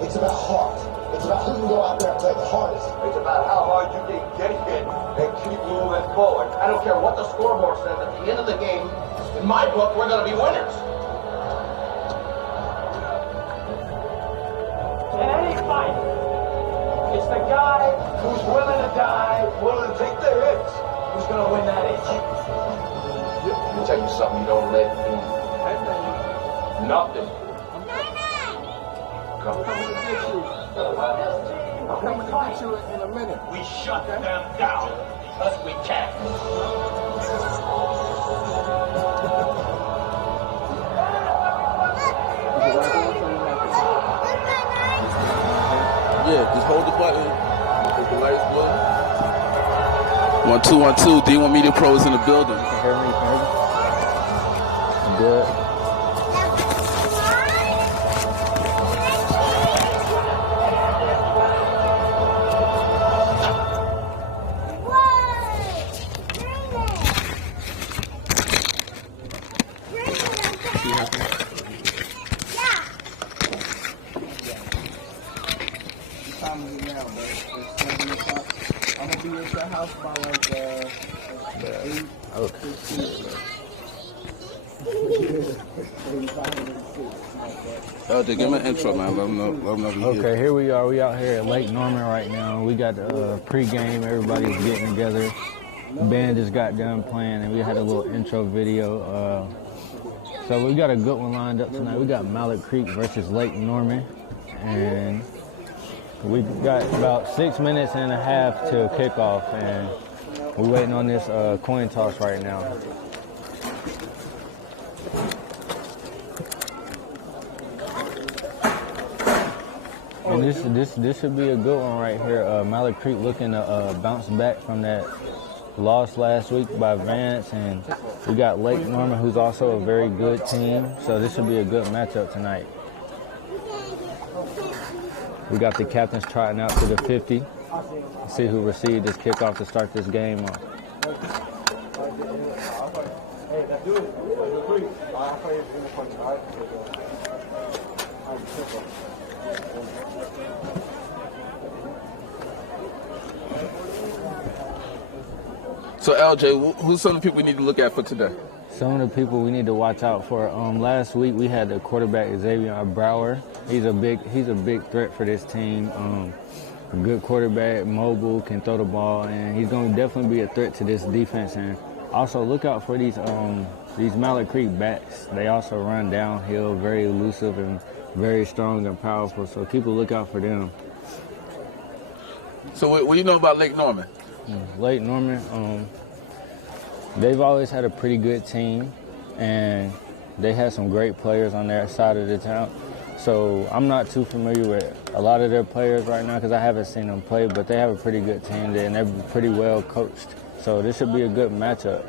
It's about heart. It's about who can go out there and play the hardest. It's about how hard you can get hit and keep moving forward. I don't care what the scoreboard says. At the end of the game, in my book, we're going to be winners. In any fight, it's the guy who's willing to die, willing to take the hits, who's going to win that itch. Let me tell you something you don't let do. Nothing. I'm coming to get you. I'm coming to get you in a minute. We shut them down because we can. Yeah, just hold the button. Hold the lights button. 1 2 1 2. D1 Media Pro is in the building. Hear me? Good. LJ, give me an intro, man. Let them know. Okay, here we are. We out here at Lake Norman right now. We got the pregame. Everybody's getting together. Band just got done playing, and we had a little intro video. So we got a good one lined up tonight. We got Mallard Creek versus Lake Norman, and we got about 6 minutes and a half to kick off, and we're waiting on this coin toss right now. And this should be a good one right here. Mallard Creek looking to bounce back from that loss last week by Vance, and we got Lake Norman, who's also a very good team. So this should be a good matchup tonight. We got the captains trotting out to the 50. Let's see who received this kickoff to start this game off. So LJ, who's some of the people we need to look at for today? Some of the people we need to watch out for. Last week we had the quarterback Xavier Brower. He's a big threat for this team. A good quarterback, mobile, can throw the ball, and he's going to definitely be a threat to this defense. And also look out for these Mallard Creek backs. They also run downhill, very elusive and very strong and powerful. So keep a lookout for them. So what do you know about Lake Norman? Lake Norman, they've always had a pretty good team, and they had some great players on their side of the town. So I'm not too familiar with a lot of their players right now because I haven't seen them play, but they have a pretty good team there, and they're pretty well coached. So this should be a good matchup.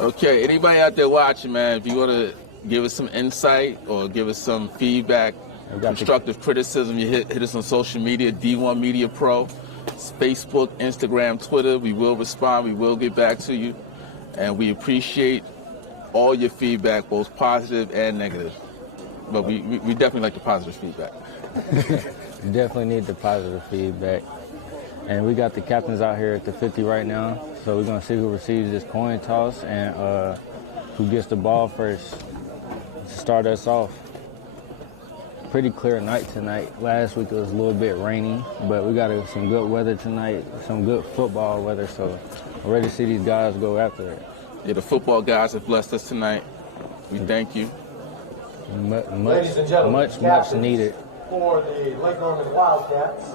Okay, anybody out there watching, man, if you want to give us some insight or give us some feedback, constructive criticism, you hit us on social media, D1 Media Pro. Facebook, Instagram, Twitter. We will respond. We will get back to you. And we appreciate all your feedback, both positive and negative. But we definitely like the positive feedback. Definitely need the positive feedback. And we got the captains out here at the 50 right now. So we're going to see who receives this coin toss and who gets the ball first to start us off. Pretty clear night tonight. Last week it was a little bit rainy, but we got some good weather tonight, some good football weather, so I'm ready to see these guys go after it. Yeah, the football guys have blessed us tonight. We thank you. Ladies and gentlemen, much needed. For the Lake Norman Wildcats,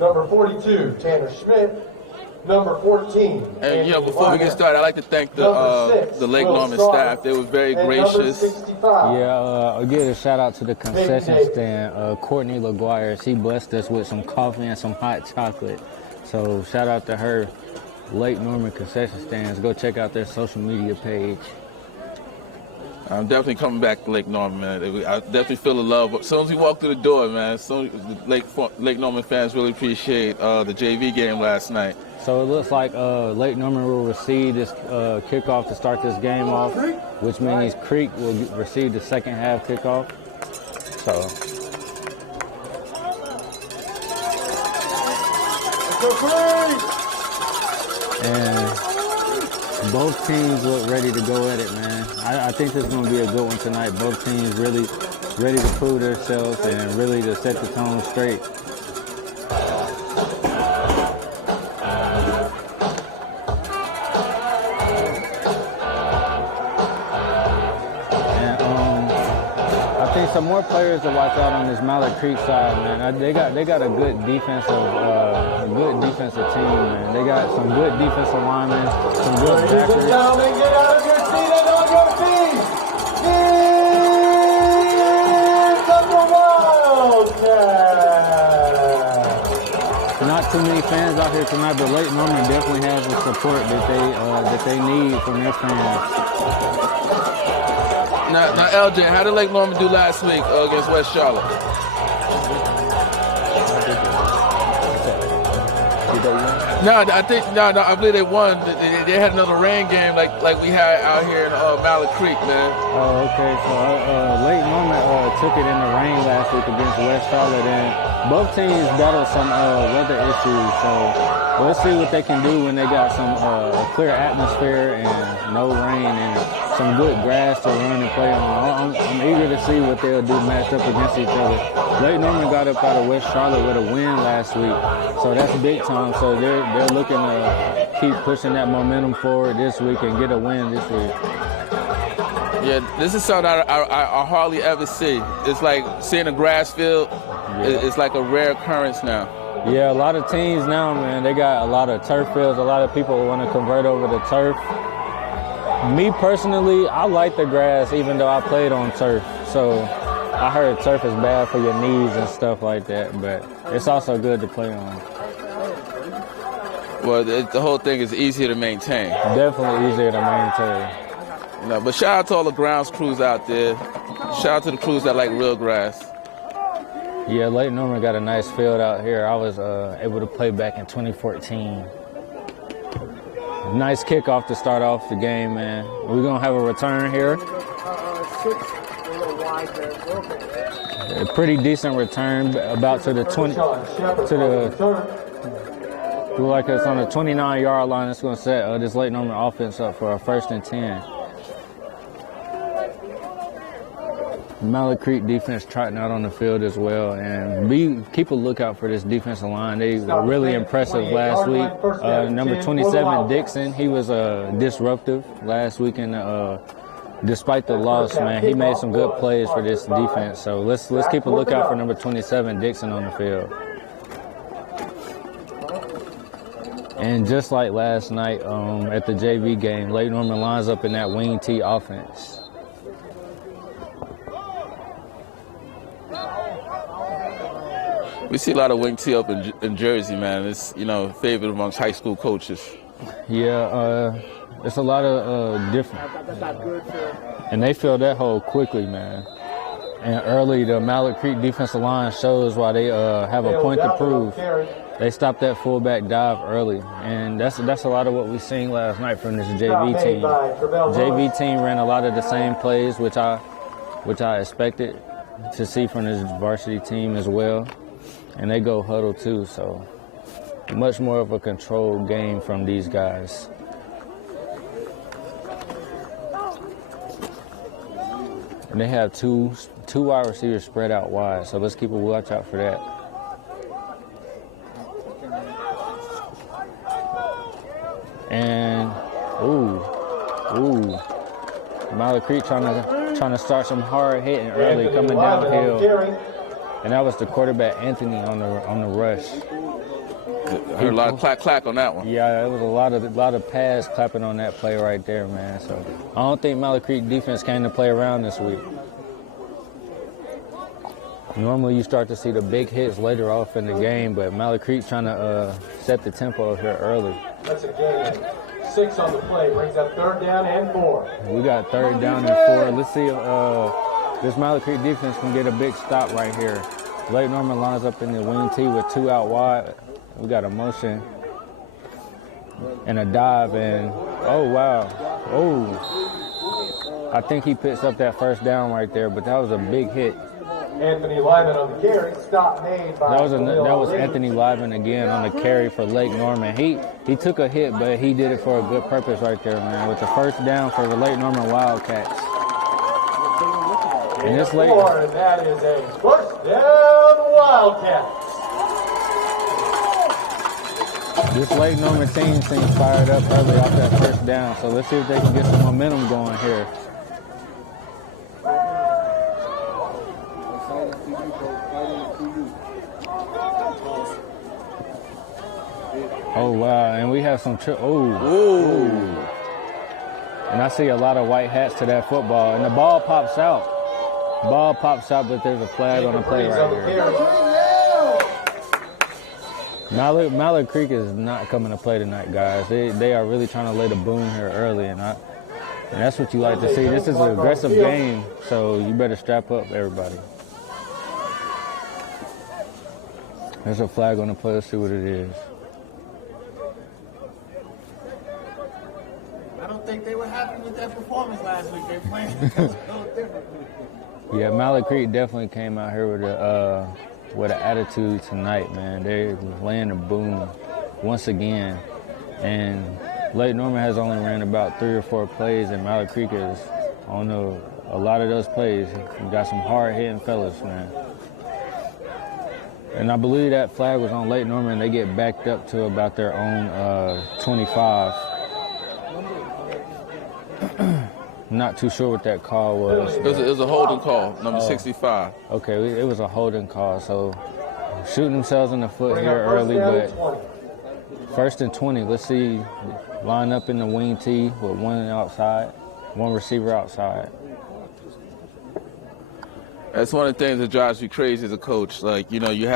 number 42, Tanner Schmidt. Number 14. And before we get started, I'd like to thank the Lake Norman staff. They were very gracious. I'll give a shout out to the concession stand. Courtney LaGuire, she blessed us with some coffee and some hot chocolate. So shout out to her. Lake Norman concession stands. Go check out their social media page. I'm definitely coming back to Lake Norman, man. I definitely feel the love. As soon as we walk through the door, man, Lake Norman fans really appreciate the JV game last night. So it looks like Lake Norman will receive this kickoff to start this game off, which means Creek will receive the second half kickoff. So. And both teams look ready to go at it, man. I think this is going to be a good one tonight. Both teams really ready to prove themselves and really to set the tone straight. I think some more players to watch out on this Mallard Creek side, man. They got a good defensive team, man. They got some good defensive linemen, some good backers. Ladies and gentlemen, get out of your seat and on your feet. Not too many fans out here tonight, but Lake Norman definitely has the support that they need from their fans. Now, LJ, how did Lake Norman do last week against West Charlotte? I believe they won. They had another rain game like we had out here in Mallard Creek, man. Oh, okay. So Lake Norman took it in the rain last week against West Charlotte, and both teams battled some weather issues. So we'll see what they can do when they got some clear atmosphere and no rain and some good grass to run and play on. I'm eager to see what they'll do matched up against each other. Lake Norman got up out of West Charlotte with a win last week, so that's big time. So they're looking to keep pushing that momentum forward this week and get a win this week. Yeah, this is something I hardly ever see. It's like seeing a grass field. Yeah. It's like a rare occurrence now. Yeah, a lot of teams now, man, they got a lot of turf fields. A lot of people want to convert over to turf. Me personally, I like the grass even though I played on turf. So I heard turf is bad for your knees and stuff like that, but it's also good to play on. Well, the whole thing is easier to maintain. Definitely easier to maintain. No, but shout out to all the grounds crews out there. Shout out to the crews that like real grass. Yeah, Lake Norman got a nice field out here. I was able to play back in 2014. Nice kickoff to start off the game, man. We're going to have a return here. A pretty decent return, about to the 20, like it's on the 29-yard line. It's going to set this Lake Norman offense up for a 1st and 10. Mallard Creek defense trotting out on the field as well, and keep a lookout for this defensive line. They were really impressive last week. Number 27, Dixon, he was disruptive last week, and despite the loss, man, he made some good plays for this defense. So let's keep a lookout for number 27, Dixon, on the field. And just like last night at the JV game, Lake Norman lines up in that wing T offense. We see a lot of wing T up in Jersey, man. It's, favored amongst high school coaches. Yeah, it's a lot of different. And they fill that hole quickly, man. And early, the Mallard Creek defensive line shows why they have a point to prove. They stopped that fullback dive early, and that's a lot of what we seen last night from this JV team. JV team ran a lot of the same plays, which I expected to see from this varsity team as well. And they go huddle too, so much more of a controlled game from these guys. And they have two wide receivers spread out wide, so let's keep a watch out for that. And Mallard Creek trying to start some hard hitting early, coming downhill. And that was the quarterback, Anthony, on the rush. I heard a lot of clack on that one. Yeah, it was a lot of pads clapping on that play right there, man. So I don't think Mallard Creek defense came to play around this week. Normally you start to see the big hits later off in the game, but Mallard Creek trying to set the tempo here early. 6 on the play. Brings up 3rd down and 4. We got 3rd down and 4. Let's see if this Mallard Creek defense can get a big stop right here. Lake Norman lines up in the wing T with 2 out wide. We got a motion and a dive, and oh wow, oh! I think he picks up that 1st down right there, but that was a big hit. Anthony Lyman on the carry. Stop made by that was Anthony Lyman again on the carry for Lake Norman. He took a hit, but he did it for a good purpose right there, man. With the 1st down for the Lake Norman Wildcats. And this Lake, and that is a 1st down Wildcats. This Lake Norman team seems fired up early off that 1st down, so let's see if they can get some momentum going here. Oh wow, and we have some ooh. And I see a lot of white hats to that football, and the ball pops out. Ball pops out, but there's a flag on the play right here. Mallard Creek is not coming to play tonight, guys. They are really trying to lay the boom here early, and that's what you like to see. This is an aggressive game, so you better strap up, everybody. There's a flag on the play. Let's see what it is. I don't think they were happy with that performance last week. They playing a little different. Yeah, Mallard Creek definitely came out here with an attitude tonight, man. They're laying the boom once again. And Lake Norman has only ran about 3 or 4 plays, and Mallard Creek is on a lot of those plays. We got some hard-hitting fellas, man. And I believe that flag was on Lake Norman. They get backed up to about their own 25. Not too sure what that call was. It was a holding call, number 65. Okay, it was a holding call. So shooting themselves in the foot here early, but 1st and 20. Let's see, line up in the wing T with 1 outside, 1 receiver outside. That's one of the things that drives me crazy as a coach. Like, you know, you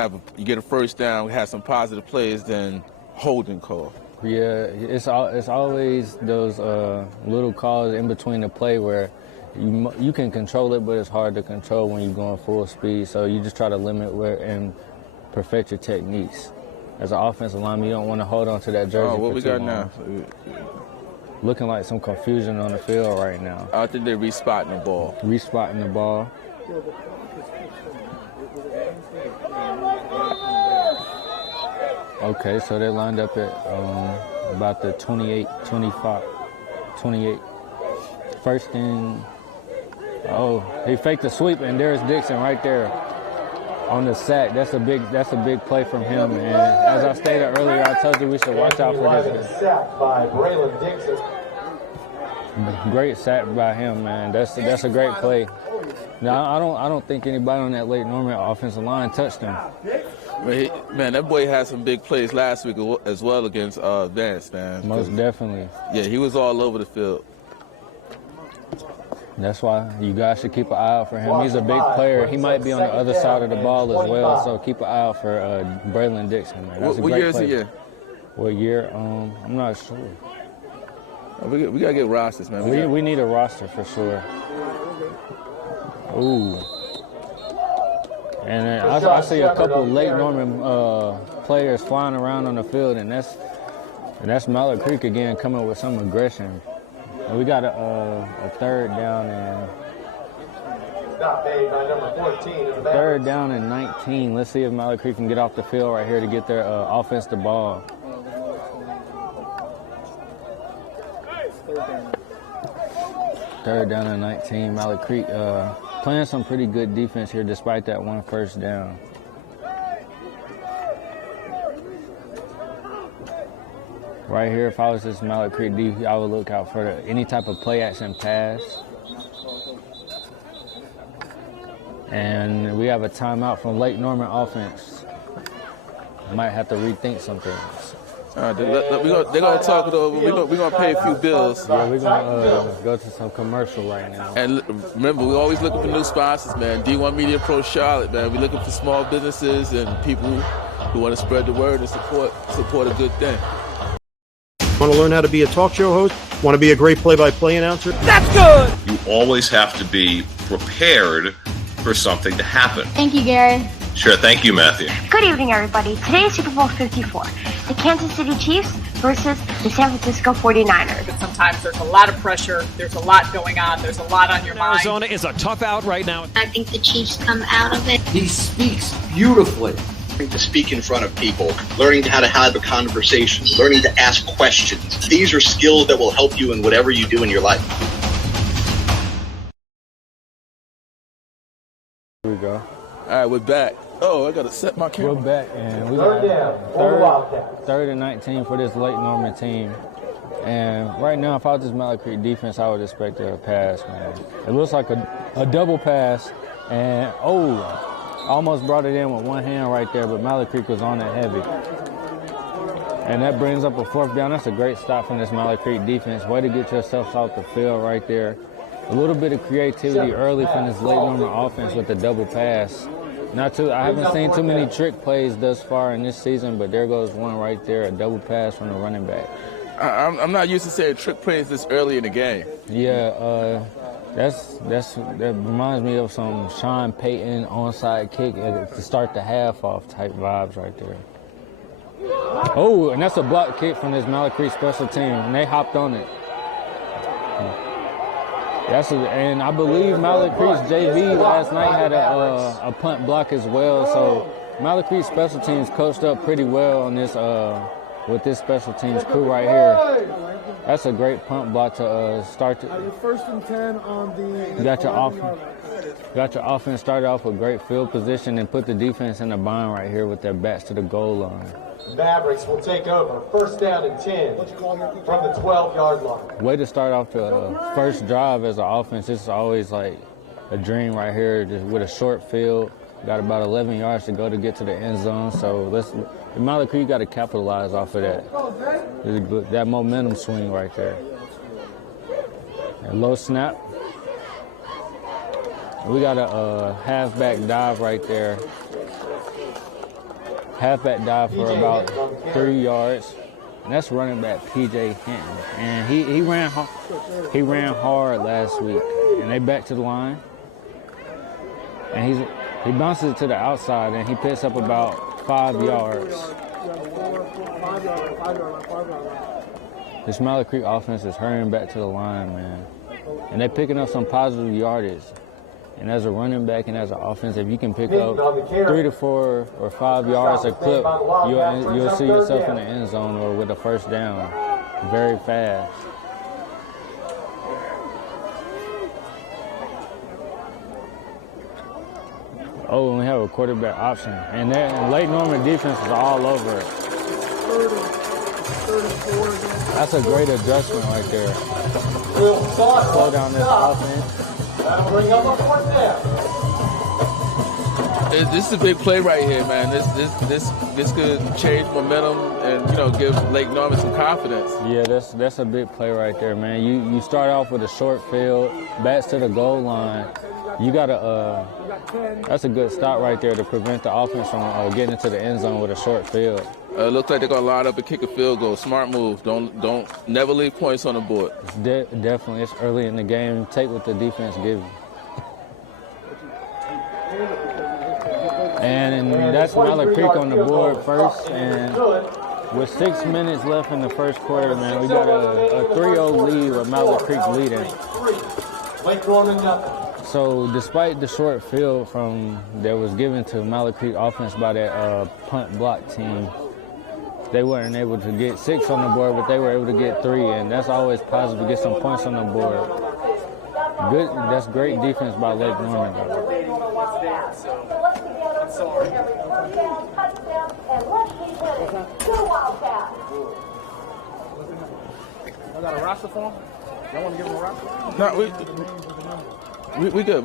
get a 1st down, we have some positive plays, then holding call. Yeah, it's always those little calls in between the play where you can control it, but it's hard to control when you're going full speed. So you just try to limit and perfect your techniques. As an offensive lineman, you don't want to hold on to that jersey. Oh, what we got now? Looking like some confusion on the field right now. I think they're respotting the ball. Respotting the ball. Okay, so they lined up at about the 28. 1st and, he faked the sweep, and there's Dixon right there on the sack. That's a big play from him. And as I stated earlier, I told you we should watch out for this. Sack by Braylon Dixon. Great sack by him, man. That's a great play. Now I don't think anybody on that Lake Norman offensive line touched him. Man, that boy had some big plays last week as well against Vance, man. Most definitely. Yeah, he was all over the field. That's why you guys should keep an eye out for him. He's a big player. He might be on the other side of the ball as well, so keep an eye out for Braylon Dixon, man. That's what year is he in? What year? I'm not sure. We got to get rosters, man. We need a roster for sure. Ooh. And I see a couple Lake Norman players flying around on the field, and that's Mallard Creek again coming with some aggression. And we got a 3rd down and Stop made by number 14. 3rd down and 19. Let's see if Mallard Creek can get off the field right here to get their offense the ball. Third down and 19. Mallard Creek playing some pretty good defense here despite that 1 1st down. Right here, if I was this Mallard Creek D, I would look out for any type of play action pass. And we have a timeout from Lake Norman offense. Might have to rethink some things. They're going to talk it over. We're going to pay a few bills. Yeah, we're going to go to some commercial right now. And remember, we're always looking for new sponsors, man. D1 Media Pro Charlotte, man. We're looking for small businesses and people who want to spread the word and support a good thing. Want to learn how to be a talk show host? Want to be a great play-by-play announcer? That's good! You always have to be prepared for something to happen. Thank you, Gary. Sure, thank you, Matthew. Good evening, everybody. Today is Super Bowl 54. The Kansas City Chiefs versus the San Francisco 49ers. Sometimes there's a lot of pressure. There's a lot going on. There's a lot on your mind. Arizona is a tough out right now. I think the Chiefs come out of it. He speaks beautifully. To speak in front of people, learning how to have a conversation, learning to ask questions. These are skills that will help you in whatever you do in your life. Here we go. All right, we're back. Oh, I got to set my camera. We're back, and we got third and 19 for this Lake Norman team. And right now, if I was this Mallard Creek defense, I would expect a pass, man. It looks like a double pass, and almost brought it in with one hand right there, but Mallard Creek was on it heavy. And that brings up a 4th down. That's a great stop from this Mallard Creek defense. Way to get yourself off the field right there. A little bit of creativity early from this Lake Norman offense with the double pass. I haven't seen too many trick plays thus far in this season, but there goes one right there, a double pass from the running back. I'm not used to saying trick plays this early in the game. Yeah, that reminds me of some Sean Payton onside kick to start the half off type vibes right there. Oh, and that's a block kick from this Mallard Creek special team, and they hopped on it. And I believe Mallard Creek's JV last night had a punt block as well. So Mallard Creek special teams coached up pretty well on this with this special teams crew right here. That's a great punt block to start. First and 10 on the. You got your offense started off with great field position and put the defense in a bind right here with their backs to the goal line. Mavericks will take over. First down and 10 from the 12-yard line. Way to start off the first drive as an offense. This is always like a dream right here, just with a short field. Got about 11 yards to go to get to the end zone. So Mallard Creek got to capitalize off of that momentum swing right there. A low snap. We got a halfback dive right there. Halfback dive for about 3 yards. And that's running back P.J. Hinton. And he ran hard last week. And they back to the line. And he bounces it to the outside, and he picks up about 5 yards. This Mallard Creek offense is hurrying back to the line, man. And they're picking up some positive yardage. And as a running back and as an offense, if you can pick up 3 to 4 or 5 yards a clip, you'll see yourself in the end zone or with a first down very fast. Oh, and we have a quarterback option. And Lake Norman defense is all over it. That's a great adjustment right there. Slow down this offense. That'll bring up a 4th down. This is a big play right here, man. This could change momentum and give Lake Norman some confidence. Yeah, that's a big play right there, man. You start off with a short field, backs to the goal line. You gotta. That's a good stop right there to prevent the offense from getting into the end zone with a short field. Looks like they're gonna line up and kick a field goal. Smart move. Don't never leave points on the board. Definitely, it's early in the game. Take what the defense gives you. And that's Mallard Creek on the board first. And with 6 minutes left in the first quarter, man, we got a 3-0 lead with Mallard Creek leading. Lake Norman nothing. So despite the short field that was given to Mallard Creek offense by that punt block team, they weren't able to get 6 on the board, but they were able to get 3, and that's always positive to get some points on the board. Good, that's great defense by Lake Norman, though. I got a roster for him? Y'all want to give him a roster? No, we good.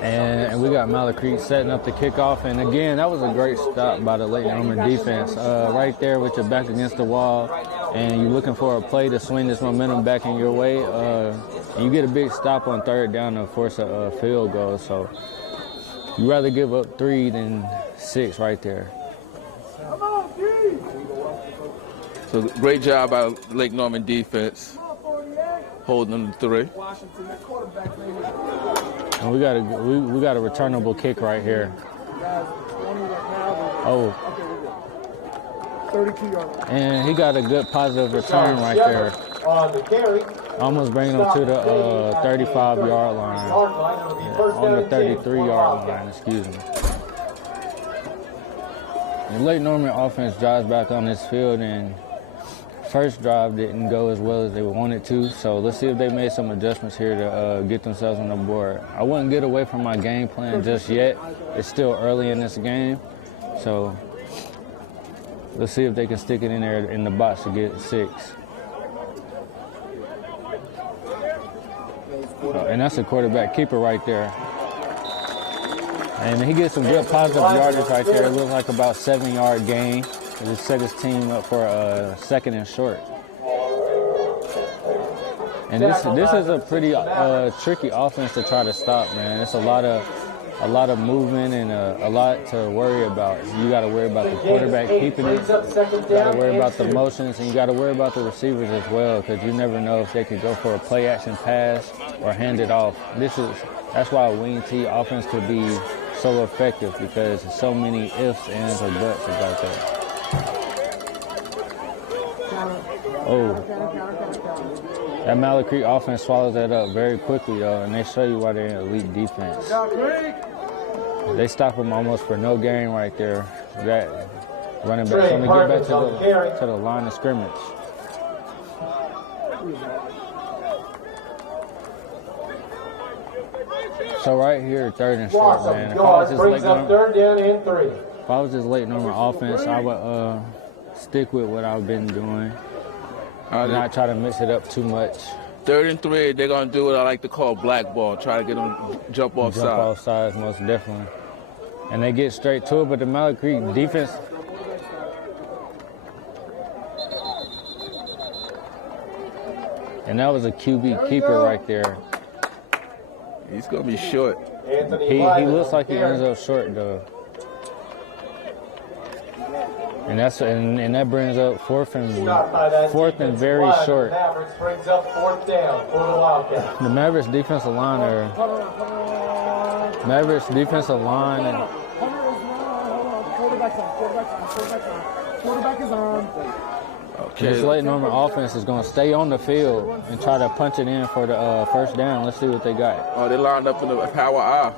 And we got Mallard Creek setting up the kickoff. And again, that was a great stop by the Lake Norman defense. Right there with your back against the wall, and you're looking for a play to swing this momentum back in your way. And you get a big stop on 3rd down to force a field goal. So you'd rather give up 3 than 6 right there. So great job by Lake Norman defense, holding them to 3. And we got a returnable kick right here. Oh. 32-yard. And he got a good positive return right there. On the carry. Almost bringing him to the 35-yard line. On the 33-yard line, excuse me. The Lake Norman offense drives back on this field, and first drive didn't go as well as they wanted to. So let's see if they made some adjustments here to get themselves on the board. I wouldn't get away from my game plan just yet. It's still early in this game. So let's see if they can stick it in there in the box to get 6. And that's a quarterback keeper right there. And he gets some good positive yardage right there. It looks like about 7-yard gain. It just set his team up for a 2nd and short. And this is a pretty tricky offense to try to stop, man. It's a lot of movement and a lot to worry about. You got to worry about the quarterback keeping it. You got to worry about the motions, and you got to worry about the receivers as well, because you never know if they could go for a play-action pass or hand it off. That's why a wing T offense could be so effective, because there's so many ifs, ands, or buts about that. Oh, that Mallard Creek offense swallows that up very quickly, though, and they show you why they're an elite defense. They stop them almost for no gain right there. That running back. So get back to the line of scrimmage. So right here, 3rd and short, man. If I was this Lake Norman offense, I would stick with what I've been doing. Not try to mix it up too much. 3rd and 3, they're going to do what I like to call blackball. Try to get them jump off sides. Jump off sides, most definitely. And they get straight to it, but the Mallard Creek defense. And that was a QB keeper right there. He's going to be short. He looks like he ends up short, though. And that brings up 4th and very short. Mavericks brings up 4th down for the Wildcats. The Mavericks defensive line Quarterback is on. Okay. This Lake Norman offense is going to stay on the field and try to punch it in for the 1st down. Let's see what they got. Oh, they lined up in the power I.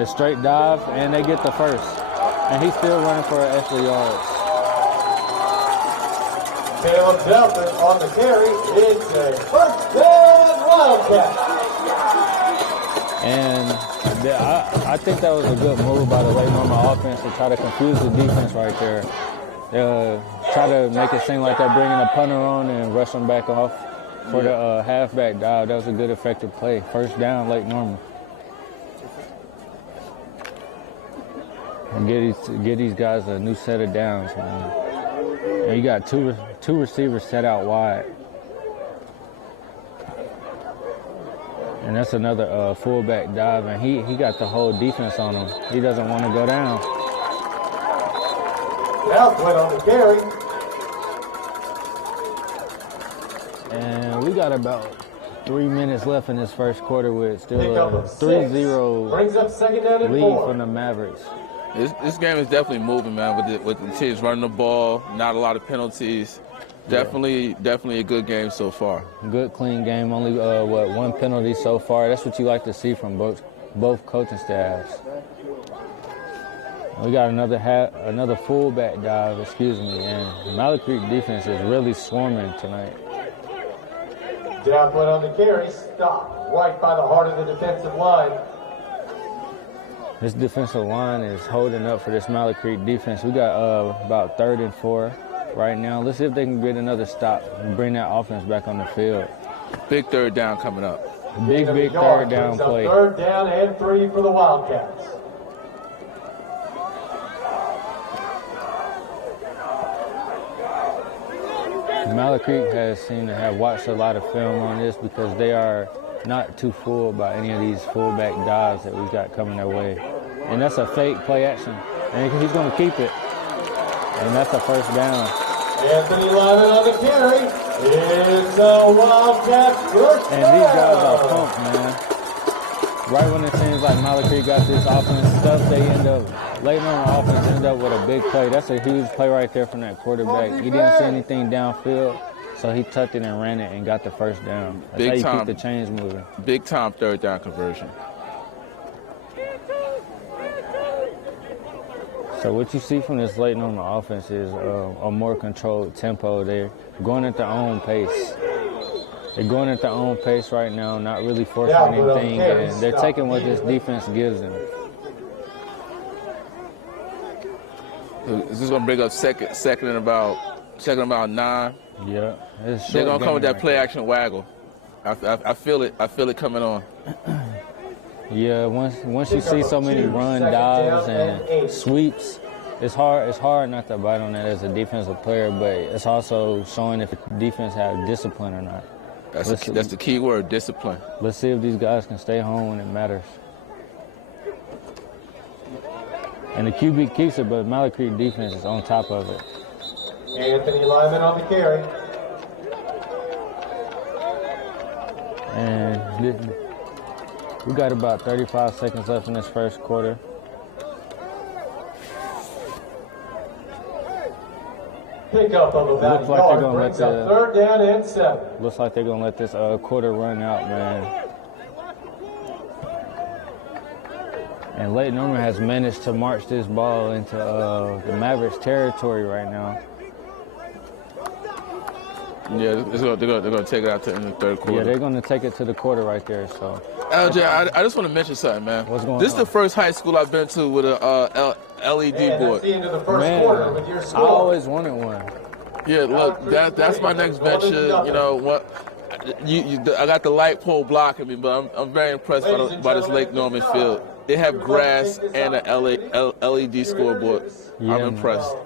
A straight dive, and they get the 1st. And he's still running for extra yards. Caleb Delphin on the carry. It's a 1st down Wildcat. And I think that was a good move by the Lake Norman offense to try to confuse the defense right there. Try to make it seem like they're bringing a punter on and rush them back off for the halfback dive. That was a good, effective play. 1st down, Lake Norman. And get these guys a new set of downs, man. And you got two receivers set out wide. And that's another fullback dive, and he got the whole defense on him. He doesn't want to go down. Hough went on the carry. And we got about 3 minutes left in this 1st quarter with still a 3-0 brings up 2nd down and lead 4 from the Mavericks. This game is definitely moving, man, with the teams running the ball, not a lot of penalties. Definitely a good game so far. Good, clean game. Only, 1 penalty so far. That's what you like to see from both coaching staffs. We got another fullback dive, and Mallard Creek defense is really swarming tonight. Down went on the carry, stopped right by the heart of the defensive line. This defensive line is holding up for this Mallard Creek defense. We got about 3rd and 4 right now. Let's see if they can get another stop and bring that offense back on the field. Big 3rd down coming up. Big 3rd down play. 3rd down and 3 for the Wildcats. Mallard Creek has seemed to have watched a lot of film on this, because they are not too fooled by any of these fullback dives that we've got coming their way. And that's a fake play action. And he's going to keep it. And that's a 1st down. Anthony Lyman on the carry. It's a Wildcat first And these guys are pumped, man. Right when it seems like Mallard got this offense stuff, they end up, late on the offense end up with a big play. That's a huge play right there from that quarterback. He didn't see anything downfield, so he tucked it and ran it and got the first down. That's Big how you time, keep the chains moving. Big time third down conversion. So what you see from this late on the offense is a more controlled tempo. They're going at their own pace. They're going at their own pace right now, not really forcing anything, and they're taking what this defense gives them. This is gonna bring up second and about 9. Yeah, they're gonna come with that play action waggle. I feel it. I feel it coming on. Yeah, once you see so many run dives and sweeps, it's hard not to bite on that as a defensive player, but it's also showing if the defense have discipline or not. That's the key word, discipline. Let's see if these guys can stay home when it matters. And the QB keeps it, but Mallard Creek defense is on top of it. Anthony Lyman on the carry. And we got about 35 seconds left in this first quarter. Pickup of about a yard brings up third down and 7. Looks like they're going to let this quarter run out, man. And Lake Norman has managed to march this ball into the Mavericks territory right now. Yeah, they're going to take it out to in the third quarter. Yeah, they're going to take it to the quarter right there. So, LJ, I just want to mention something, man. What's going on? This is the first high school I've been to with a LED board. That's the end of the first quarter with your score. I always wanted one. Yeah, look, that's my next venture. You know what? I got the light pole blocking me, but I'm very impressed by this Lake Norman field. They have grass and an LED scoreboard. Yeah, I'm impressed.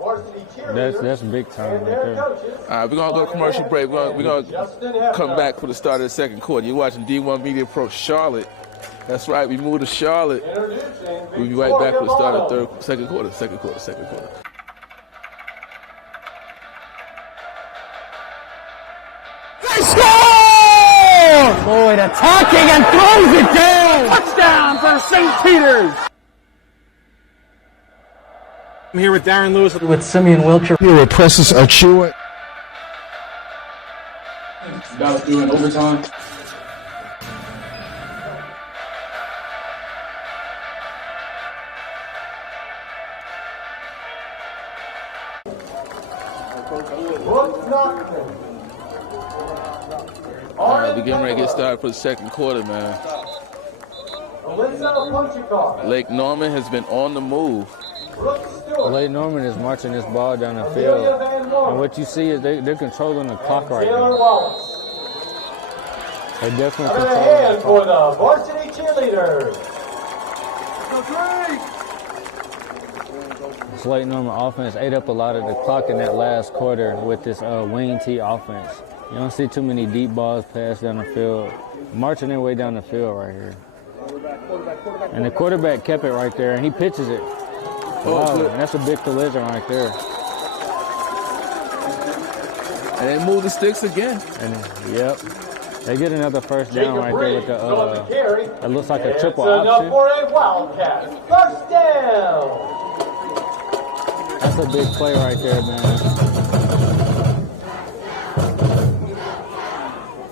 That's big time right there. All right, we're going to go to commercial break. We're going to come back for the start of the second quarter. You're watching D1 Media Pro Charlotte. That's right, we moved to Charlotte. We'll be right back for the start of second quarter. They score! Lloyd attacking and throws it down! Touchdown for St. Peter's! I'm here with Darren Lewis. With Simeon Wilcher. Here with Precious Achua. About doing overtime. All right, we're getting ready to get started for the second quarter, man. Lake Norman has been on the move. Lake Norman is marching this ball down the field. And what you see is they're controlling the clock right now. They definitely control the clock. For the varsity cheerleaders. This Lake Norman offense ate up a lot of the clock in that last quarter with this wing T offense. You don't see too many deep balls passed down the field, marching their way down the field right here. And the quarterback kept it right there, and he pitches it. Wow, and that's a big collision right there. And they move the sticks again. And yep, they get another first down right there with the. It looks like a triple option. Enough for a Wildcat. First down. That's a big play right there, man.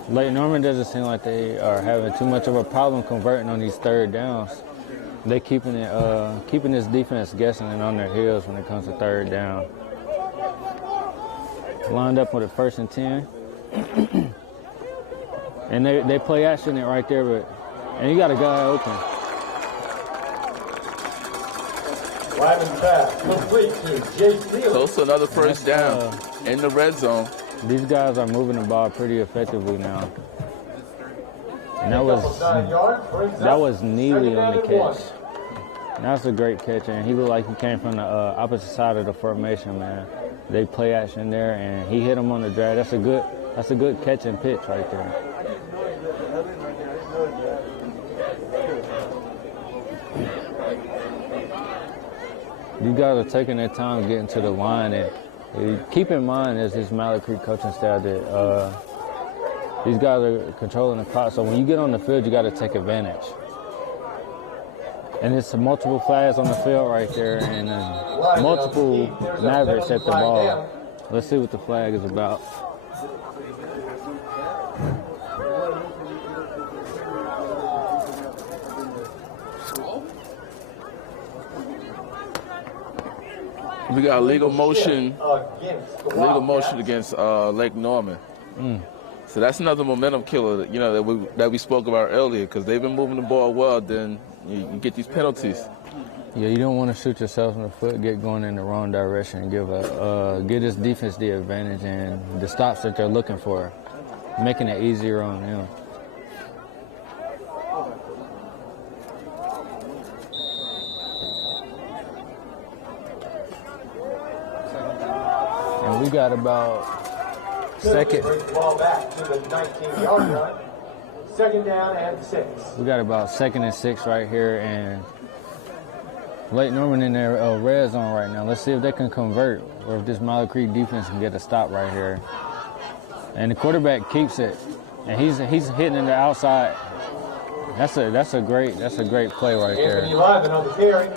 Lake Norman doesn't seem like they are having too much of a problem converting on these third downs. They keeping this defense guessing and on their heels when it comes to third down. Lined up with a 1st and 10. And they play action it right there, and you got a guy open. Close to another first down in the red zone. These guys are moving the ball pretty effectively now. And that was Neely on the catch. And that's a great catch, and he looked like he came from the opposite side of the formation, man. They play action there, and he hit him on the drag. That's a good catch and pitch right there. These guys are taking their time getting to the line, and Keep in mind, as this Mallard Creek coaching staff, that these guys are controlling the clock. So when you get on the field, you got to take advantage. And it's multiple flags on the field right there, and multiple Mavericks at the ball. Let's see what the flag is about. We got legal motion against Lake Norman. So that's another momentum killer, you know, that we spoke about earlier, because they've been moving the ball well. Then you get these penalties. Yeah, you don't want to shoot yourself in the foot, get going in the wrong direction, and give this defense the advantage and the stops that they're looking for, making it easier on them. And we got about second. Brings the ball back to the 19-yard line. Second down and 6. We got about 2nd and 6 right here, and Lake Norman in their red zone right now. Let's see if they can convert, or if this Mallard Creek defense can get a stop right here. And the quarterback keeps it, and he's hitting in the outside. That's a great play right there. Anthony Lyman on the carry.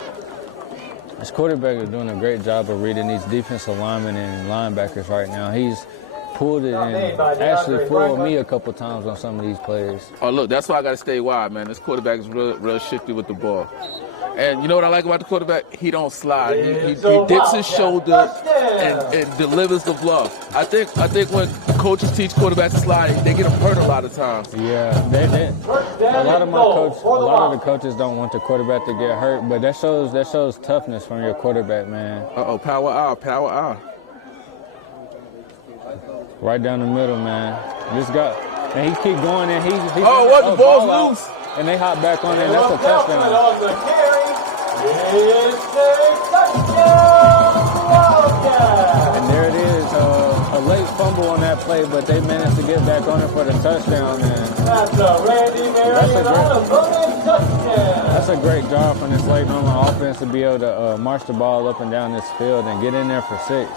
This quarterback is doing a great job of reading these defensive linemen and linebackers right now. He's pulled it and actually fooled me a couple times on some of these plays. Oh, look, that's why I got to stay wide, man. This quarterback is real shifty with the ball. And you know what I like about the quarterback? He don't slide. He dips his shoulder and delivers the bluff. I think when coaches teach quarterbacks to slide, they get them hurt a lot of times. Yeah, a lot of the coaches don't want the quarterback to get hurt, but that shows toughness from your quarterback, man. Power out. Right down the middle, man. This guy, and he keep going, and the ball's loose. And they hop back on it, and that's a touchdown. On the carry. It's a touchdown, Wildcat. And there it is, a late fumble on that play, but they managed to get back on it for the touchdown. And that's a Randy Marion on a bonus touchdown. That's a great job from this Lake Norman offense to be able to march the ball up and down this field and get in there for 6.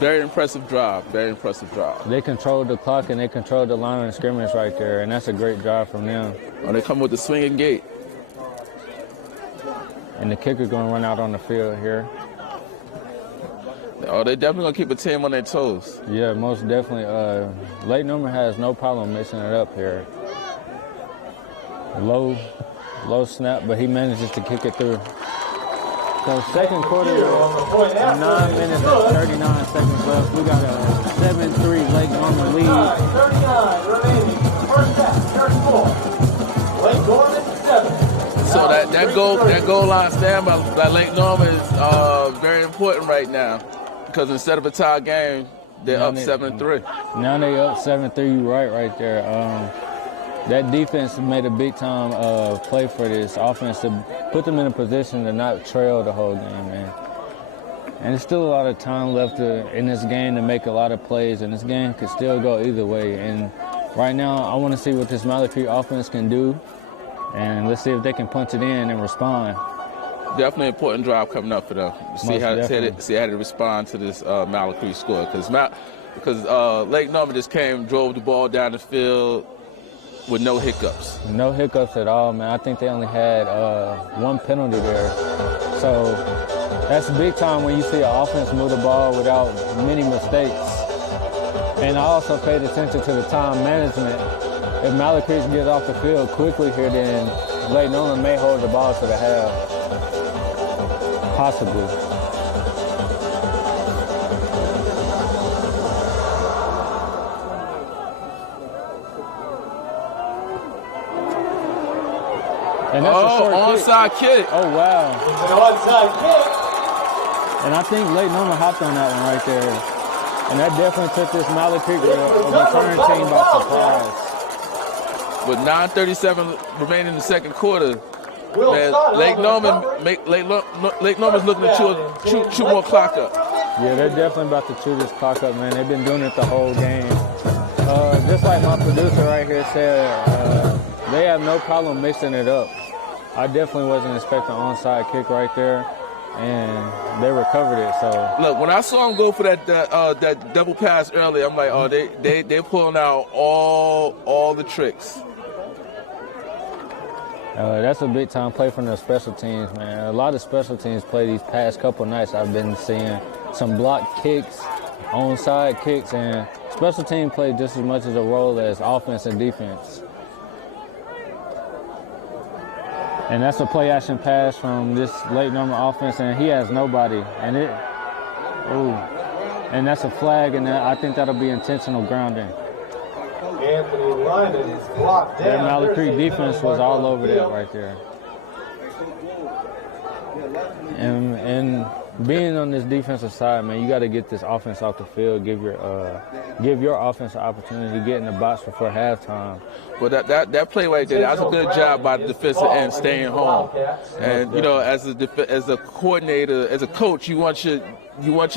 Very impressive drive. They controlled the clock and they controlled the line of scrimmage right there, and that's a great drive from them. They come with the swinging gate. And the kicker's going to run out on the field here. They definitely going to keep a team on their toes. Yeah, most definitely. Lake Norman has no problem mixing it up here. Low snap, but he manages to kick it through. So second quarter, 9 minutes and 39 seconds left. We got a 7-3 Lake Norman lead. 39 remaining. First half, third quarter. Lake Norman 7. So that goal line stand by Lake Norman is very important right now, because instead of a tie game, they're up 7-3. Now they up 7-3. You right there. That defense made a big-time play for this offense to put them in a position to not trail the whole game, man. And there's still a lot of time left in this game to make a lot of plays, and this game could still go either way. And right now, I want to see what this Mallard Creek offense can do, and let's see if they can punch it in and respond. Definitely an important drive coming up for them. See how they respond to this Mallard Creek score, because Lake Norman just drove the ball down the field with no hiccups. No hiccups at all, man. I think they only had 1 penalty there. So that's big time when you see an offense move the ball without many mistakes. And I also paid attention to the time management. If Mallard Creek gets off the field quickly here, then Lake Norman may hold the ball to the half. Possibly. And that's a short onside kick. Oh, wow. It's an onside kick. And I think Lake Norman hopped on that one right there. And that definitely took this Mallard Creek return team by surprise. With 9:37 remaining in the second quarter, man, Lake Norman's looking to chew more clock up. Yeah, they're definitely about to chew this clock up, man. They've been doing it the whole game. Just like my producer right here said, they have no problem mixing it up. I definitely wasn't expecting an onside kick right there. and they recovered it. So look, when I saw him go for that double pass earlier, I'm like, oh, they're pulling out all the tricks. That's a big time play from the special teams, man. A lot of special teams play these past couple nights. I've been seeing some block kicks, onside kicks, and special teams play just as much as a role as offense and defense. And that's a play action pass from this late number offense, and he has nobody. And and that's a flag, and I think that'll be intentional grounding. Anthony Lyman blocked down. That Mallard Creek defense was all over that right there. And being on this defensive side, man, you got to get this offense off the field. Give your offense an opportunity to get in the box before halftime. Well, that play right there, that was a good job by the defensive end staying home. And you know, as a coordinator, as a coach, you want your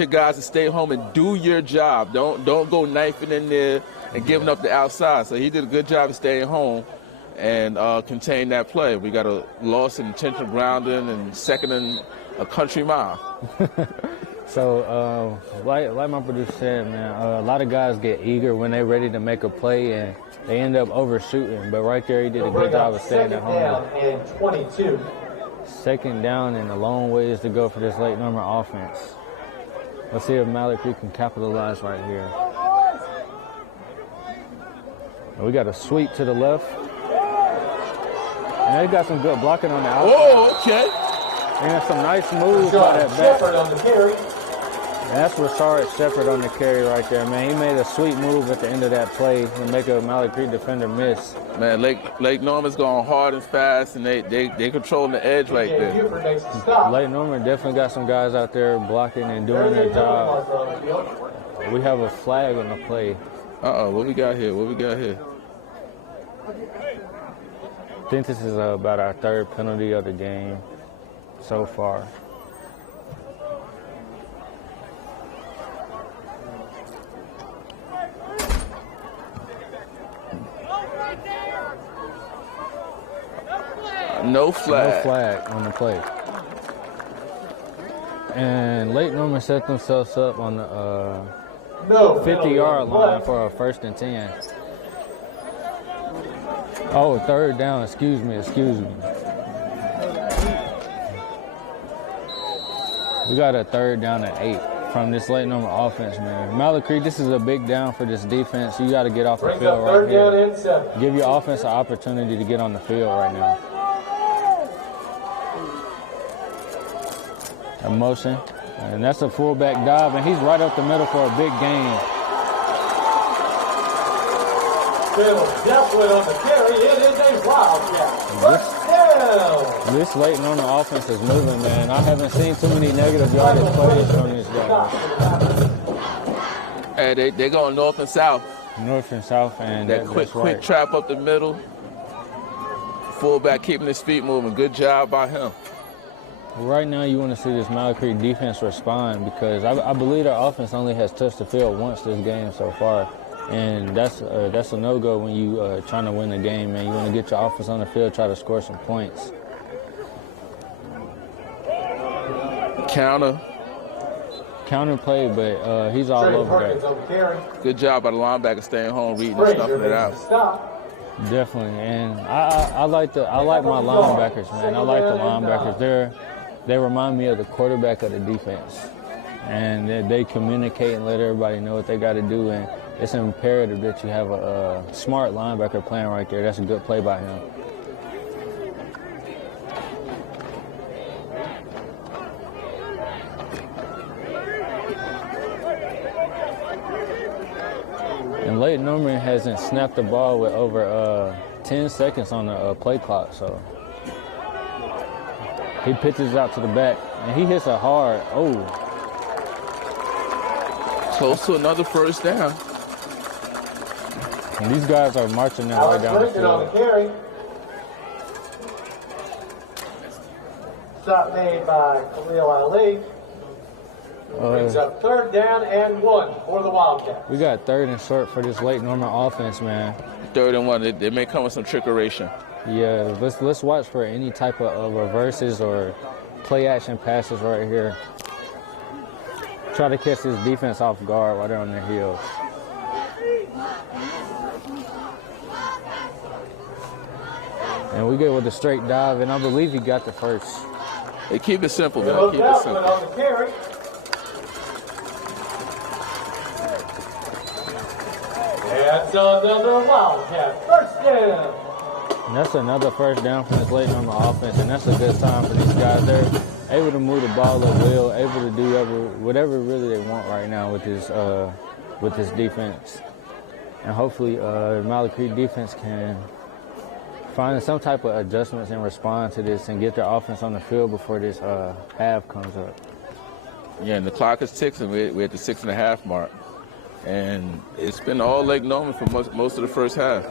guys to stay home and do your job. Don't go knifing in there and giving up the outside. So he did a good job of staying home and contain that play. We got a loss in intentional grounding and second and a country mile. So, like my producer said, man, a lot of guys get eager when they're ready to make a play, and they end up overshooting. But right there, he did a good job of staying at home. Second down and 22. Second down and a long ways to go for this late number offense. Let's see if Mallard Creek can capitalize right here. We got a sweep to the left. And they got some good blocking on the outside. Oh, okay. And some nice moves by that back. Shepard on the carry. And that's Rashard Shepard on the carry right there, man. He made a sweet move at the end of that play to make a Mallard Creek defender miss. Man, Lake Norman's going hard and fast, and they controlling the edge right there. Lake Norman definitely got some guys out there blocking and doing their job. We have a flag on the play. What we got here? I think this is about our third penalty of the game so far. No flag. No flag on the play. And Lake Norman set themselves up on the 50-yard line for a 1st and 10. Oh, third down, excuse me. We got a third down and 8 from this late number offense, man. Mallard Creek, this is a big down for this defense. You got to get off the field right here. Give your offense an opportunity to get on the field right now. A motion, and that's a fullback dive, and he's right up the middle for a big gain. Definitely on the carry. It is a wildcat. This late on the offense is moving, man. I haven't seen too many negative yardage plays from this guy. Hey, they're going north and south. North and south, and that quick trap up the middle. Fullback keeping his feet moving. Good job by him. Right now, you want to see this Mallard Creek defense respond, because I believe our offense only has touched the field once this game so far. And that's a no-go when you trying to win the game, man. You want to get your offense on the field, try to score some points. Counter play, but he's all over that. Good job by the linebacker staying home, reading and stuffing it out. Definitely, and I like my linebackers, man. I like the linebackers. They remind me of the quarterback of the defense, and they communicate and let everybody know what they got to do. And it's imperative that you have a smart linebacker playing right there. That's a good play by him. And Leighton Norman hasn't snapped the ball with over 10 seconds on the play clock, so he pitches out to the back, and he hits a hard, close to another first down. And these guys are marching their way down the field. On the carry. Stop made by Khalil Ali. Brings up 3rd down and 1 for the Wildcats. We got 3rd and short for this late Norman offense, man. 3rd and 1. They may come with some trickeration. Yeah, let's watch for any type of reverses or play action passes right here. Try to catch this defense off guard while they're on their heels. And we get with a straight dive, and I believe he got the first. They keep it simple, man. Keep it simple. On the carry. That's another Wildcat. First down. And that's another first down from this late number offense, and that's a good sign for these guys. They're able to move the ball at will, able to do whatever really they want right now with this defense. And hopefully Mallard Creek defense can find some type of adjustments and respond to this and get their offense on the field before this half comes up. Yeah, and the clock is ticking. We're at the 6.5 mark. And it's been all Lake Norman for most of the first half.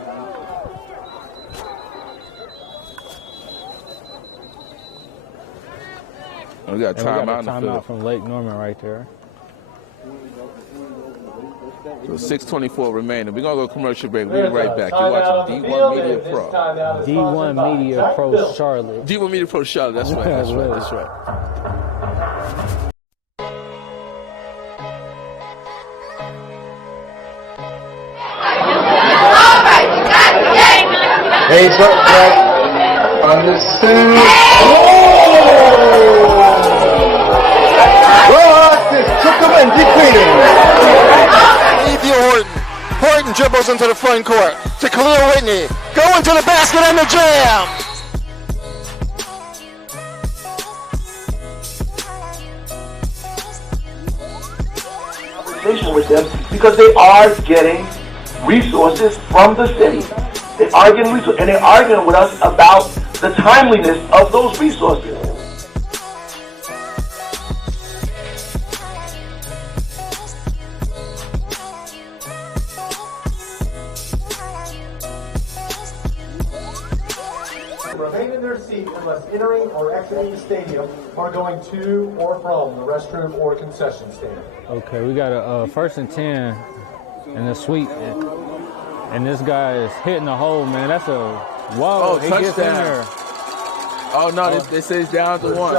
We got a timeout from Lake Norman right there. So 6:24 remaining. We're going to go commercial break. We'll be right back. You're watching D1 Media Pro. D1 Media Pro Charlotte. D1 Media Pro Charlotte. That's right. That's right. That's right. Hey, up on the scene. Took him and defeated him. Horton dribbles into the front court to Khalil Whitney. Going to the basket and the jam. Conversation with them because they are getting resources from the city. They are getting resources, and they're arguing with us about the timeliness of those resources. Remain in their seat unless entering or exiting the stadium or going to or from the restroom or concession stand. Okay, we got a 1st and 10 in the sweep. And this guy is hitting the hole, man. That's a whoa. He gets in there. Oh, no, they say it's down to 1.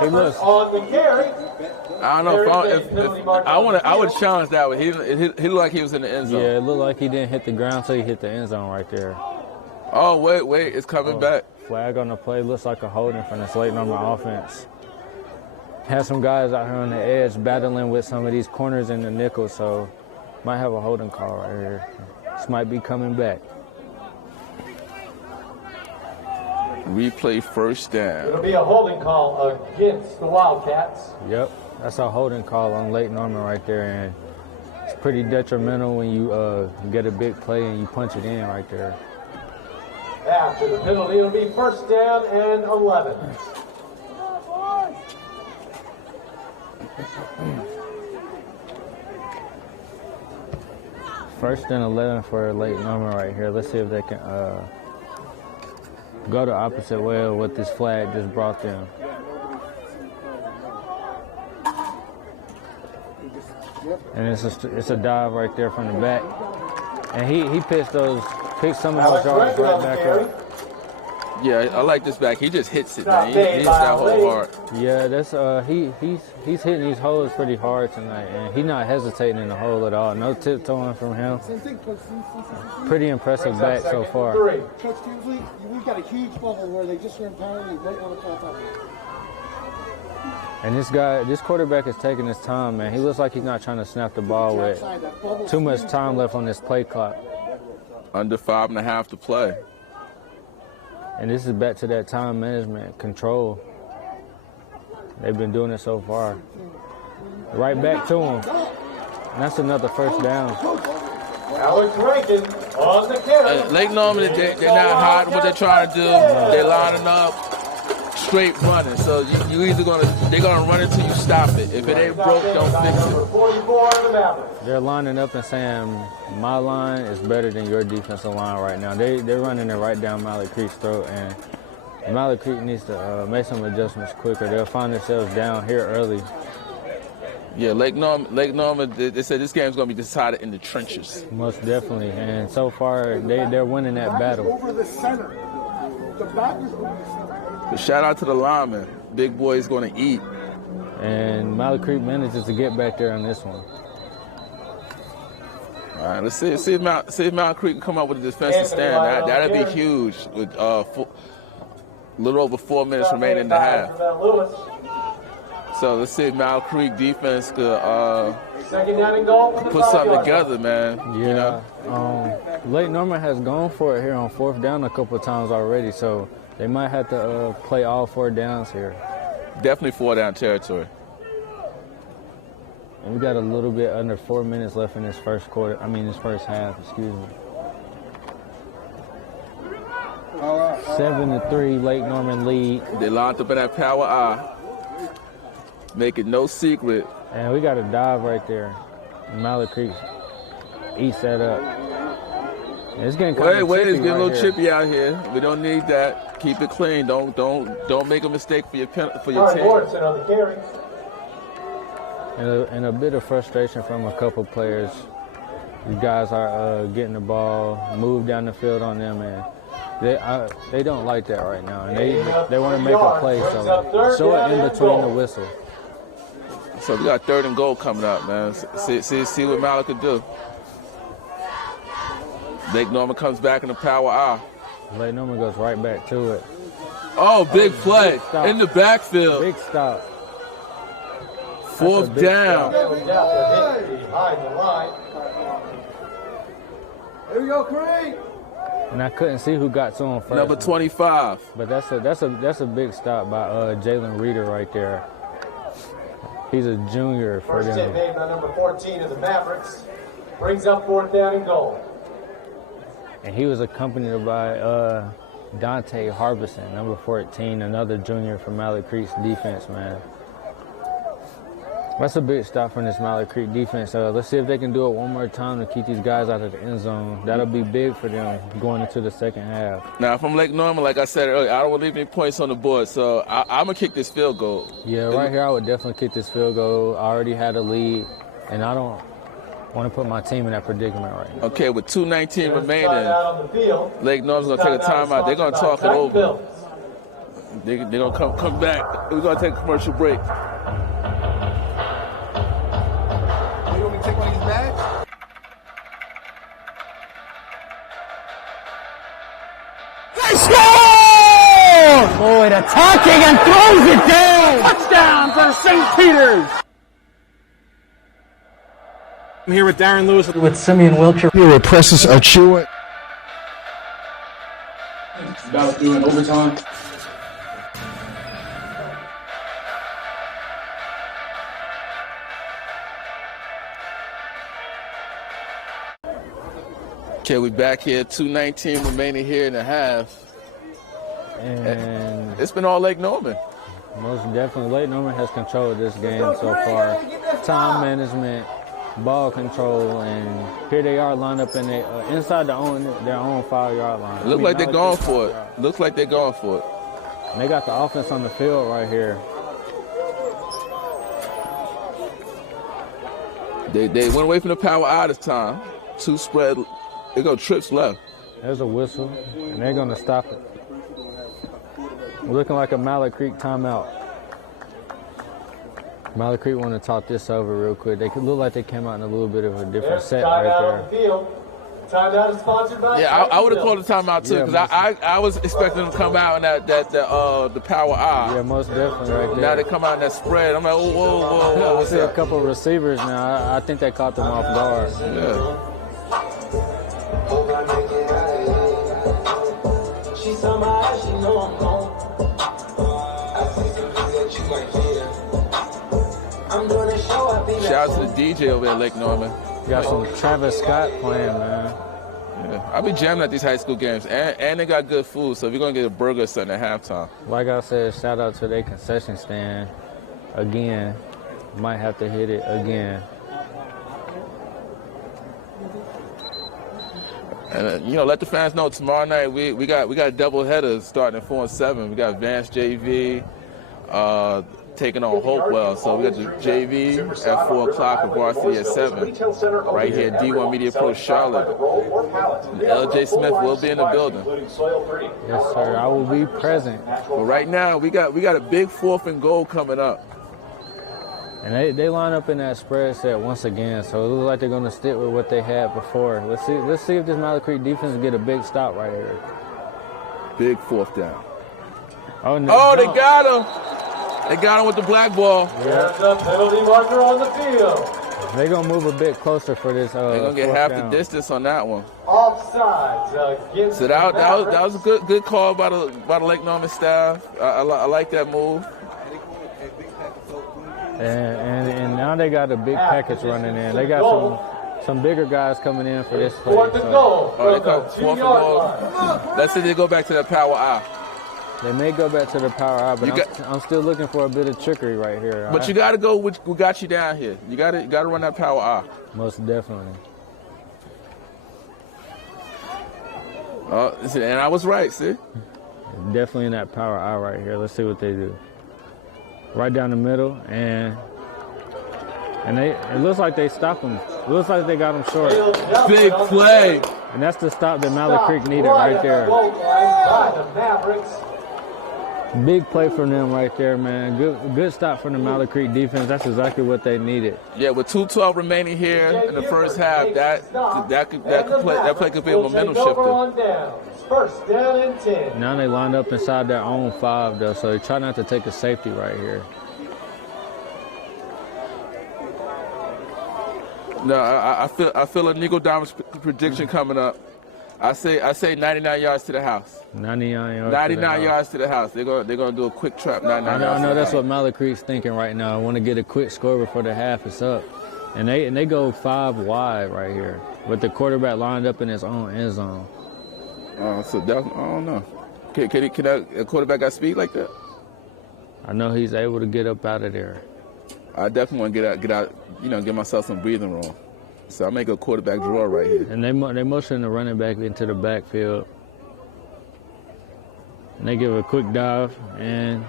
Hey, look. On the carry. I don't know if I would challenge that one. He looked like he was in the end zone. Yeah, it looked like he didn't hit the ground till he hit the end zone right there. Oh, wait, it's coming back. Flag on the play. Looks like a holding from this late number offense. Have some guys out here on the edge battling with some of these corners in the nickel, so might have a holding call right here. This might be coming back. Replay first down. It'll be a holding call against the Wildcats. Yep, that's a holding call on Lake Norman right there, and it's pretty detrimental when you get a big play and you punch it in right there. After the penalty, it'll be first down and 11. First and 11 for Lake Norman right here. Let's see if they can go the opposite way of what this flag just brought them. And it's a dive right there from the back. And he picked some of those yards right back up. Yeah, I like this back. He just hits it, man. He hits that hole hard. Yeah, that's he's hitting these holes pretty hard tonight, and he's not hesitating in the hole at all. No tiptoeing from him. Pretty impressive back so far. Coach Kingsley, we've got a huge bubble where they just ran power and don't want to pop up. And this quarterback is taking his time, man. He looks like he's not trying to snap the ball with too much time left on this play clock. Under 5.5 to play. And this is back to that time management control. They've been doing it so far. Right back to him. And that's another first down. Alex Rankin on the carry. Lake Norman, they're not hiding what they're trying to do. They're lining up, straight running. So they're gonna run it till you stop it. If it ain't broke, don't fix it. They're lining up and saying, my line is better than your defensive line right now. They're running it right down Mallard Creek's throat, and Mallard Creek needs to make some adjustments quicker. They'll find themselves down here early. Yeah, Lake Norman, they said this game's going to be decided in the trenches. Most definitely, and so far they're winning that battle. Over the center. The back is over the center. But shout out to the linemen. big boy's going to eat. And Mallard Creek manages to get back there on this one. All right, let's see if Mallard Creek can come up with a defensive stand. That'd be huge with a little over 4 minutes remaining in the half. So let's see if Mallard Creek defense could put something together, man. Yeah. You know? Lake Norman has gone for it here on 4th down a couple of times already, so they might have to play all 4 downs here. Definitely 4-down territory. And we got a little bit under 4 minutes left in this first half, excuse me. 7-3, Lake Norman lead. They lined up in that power I. Make it no secret. And we got a dive right there. Mallard Creek eats that up. And it's getting kind of Wait, it's chippy getting a little right chippy out here. We don't need that. Keep it clean. Don't make a mistake for your team. On the carry. And a bit of frustration from a couple players. These guys are getting the ball, move down the field on them, and they don't like that right now. And they want to make a play, so show it in between the whistle. So we got 3rd and goal coming up, man. See what Mallard could do. Lake Norman comes back in the power I. Lake Norman goes right back to it. Oh, big play in the backfield. Big stop. 4th down. Behind the line. Here we go, Creek. And I couldn't see who got to him first. Number 25. But that's a big stop by Jalen Reeder right there. He's a junior for First them. hit made by number 14 of the Mavericks. Brings up 4th down and goal. And he was accompanied by Dante Harbison, number 14, another junior from Mallard Creek's defense, man. That's a big stop from this Mallard Creek defense. Let's see if they can do it one more time to keep these guys out of the end zone. That'll be big for them going into the second half. Now, from Lake Norman, like I said earlier, I don't want to leave any points on the board, so I'm going to kick this field goal. Yeah, right here I would definitely kick this field goal. I already had a lead, and I don't want to put my team in that predicament right now. Okay, with 2:19 remaining, Lake Norman's going to take a timeout. They're going to talk it over. They're going to come back. We're going to take a commercial break. Take one of these bags? They score! Boyd attacking and throws it down! Touchdown for St. Peter's! I'm here with Darren Lewis. With Simeon Wiltshire. Here with Precious Achua. About doing overtime. Okay, we back here, 2:19 remaining here in the half. And it's been all Lake Norman. Most definitely, Lake Norman has controlled this game so far. Time management, ball control, and here they are lined up in inside their own 5-yard line. Looks like they're going for it. Looks like they're going for it. And they got the offense on the field right here. They went away from the power out this time. 2 spread. They go trips left. There's a whistle, and they're going to stop it. Looking like a Mallard Creek timeout. Mallard Creek want to talk this over real quick. They could look like they came out in a little bit of a different set right there. Timeout is sponsored by. Yeah, I would have called a timeout too, because I was expecting them to come out in the power I. Yeah, most definitely right there. Now they come out in that spread. I'm like, whoa. I see a couple of receivers now. I think they caught them off guard. Yeah. Shout out to the DJ over at Lake Norman. Got some Travis Scott playing, man. Yeah, I'll be jamming at these high school games, and they got good food, so we're going to get a burger or something at halftime. Like I said, shout out to their concession stand. Again, might have to hit it again. And let the fans know tomorrow night we got double headers starting at 4 and 7. We got Vance JV, taking on Hopewell. So we got the JV at 4 o'clock and varsity at 7. Right here, D1 Media Pro Charlotte. LJ Smith will be in the building. Yes, sir. I will be present. But right now, we got a big 4th and goal coming up. And they line up in that spread set once again, so it looks like they're going to stick with what they had before. Let's see if this Mallard Creek defense get a big stop right here. Big 4th down. Oh, no, they got him. They got him with the black ball. There's a penalty marker on the field. They're going to move a bit closer for this. They're going to get half the distance on that one. Offsides against So that was a good call by the Lake Norman staff. I like that move. And now they got a big package running in. They got some bigger guys coming in for this play. Fourth and goal. They call 4th and goal. Let's see if they go back to that power I. They may go back to the power I, but I'm still looking for a bit of trickery right here. But you got to go with who got you down here. You got to run that power I. Most definitely. Oh, and I was right, see? Definitely in that power I right here. Let's see what they do. Right down the middle, and it looks like they stopped him. It looks like they got him short. Big play. And that's the stop that Mallard Creek needed right there. Big play from them right there, man. Good stop from the Mallard Creek defense. That's exactly what they needed. Yeah, with 2:12 remaining here in the first half, that play could be a momentum shifter. First down and 10. Now they lined up inside their own 5, though, so they try not to take a safety right here. No, I feel a Nico Diamond's prediction coming up. I say 99 yards to the house. 99 yards. 99 yards to the house. They're gonna do a quick trap. 99 yards. I know that's what Mallard Creek's thinking right now. I want to get a quick score before the half is up, and they go 5 wide right here with the quarterback lined up in his own end zone. So I don't know. Can a quarterback got speed like that? I know he's able to get up out of there. I definitely want to get out. Give myself some breathing room. So I make a quarterback draw right here. And they motion the running back into the backfield. And they give a quick dive, and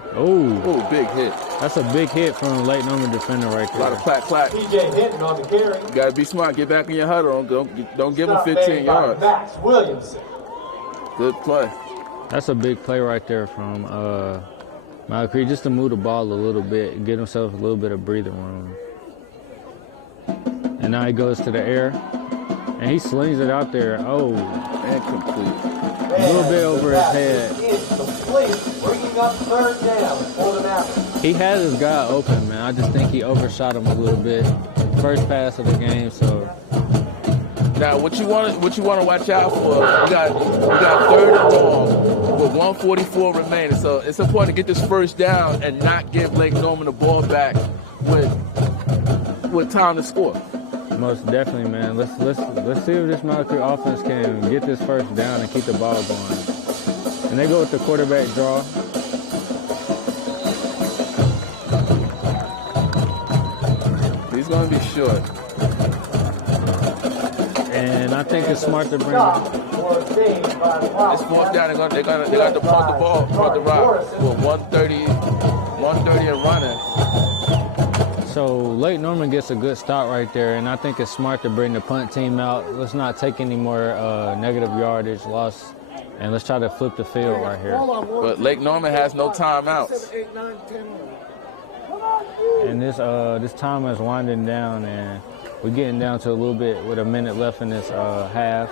big hit. That's a big hit from a Lake Norman defender right there. A lot of clack. TJ hitting on the carry. You gotta be smart. Get back in your huddle. Don't give him 15 yards. Max Williamson. Good play. That's a big play right there from Mallard Creek, just to move the ball a little bit and get himself a little bit of breathing room. And now he goes to the air, and he slings it out there. Oh, incomplete. A little bit over his head. Incomplete, bringing up third down for the Mavericks. He had his guy open, man. I just think he overshot him a little bit. First pass of the game, so. Now, what you want to watch out for? We got third and long with 1:44 remaining. So it's important to get this first down and not give Lake Norman the ball back with time to score. Most definitely, man. Let's see if this Mallard Creek offense can get this first down and keep the ball going. And they go with the quarterback draw. He's going to be short. And I think it's smart to bring. It's 4th down. They got to punt the ball, punt the rock. With 130 and running. So Lake Norman gets a good start right there, and I think it's smart to bring the punt team out. Let's not take any more negative yardage loss, and let's try to flip the field right here. But Lake Norman has no timeouts. And this time is winding down, and we're getting down to a little bit with a minute left in this half.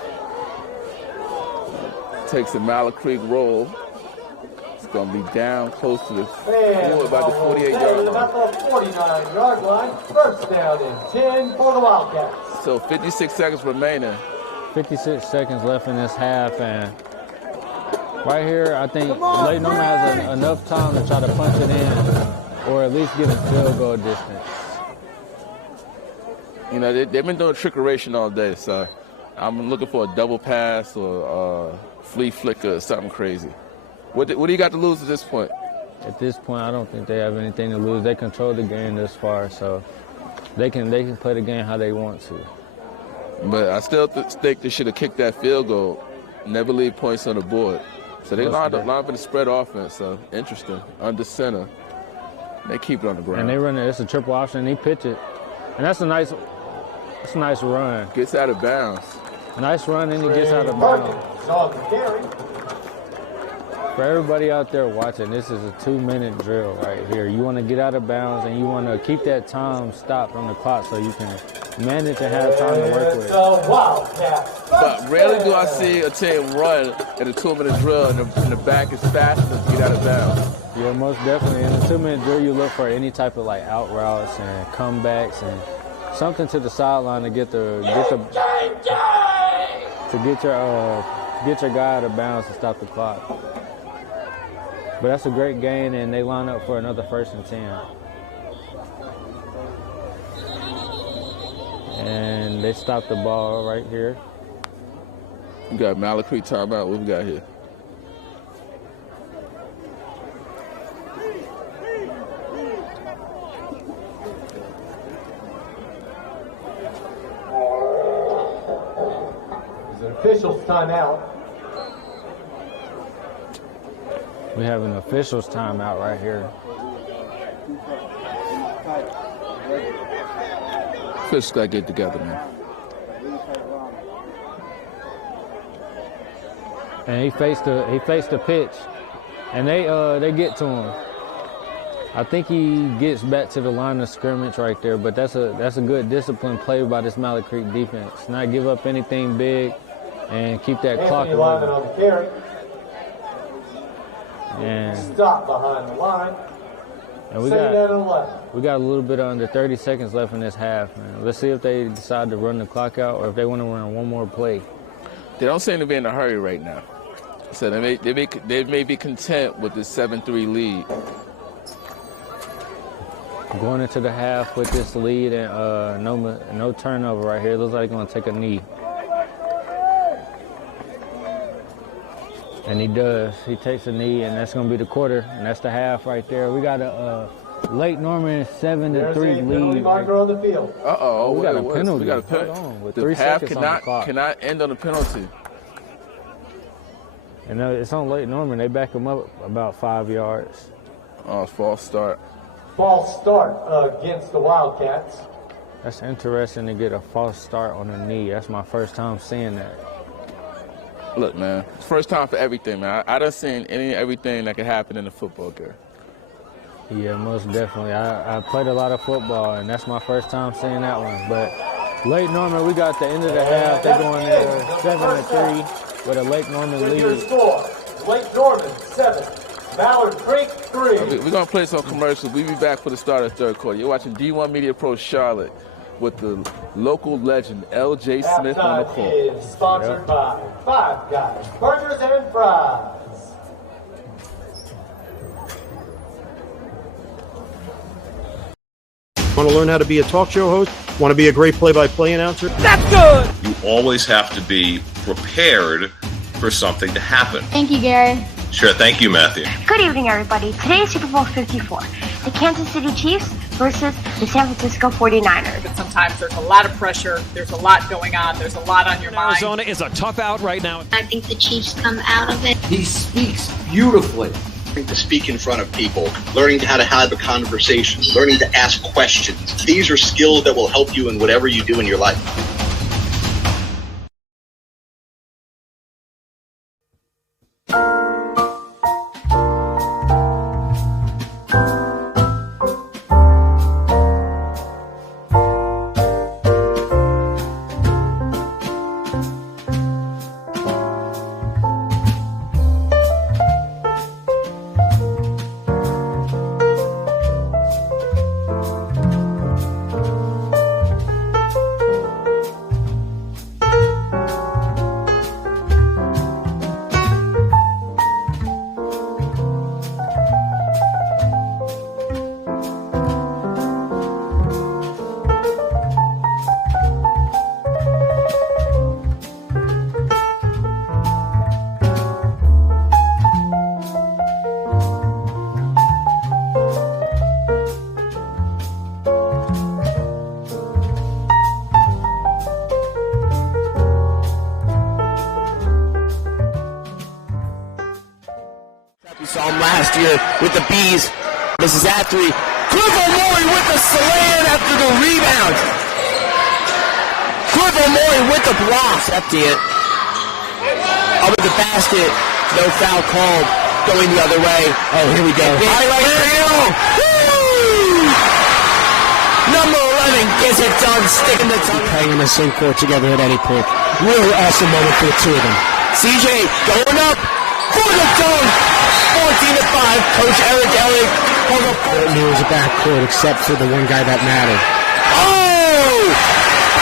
Takes the Mallard Creek roll. It's going to be down close to the about the 48-yard line. About the 49-yard line. First down and 10 for the Wildcats. So 56 seconds remaining. 56 seconds left in this half, and right here, I think Lake Norman has enough time to try to punch it in, or at least get a field goal distance. They've been doing trickeration all day, so I'm looking for a double pass or flea flicker or something crazy. What do you got to lose at this point? At this point, I don't think they have anything to lose. They control the game this far, so they can play the game how they want to. But I still think they should have kicked that field goal, never leave points on the board. So they lined up for the spread offense, so interesting, under center. They keep it on the ground. And they run it. It's a triple option. And he pitch it, and that's a nice run. Gets out of bounds. Nice run, and he gets out of bounds. On the carry. For everybody out there watching, this is a 2-minute drill right here. You want to get out of bounds, and you want to keep that time stopped on the clock so you can manage to have time to work with. But rarely do I see a team run in a 2-minute drill and the back is fast enough to get out of bounds. Yeah, most definitely. In a 2-minute drill, you look for any type of like out routes and comebacks and something to the sideline to get your guy out of bounds to stop the clock. But that's a great gain, and they line up for another 1st and 10. And they stop the ball right here. We got Mallard timeout. What we got here? It's an official's timeout. We have an official's timeout right here. Officials gotta get together, man. And he faced the pitch, and they get to him. I think he gets back to the line of scrimmage right there, but that's a good disciplined play by this Mallard Creek defense. Not give up anything big, and keep that clock moving. On the carry. And stop behind the line. And we got a little bit under 30 seconds left in this half, man. Let's see if they decide to run the clock out or if they want to run one more play. They don't seem to be in a hurry right now. So they may be content with the 7-3 lead. Going into the half with this lead and no turnover right here. Looks like they're going to take a knee. And he does. He takes a knee, and that's going to be the quarter, and that's the half right there. We got a Lake Norman 7-3 lead. Marker on the field. Uh-oh. We got a penalty. We got a penalty. With the 3 half seconds on the clock. cannot end on a penalty. And it's on Lake Norman. They back him up about 5 yards. Oh, false start. False start against the Wildcats. That's interesting to get a false start on a knee. That's my first time seeing that. Look, man, it's first time for everything, man. I done seen everything that could happen in a football game. Yeah, most definitely. I played a lot of football, and that's my first time seeing that one. But Lake Norman, we got the end of the half. They're going there 7-3 with a Lake Norman lead. Your score, Lake Norman 7, Mallard Creek 3. We're going to play some commercials. We'll be back for the start of the third quarter. You're watching D1 Media Pro Charlotte with the local legend, L.J. Smith on the call. Is sponsored by Five Guys Burgers and Fries. Want to learn how to be a talk show host? Want to be a great play-by-play announcer? That's good! You always have to be prepared for something to happen. Thank you, Gary. Sure, thank you, Matthew. Good evening, everybody. Today is Super Bowl 54. The Kansas City Chiefs versus the San Francisco 49ers. But sometimes there's a lot of pressure. There's a lot going on. There's a lot on your mind. Arizona is a tough out right now. I think the Chiefs come out of it. He speaks beautifully. Learning to speak in front of people, learning how to have a conversation, learning to ask questions. These are skills that will help you in whatever you do in your life. Saw him last year with the Bees. This is at 3. Cliff O'Malley with the slam after the rebound. Cliff O'Malley with the block. Empty it. Over the basket. No foul called. Going the other way. Oh, here we go. Highlight reel. Number 11 gets it done. Sticking the tongue. Playing in the same court together at any point. Really awesome moment for the two of them. CJ going up for the dunk. 14-5. Coach Eric Ellick. It was a backcourt except for the one guy that mattered. Oh!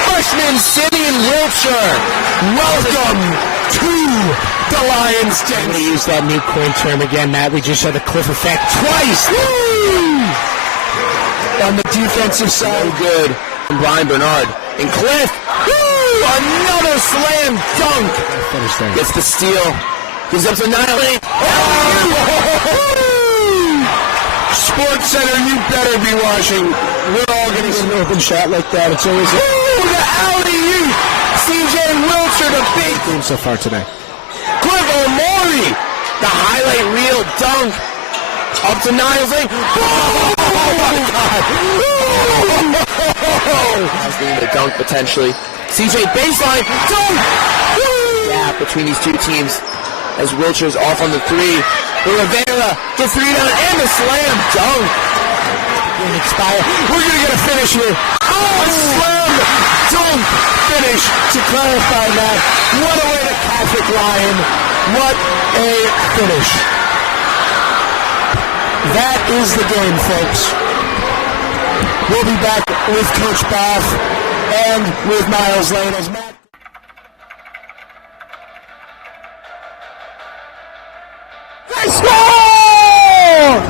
Freshman Simeon Wiltshire. Welcome to the Lions Den. I'm going to use that new coin term again, Matt. We just saw the Cliff effect twice. Woo! On the defensive side. So good. From Brian Bernard. And Cliff. Woo! Another slam dunk. Gets the steal. Gives up to Nile. Sports Center, you better be watching. We're all getting an open shot like that. It's always the alley-oop. CJ Wiltshire, the big game so far today. Cliff O'Malley, the highlight reel dunk. Up to Niles Lane. Oh my God. The dunk potentially. CJ baseline. Dunk. Gap between these two teams as Wiltshire's off on the three. Rivera, the three down, and the slam dunk. Expire. We're going to get a finish here. Oh, a slam dunk finish to clarify that. What a way to Catholic Lion. What a finish. That is the game, folks. We'll be back with Coach Bath and with Miles Lane as Matt. Score!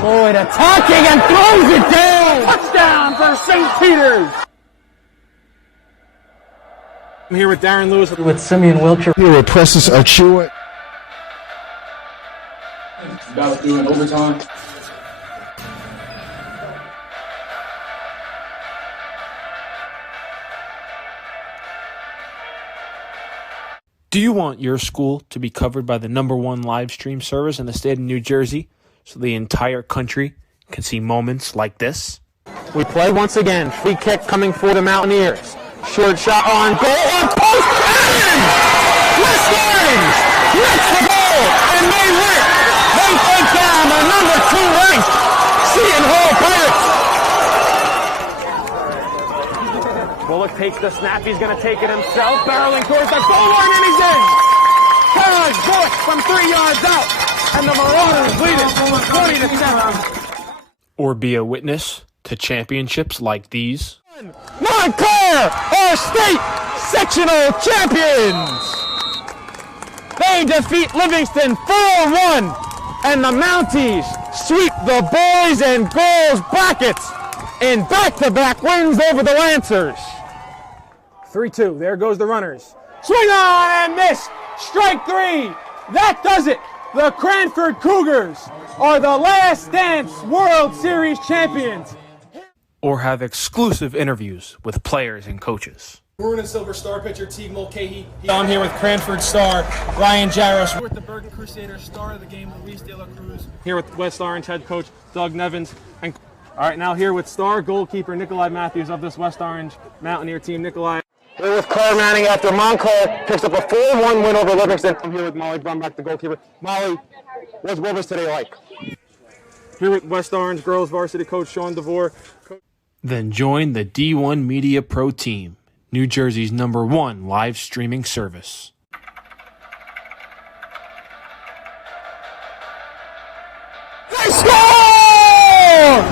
Lloyd attacking and throws it down! Touchdown for St. Peter's! I'm here with Darren Lewis. With Simeon Wiltshire. Here with Precious Achua. It's about doing overtime. Do you want your school to be covered by the #1 live stream service in the state of New Jersey so the entire country can see moments like this? We play once again. Free kick coming for the Mountaineers. Short shot on goal. On post. And West Orange gets the goal. And they win. They take down the #2 ranked Seton Hall Pirates. Bullock takes the snap. He's going to take it himself. Barreling towards the goal line, and he's in. Carriage Bullock from 3 yards out. And the Marauders lead it 20-7. Or be a witness to championships like these. Montclair are state sectional champions. They defeat Livingston 4-1. And the Mounties sweep the boys and girls brackets in back-to-back wins over the Lancers. 3-2. There goes the runners. Swing on and miss. Strike three. That does it. The Cranford Cougars are the Last Dance World Series champions. Or have exclusive interviews with players and coaches. Maroon and Silver Star pitcher Teague Mulcahy. I'm here with Cranford star Ryan Jaros. We're with the Bergen Crusaders star of the game, Luis De La Cruz. Here with West Orange head coach Doug Nevins. And all right, now here with star goalkeeper Nikolai Matthews of this West Orange Mountaineer team. Nikolai. Here with Claire Manning after Montclair picks up a 4-1 win over Livingston. I'm here with Molly Brumback, the goalkeeper. Molly, what's Rivers today like? Here with West Orange girls varsity coach Sean DeVore. Then join the D1 Media Pro team, New Jersey's #1 live streaming service. They score!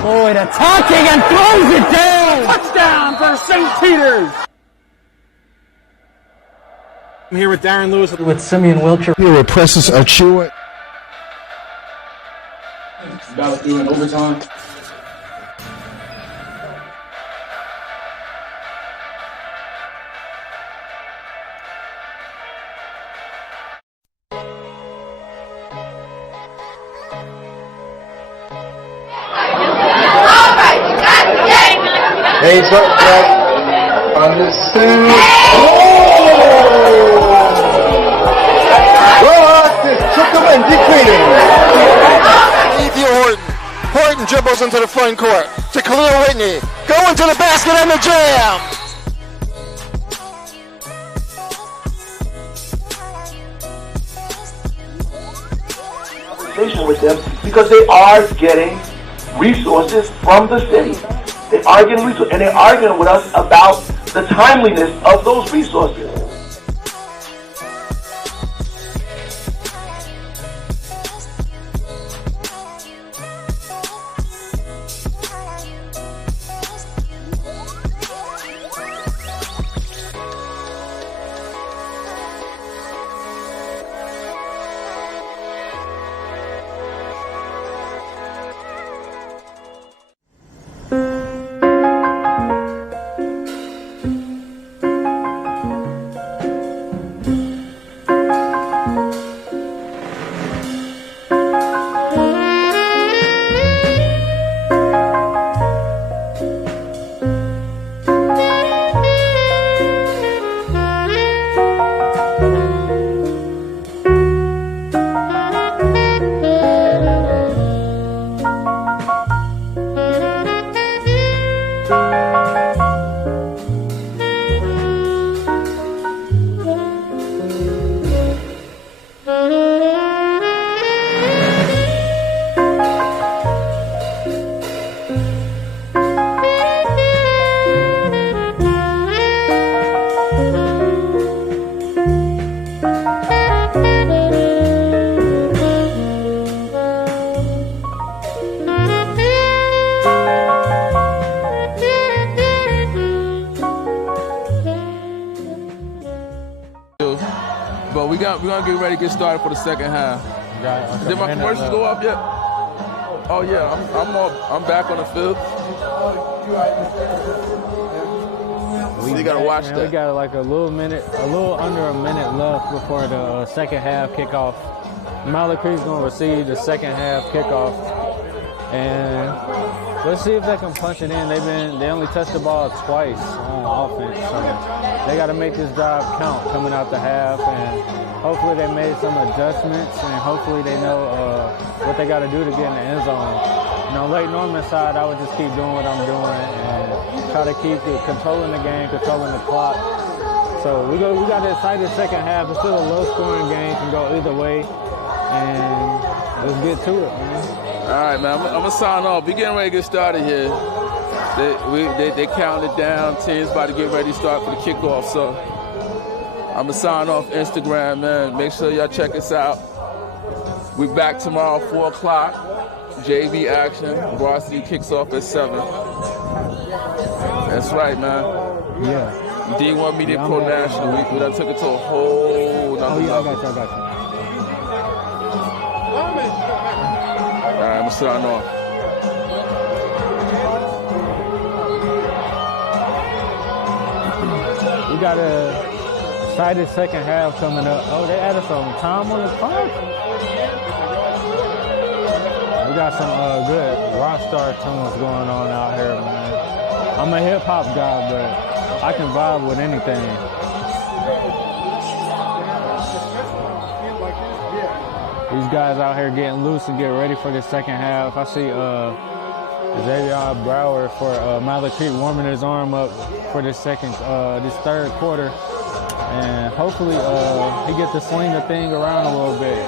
Lloyd attacking and throws it down! Touchdown for St. Peter's! I'm here with Darren Lewis. With Simeon Wiltshire. Here with Precious Achua. It's about doing overtime. Hey, on the suit. Took them and decreasing. Horton dribbles into the front court. to Khalil Whitney. Going to the basket and the jam. With them because they are getting resources from the city. They are getting resources, and they're arguing with us about the timeliness of those resources. But we're gonna get ready to get started for the second half. Did my commercials go up yet? Oh yeah, I'm back on the field. So you gotta watch that. We got like a little under a minute left before the second half kickoff. Mallard Creek's gonna receive the second half kickoff, and let's see if they can punch it in. They only touched the ball twice on offense, so they got to make this drive count coming out the half, and hopefully they made some adjustments, and hopefully they know what they got to do to get in the end zone. You know, Lake Norman side, I would just keep doing what I'm doing and try to keep controlling the game, controlling the clock. So we got an exciting second half. It's still a low-scoring game, can go either way, and let's get to it, man. All right, man. I'm gonna sign off. We getting ready to get started here. They counting it down. Team's about to get ready to start for the kickoff. So I'm gonna sign off Instagram, man. Make sure y'all check us out. We back tomorrow 4 o'clock. JV action. Varsity kicks off at 7. That's right, man. Yeah. D1 Media Pro National. We done took it to a whole nother level. I got you. All right, I'm gonna sign off. We got a excited second half coming up. Oh, they added some time on the clock. We got some good rock star tunes going on out here, man. I'm a hip hop guy, but I can vibe with anything. These guys out here getting loose and getting ready for the second half. I see Xavier Brower for Mallard Creek warming his arm up for this third quarter. And hopefully he gets to swing the thing around a little bit.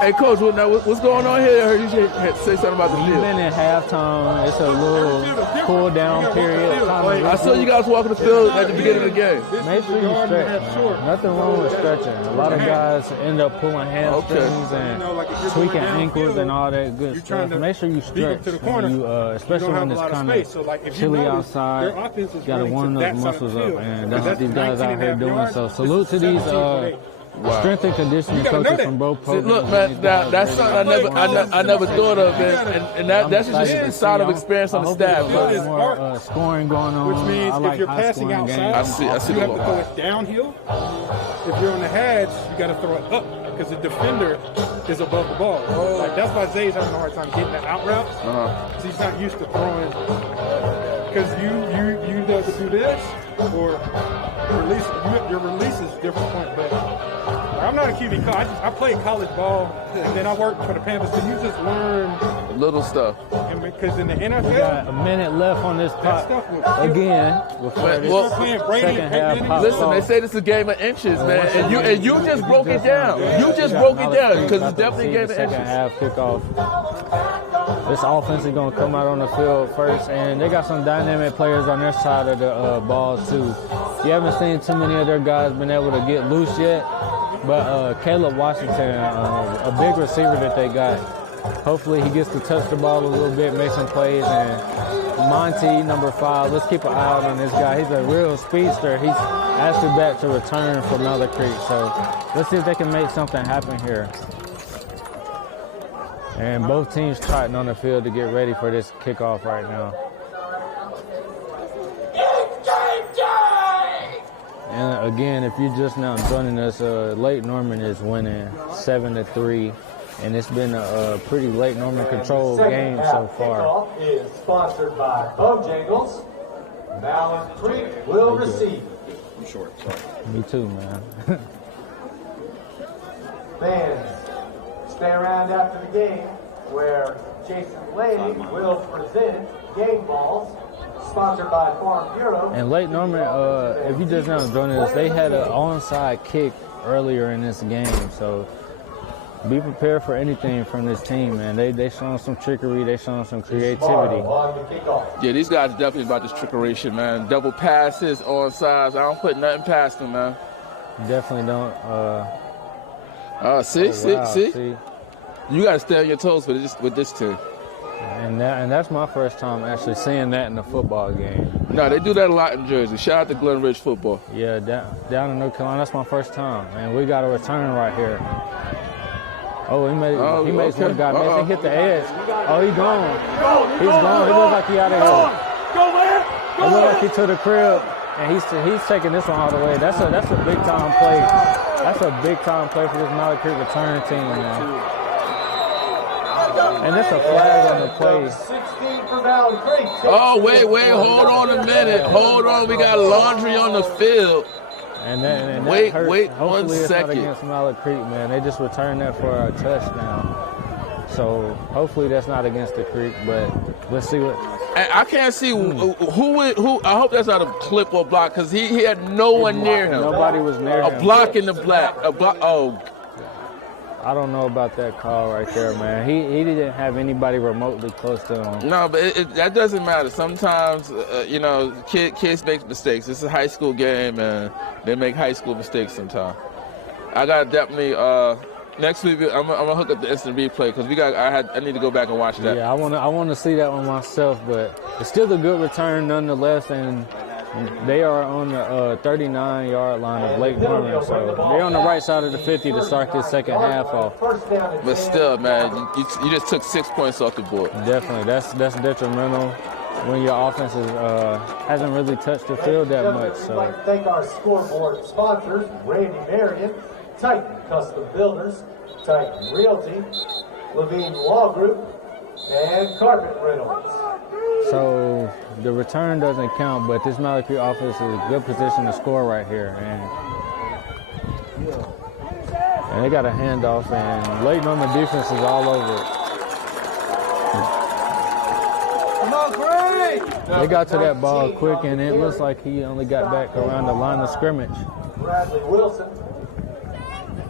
Hey, Coach, what's going on here? I heard you say something about the field. We've been in halftime. It's a little cool-down period. I saw you guys walking the field at the beginning of the game. Make sure you stretch. Nothing wrong with stretching. A lot of guys end up pulling hamstrings and tweaking ankles and all that good stuff. Make sure you stretch, especially when it's kind of chilly outside. You got to warm those muscles up, and that's what these guys out here doing. So salute to these strength and conditioning coaches from both programs. Look, man, that's something I never thought of, and that's just a sign of experience on the staff. There's more scoring going on. Which means if you're passing outside, I see you have to throw it downhill. If you're on the hedge, you got to throw it up. because the defender is above the ball. Like that's why Zay's having a hard time getting the out routes. So he's not used to throwing because you either have to do this or release. Your release is a different point, but I'm not a QB coach. I played college ball, and then I worked for the Panthers. So you just learn little stuff. Because in the NFL, we got a minute left on this pot again. Second half. Listen, they say this is a game of inches, man, and you just broke it down. You just broke it down because it's definitely a game of inches. Second half kickoff. This offense is going to come out on the field first, and they got some dynamic players on their side of the ball too. You haven't seen too many of their guys been able to get loose yet, but Caleb Washington, a big receiver that they got. Hopefully he gets to touch the ball a little bit, make some plays, and Monty, number 5, let's keep an eye out on this guy. He's a real speedster. He's actually back to return from Mallard Creek, so let's see if they can make something happen here. And both teams trotting on the field to get ready for this kickoff right now. And again, if you're just now joining us, Lake Norman is winning 7-3. And it's been a pretty late Norman control game so far. Kickoff is sponsored by Bojangles. Mallard Creek will receive. I'm short, sorry. Me too, man. Fans, stay around after the game where Jason Lady will present game balls sponsored by Farm Bureau. And Lake Norman, if you just now joining us, they had an onside kick earlier in this game, so be prepared for anything from this team, man. They showing some trickery. They showing some creativity. Yeah, these guys are definitely about this trickery shit, man. Double passes, onside. I don't put nothing past them, man. Definitely don't. See? You got to stay on your toes with this team. And that's my first time actually seeing that in a football game. No, they do that a lot in Jersey. Shout out to Glen Ridge football. Yeah, down in North Carolina, that's my first time. And we got a return right here. Oh, he makes one guy miss. He hit the edge. Oh, he's gone. He's gone. It looks like he out of here. Go, man. It looks like he to the crib, and he's taking this one all the way. That's a big time play. That's a big time play for this Mallard Creek return team, man. And it's a flag on the play. 16 for Mallard Creek. Oh, wait, hold on a minute. Hold on, we got laundry on the field. And that wait hurts. 1 Hopefully it's second. not against Mallard Creek, man. They just returned that for a touchdown. So hopefully that's not against the Creek, but let's see what. I can't see who. I hope that's not a clip or block because he had no one near him. Nobody was near him. A block in the black. A block. Oh. I don't know about that call right there, man. He didn't have anybody remotely close to him. No, but that doesn't matter. Sometimes, kids make mistakes. This is a high school game, and they make high school mistakes sometimes. I got definitely next week. I'm gonna hook up the instant replay because I need to go back and watch that. Yeah, I want to see that one myself, but it's still a good return nonetheless, and they are on the 39-yard line of Lake Norman, so they're on the right side of the 50 to start this second half off. But still, man, you just took 6 points off the board. Definitely, that's detrimental when your offense hasn't really touched the field that much. So. We'd like to thank our scoreboard sponsors, Randy Marion, Titan Custom Builders, Titan Realty, Levine Law Group, and Carpet Rentals. So the return doesn't count, but this Mallard Creek offense is a good position to score right here. And they got a handoff, and Lake Norman defense is all over it. Come on, Greg! They got to that ball quick, and it looks like he only got back around the line of scrimmage. Bradley Wilson.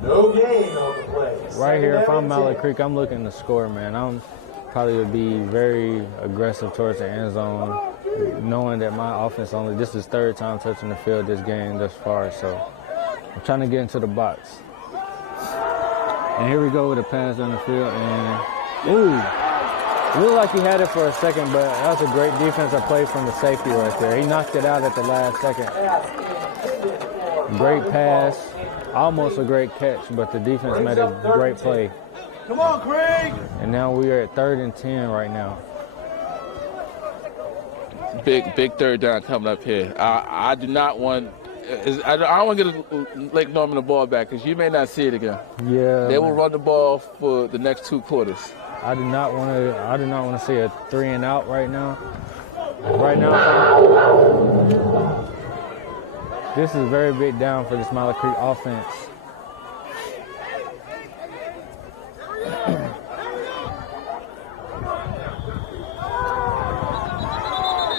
No gain on the play. Right here, if I'm Mallard Creek, I'm looking to score, man. I'm probably would be very aggressive towards the end zone, knowing that my offense this is third time touching the field this game thus far, so I'm trying to get into the box. And here we go with a pass down the field, and it looked like he had it for a second, but that was a great defensive play from the safety right there. He knocked it out at the last second. Great pass, almost a great catch, but the defense made a great play. Come on, Craig! And now we are at 3rd and 10 right now. Big third down coming up here. I do not want I don't want to get Lake Norman the ball back because you may not see it again. Yeah. They will run the ball for the next 2 quarters. I do not want to see a 3 and out right now. Right now, this is a very big down for this Mallard Creek offense.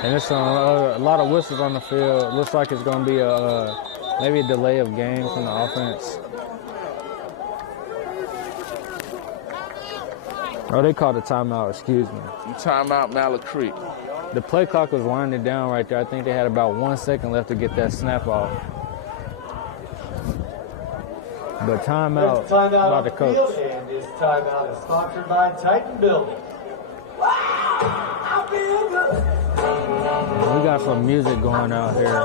And it's a lot of whistles on the field. Looks like it's going to be maybe a delay of game from the offense. Oh, they called a timeout, excuse me. Timeout, Mallard Creek. The play clock was winding down right there. I think they had about 1 second left to get that snap off. But timeout by the coach. And this timeout is sponsored by Titan Building. We got some music going out here.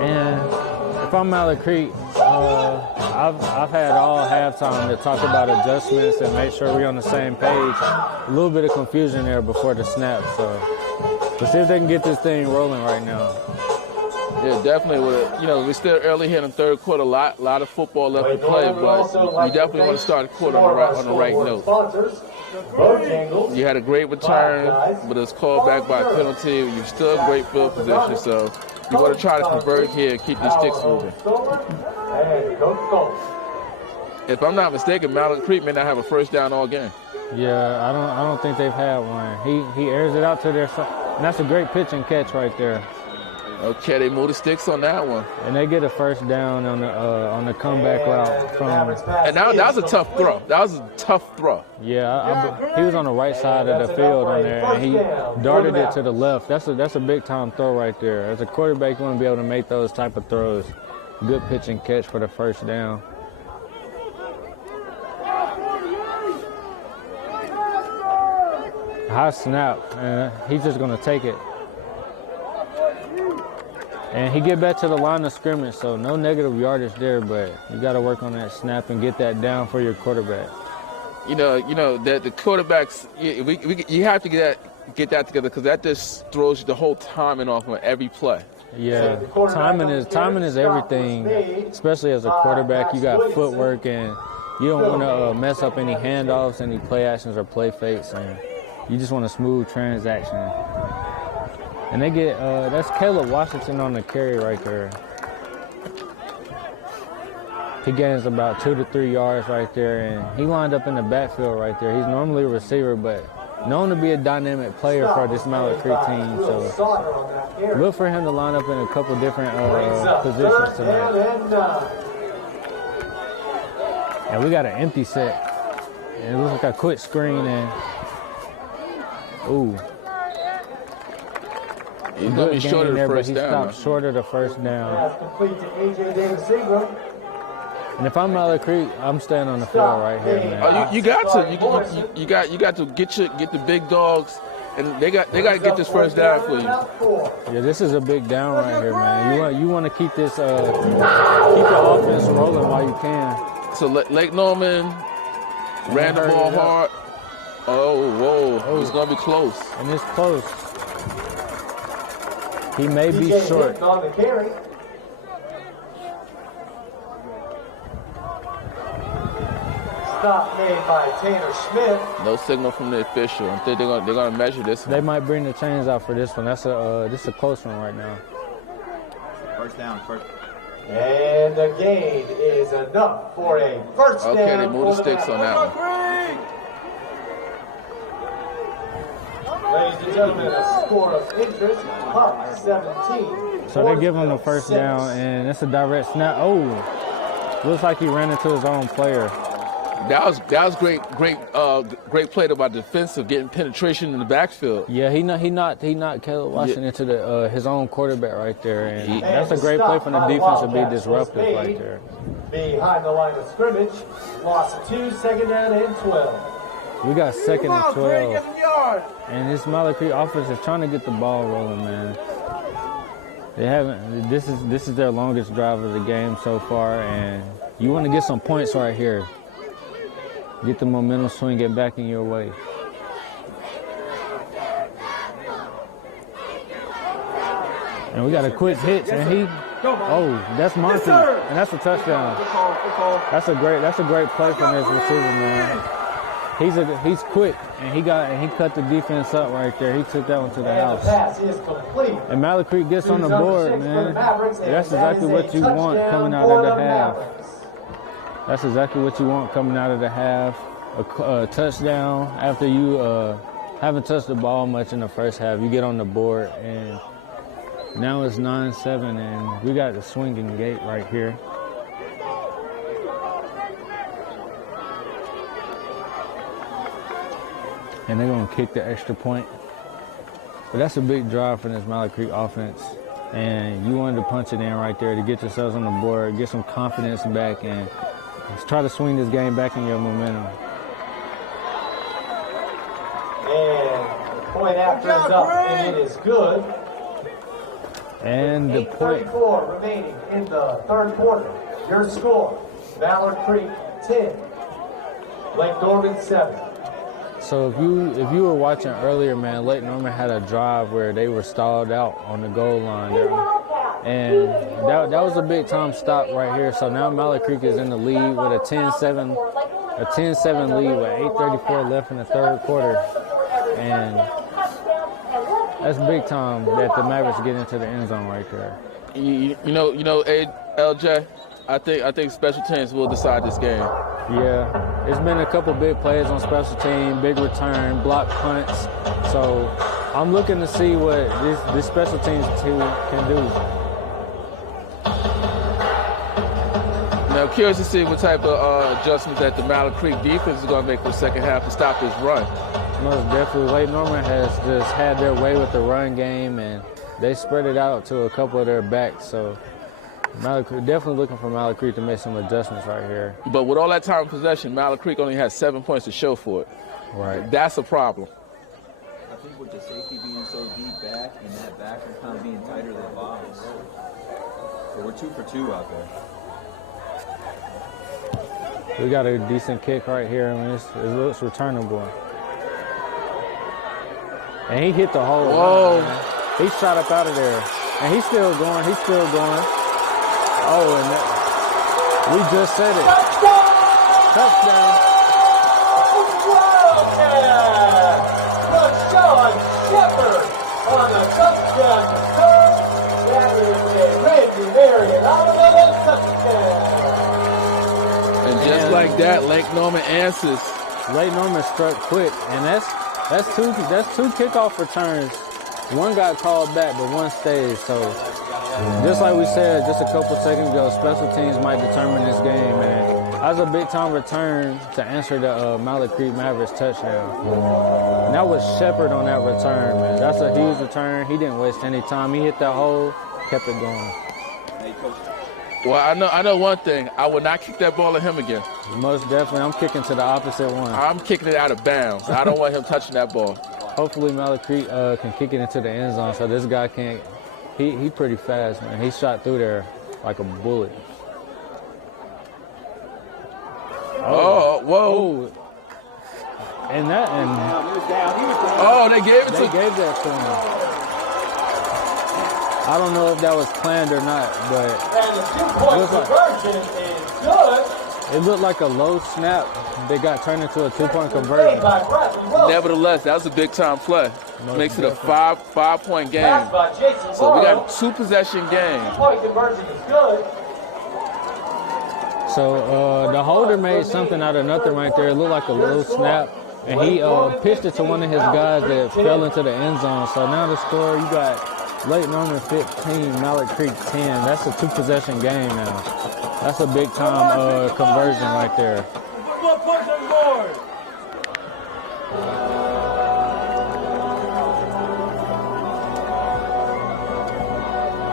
And if I'm Mallard Creek, I've had all halftime to talk about adjustments and make sure we're on the same page. A little bit of confusion there before the snap, so let's see if they can get this thing rolling right now. Yeah, definitely. We're still early here in the third quarter. A lot of football left to play, but we definitely want to start the quarter on the right note. You had a great return, but it's called back by a penalty. You're still in great field position, so you want to try to convert here and keep the sticks moving. If I'm not mistaken, Mallard Creek may not have a first down all game. Yeah, I don't think they've had one. He airs it out to their side, and that's a great pitch and catch right there. Okay, they move the sticks on that one, and they get a first down on the comeback route from. And that was a tough throw. That was a tough throw. Yeah, he was on the right side of the field on there, and he darted it to the left. That's a big time throw right there. As a quarterback, you want to be able to make those type of throws. Good pitch and catch for the first down. High snap, and he's just going to take it. And he get back to the line of scrimmage, so no negative yardage there, but you got to work on that snap and get that down for your quarterback. You know that the quarterbacks, you have to get that together because that just throws the whole timing off on every play. Yeah, timing is everything, especially as a quarterback. You got footwork, and you don't want to mess up any handoffs, any play actions or play fakes, and you just want a smooth transaction. And they get, that's Caleb Washington on the carry right there. He gains about 2 to 3 yards right there, and he lined up in the backfield right there. He's normally a receiver, but known to be a dynamic player for this Mallard Creek team. So look for him to line up in a couple different positions tonight. And we got an empty set. And it looks like a quick screen, and ooh. He's going to be short of the first down. He stopped short of the first down. And if I'm Mallard Creek, I'm staying on the field right here, man. Oh, you got to. You got to get the big dogs, and they got to get this first down for you. Yeah, this is a big down right here, man. You want to keep this keep the offense rolling while you can. So Lake Norman ran the ball hard. Oh, whoa! It's gonna be close. And it's close. He may be short. On the carry. Stop made by Tanner Smith. No signal from the official. I think they're gonna measure this one. They might bring the chains out for this one. This is a close one right now. First down. And the gain is enough for a first down. Okay, they move the sticks on that one. Ladies and gentlemen, a score of interest, Hough 17. So they give him the first down, and it's a direct snap. Oh, looks like he ran into his own player. That was great play by defensive, getting penetration in the backfield. Yeah, he knocked Caleb Washington into his own quarterback right there, and that's a great play from the defense to be disruptive right there. Behind the line of scrimmage, loss of 2, second down and 12. We got second and 12. And this Mallard Creek offense is trying to get the ball rolling, man. They haven't. This is their longest drive of the game so far, and you want to get some points right here. Get the momentum swing, get back in your way. And we got a quick hitch, and that's Monty, and that's a touchdown. That's a great play from this receiver, man. He's quick, and he cut the defense up right there. He took that one to the house. And Mallard Creek gets on the board, man. That's exactly what you want coming out of the half. That's exactly what you want coming out of the half. A touchdown after you haven't touched the ball much in the first half. You get on the board, and now it's 9-7, and we got the swinging gate right here. And they're going to kick the extra point. But that's a big drive for this Mallard Creek offense. And you wanted to punch it in right there to get yourselves on the board, get some confidence back, and let's try to swing this game back in your momentum. And the point after is up, and it is good. And the point. 8:34 remaining in the third quarter. Your score, Mallard Creek 10, Lake Norman 7. So if you were watching earlier, man, Lake Norman had a drive where they were stalled out on the goal line there. And that was a big time stop right here. So now Mallard Creek is in the lead with a 10-7 lead with 8:34 left in the third quarter. And that's big time that the Mavericks get into the end zone right there. You know, LJ, I think special teams will decide this game. Yeah, it's been a couple big plays on special team, big return, block punts. So I'm looking to see what this special teams team can do. Now, I'm curious to see what type of adjustments that the Mallard Creek defense is going to make for the second half to stop this run. Most definitely. Lake Norman has just had their way with the run game, and they spread it out to a couple of their backs. So Mallard Creek, definitely looking for Mallard Creek to make some adjustments right here. But with all that time in possession, Mallard Creek only has 7 points to show for it. Right. That's a problem. I think with the safety being so deep back and that back kind of being tighter than the box. So we're 2 for 2 out there. We got a decent kick right here. I mean, it looks returnable. And he hit the hole. Whoa. He shot up out of there. And he's still going. He's still going. Oh, and we just said it. Touchdown. Sean Shepard on a touchdown return. That is a Randy Marion on another touchdown. And just like that, Lake Norman answers. Lake Norman struck quick, and that's two kickoff returns. One got called back, but one stays. So just like we said just a couple seconds ago, special teams might determine this game, man. That was a big-time return to answer the Mallard Creek Mavericks touchdown. And that was Shepard on that return, man. That's a huge return. He didn't waste any time. He hit that hole, kept it going. Well, I know one thing. I will not kick that ball at him again. Most definitely. I'm kicking to the opposite one. I'm kicking it out of bounds. I don't want him touching that ball. Hopefully Mallard Creek can kick it into the end zone so this guy can't. He pretty fast, man. He shot through there like a bullet. Oh, whoa. And oh, they gave it to him. They gave that to him. I don't know if that was planned or not, but it looked like a low snap. They got turned into a 2-point conversion. Nevertheless, that was a big-time play. Makes it a five-point game. So we got a 2-possession game. So the holder made something out of nothing right there. It looked like a low snap. And he pitched it to one of his guys that fell into the end zone. So now the score, you got Lake Norman 15, Mallard Creek 10. That's a 2-possession game now. That's a big-time conversion right there.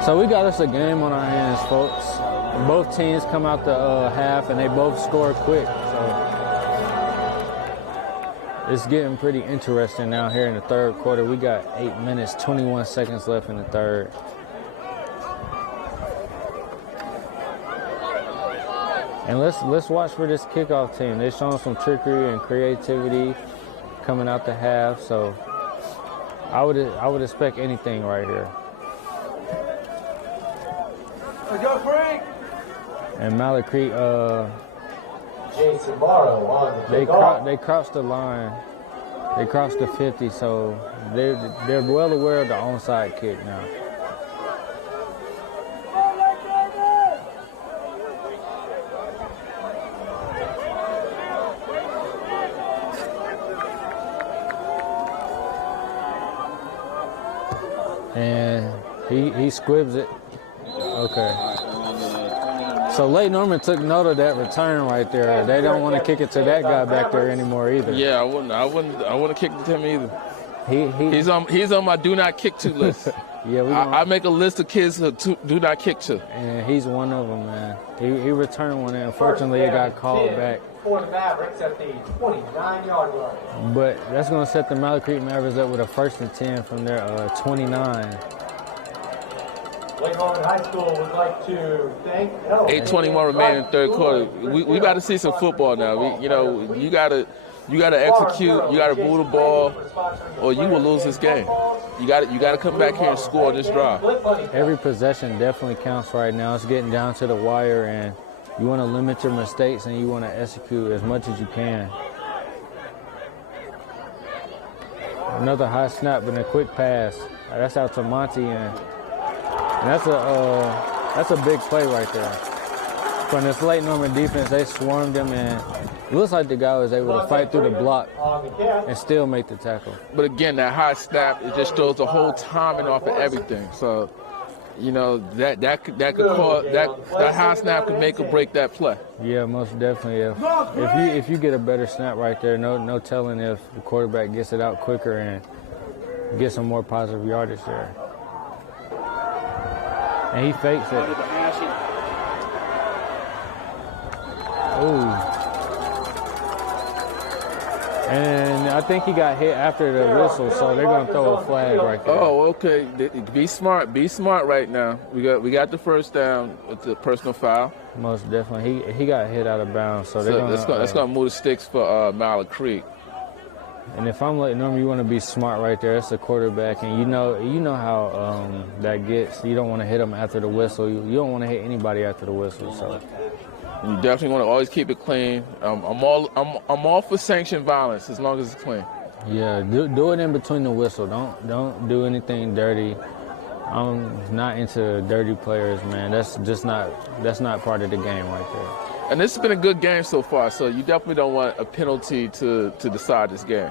So we got us a game on our hands, folks. Both teams come out the half, and they both score quick. So it's getting pretty interesting now here in the third quarter. We got 8 minutes, 21 seconds left in the third. And let's watch for this kickoff team. They're showing some trickery and creativity coming out the half. So I would expect anything right here. And Mallard Creek, Jason Morrow on the kickoff. they crossed the line. They crossed the 50, so they're well aware of the onside kick now. And he squibs it. Okay. So Lake Norman took note of that return right there. They don't want to kick it to that guy back there anymore either. Yeah, I wouldn't kick it to him either. He's on my do not kick to list. Yeah, I make a list of kids who do not kick to. And he's one of them, man. He returned one, and unfortunately it got called back. For the Mavericks at the 29-yard line. But that's going to set the Mallard Creek Mavericks up with a 1st and 10 from their 29. Lake Norman High School would like to thank 8:21 remaining in the third quarter. We got to see some football now. You got to execute. You got to move the ball, or you will lose this game. You got to come back here and score on this drive. Every possession definitely counts right now. It's getting down to the wire, and you want to limit your mistakes and you want to execute as much as you can. Another high snap and a quick pass. That's out to Monty, and that's a big play right there. From this Lake Norman defense, they swarmed him, and it looks like the guy was able to fight through the block and still make the tackle. But again, that high snap, it just throws the whole timing off of everything. So, that could cause that high snap could make or break that play. Yeah, most definitely. If you get a better snap right there, no telling if the quarterback gets it out quicker and gets some more positive yardage there. And he fakes it. Ooh. And I think he got hit after the whistle, so they're going to throw a flag right there. Oh, okay. Be smart. Be smart right now. We got the first down with the personal foul. Most definitely. He got hit out of bounds, so they're going to... That's going to move the sticks for Mallard Creek. And if I'm Lake Norman, you want to be smart right there. It's a quarterback, and you know how that gets. You don't want to hit them after the whistle. You don't want to hit anybody after the whistle. So you definitely want to always keep it clean. I'm all for sanctioned violence as long as it's clean. Yeah, do it in between the whistle. Don't do anything dirty. I'm not into dirty players, man. That's not part of the game right there. And this has been a good game so far, so you definitely don't want a penalty to decide this game.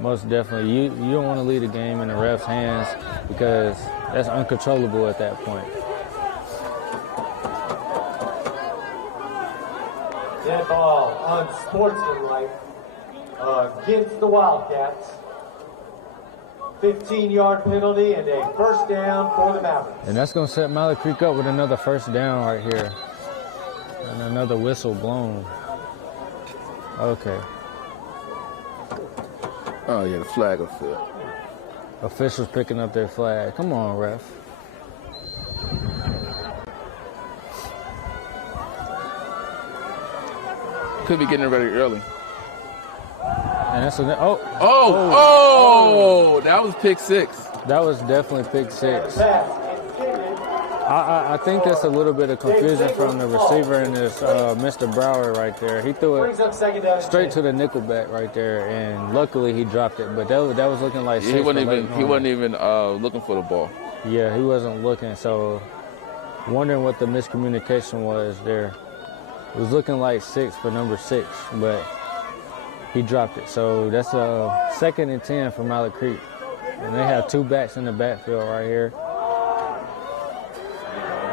Most definitely. You don't want to leave the game in the ref's hands because that's uncontrollable at that point. Dead ball, unsportsmanlike against the Wildcats. 15-yard penalty and a first down for the Mavericks. And that's going to set Mallard Creek up with another first down right here. And another whistle blown. Okay. Oh, yeah, the flag will fit. Officials picking up their flag. Come on, ref. Could be getting ready early. And that's that was pick six. That was definitely pick six. I think that's a little bit of confusion from the receiver and this Mr. Brower right there. He threw it straight to the nickelback right there, and luckily he dropped it. But that was looking like six. He wasn't even looking for the ball. Yeah, he wasn't looking. So wondering what the miscommunication was there. It was looking like 6 for number 6, but he dropped it. So that's a 2nd and 10 for Mallard Creek, and they have 2 backs in the backfield right here.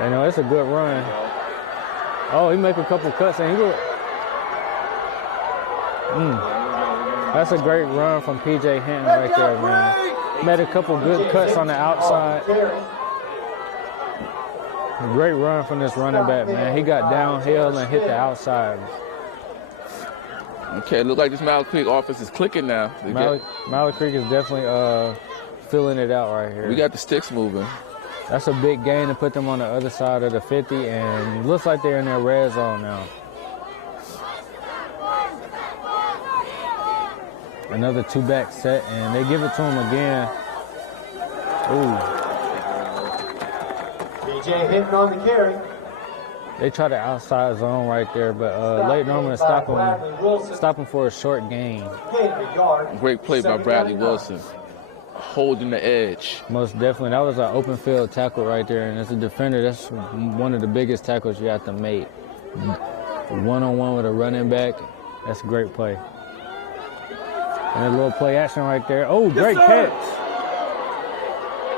And it's a good run. Oh, he make a couple cuts, and he go. That's a great run from P.J. Hinton right there, man. Made a couple good cuts on the outside. Great run from this running back, man. He got downhill and hit the outside. Okay, look like this Mallard Creek offense is clicking now. Mallard Creek is definitely filling it out right here. We got the sticks moving. That's a big gain to put them on the other side of the 50, and it looks like they're in their red zone now. Another 2-back set, and they give it to him again. Ooh. BJ Hinton on the carry. They try to outside zone right there, but late Norman stop him for a short gain. Great play by Bradley Wilson, holding the edge. Most definitely. That was an open field tackle right there, and as a defender, that's one of the biggest tackles you have to make. One-on-one with a running back, that's a great play. And a little play action right there. Oh, great catch.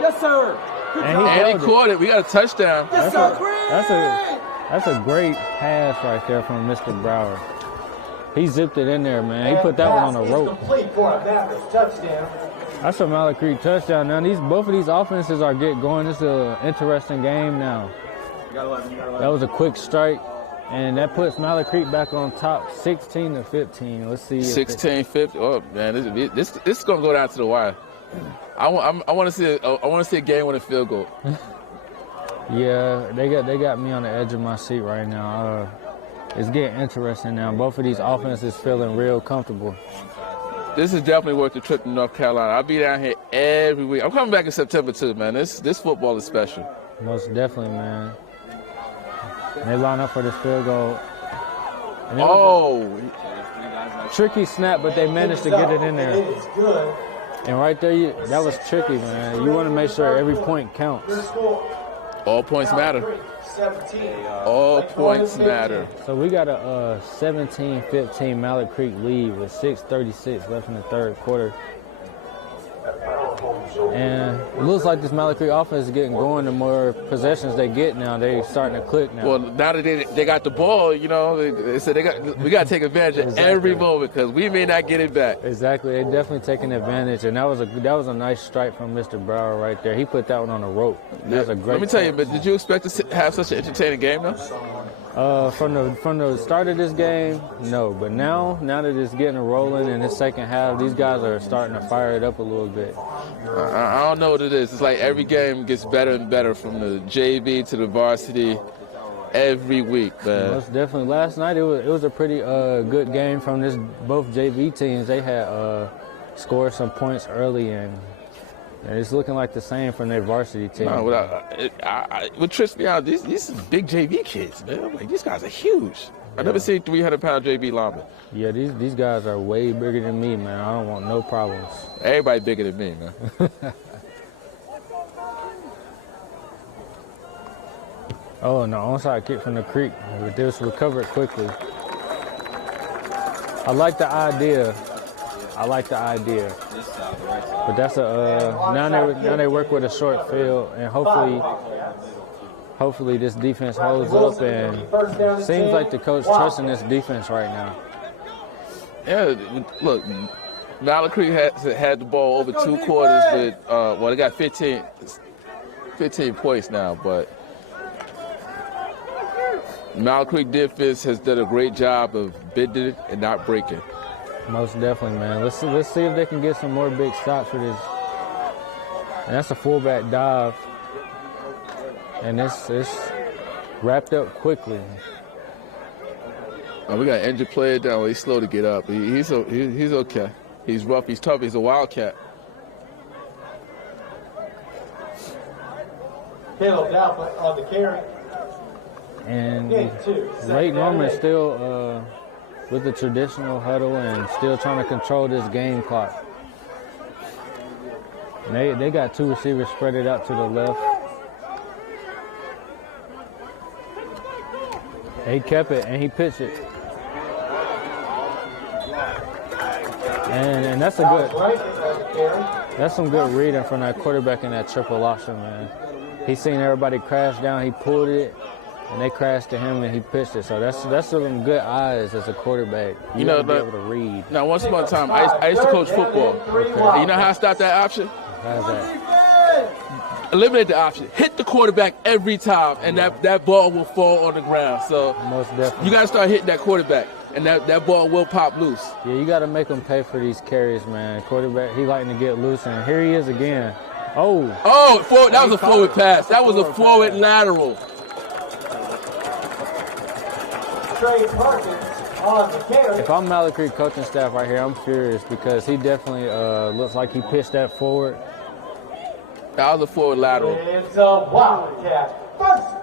Yes, sir. And he caught it. We got a touchdown. Yes, sir. That's a great pass right there from Mr. Brower. He zipped it in there, man. He put that one on a rope. That's a Mallard Creek touchdown. Now both of these offenses are getting going. This is an interesting game now. That was a quick strike, and that puts Mallard Creek back on top, 16-15. Let's see. 16-15. Oh man, this is gonna go down to the wire. I want to see a game with a field goal. Yeah, they got me on the edge of my seat right now. It's getting interesting now. Both of these offenses feeling real comfortable. This is definitely worth the trip to North Carolina. I'll be down here every week. I'm coming back in September too, man. This football is special. Most definitely, man. And they line up for this field goal. Tricky snap, but they managed to get it in there. And right there, that was tricky, man. You want to make sure every point counts. All points matter. All points matter. So we got a 17-15 Mallard Creek lead with 6:36 left in the third quarter. And it looks like this Mallard Creek offense is getting going. The more possessions they get now, they're starting to click now. Well, now that they got the ball, you know, they said we got to take advantage of every moment because we may not get it back. Exactly. They're definitely taking advantage, and that was a nice strike from Mr. Brower right there. He put that one on the rope. That's a great. Let me tell you, but did you expect to have such an entertaining game though? From the start of this game, no. But now that it's getting rolling in this second half, these guys are starting to fire it up a little bit. I don't know what it is. It's like every game gets better and better from the JV to the varsity every week, man. Most definitely. Last night it was a pretty good game from both JV teams. They had scored some points early and it's looking like the same from their varsity team. No, what trips me out, these are big JV kids, man. Like, these guys are huge. I've never seen 300-pound JV linemen. Yeah, these guys are way bigger than me, man. I don't want no problems. Everybody bigger than me, man. Oh, no, onside kick from the Creek. They was recovered quickly. I like the idea. But that's now they work with a short field, and hopefully this defense holds up, and seems like the coach trusting this defense right now. Yeah, look, Mallard Creek had the ball over 2 quarters, but they got 15 points now, but Mallard Creek defense has done a great job of bending it and not breaking. Most definitely, man. Let's see if they can get some more big shots for this. And that's a fullback dive. And it's wrapped up quickly. Oh, we got an injured player down. He's slow to get up. He's okay. He's rough. He's tough. He's a wildcat. Caleb down on the carry. And Lake Norman still with the traditional huddle and still trying to control this game clock. And they got 2 receivers spread it out to the left. He kept it and he pitched it. And that's some good reading from that quarterback in that triple option, man. He seen everybody crash down, he pulled it, and they crashed to him and he pitched it. So that's some good eyes as a quarterback. You know, be able to read. Now, once upon a time, I used to coach football. Okay. You know how I stopped that option? How's that? Eliminate the option. Hit the quarterback every time, and that ball will fall on the ground. So most definitely, you got to start hitting that quarterback, and that ball will pop loose. Yeah, you got to make him pay for these carries, man. Quarterback, he liking to get loose, and here he is again. Oh, that was a forward pass. That was a forward lateral. If I'm Mallard Creek coaching staff right here, I'm furious because he definitely looks like he pitched that forward. That was a forward lateral. It's a wildcat.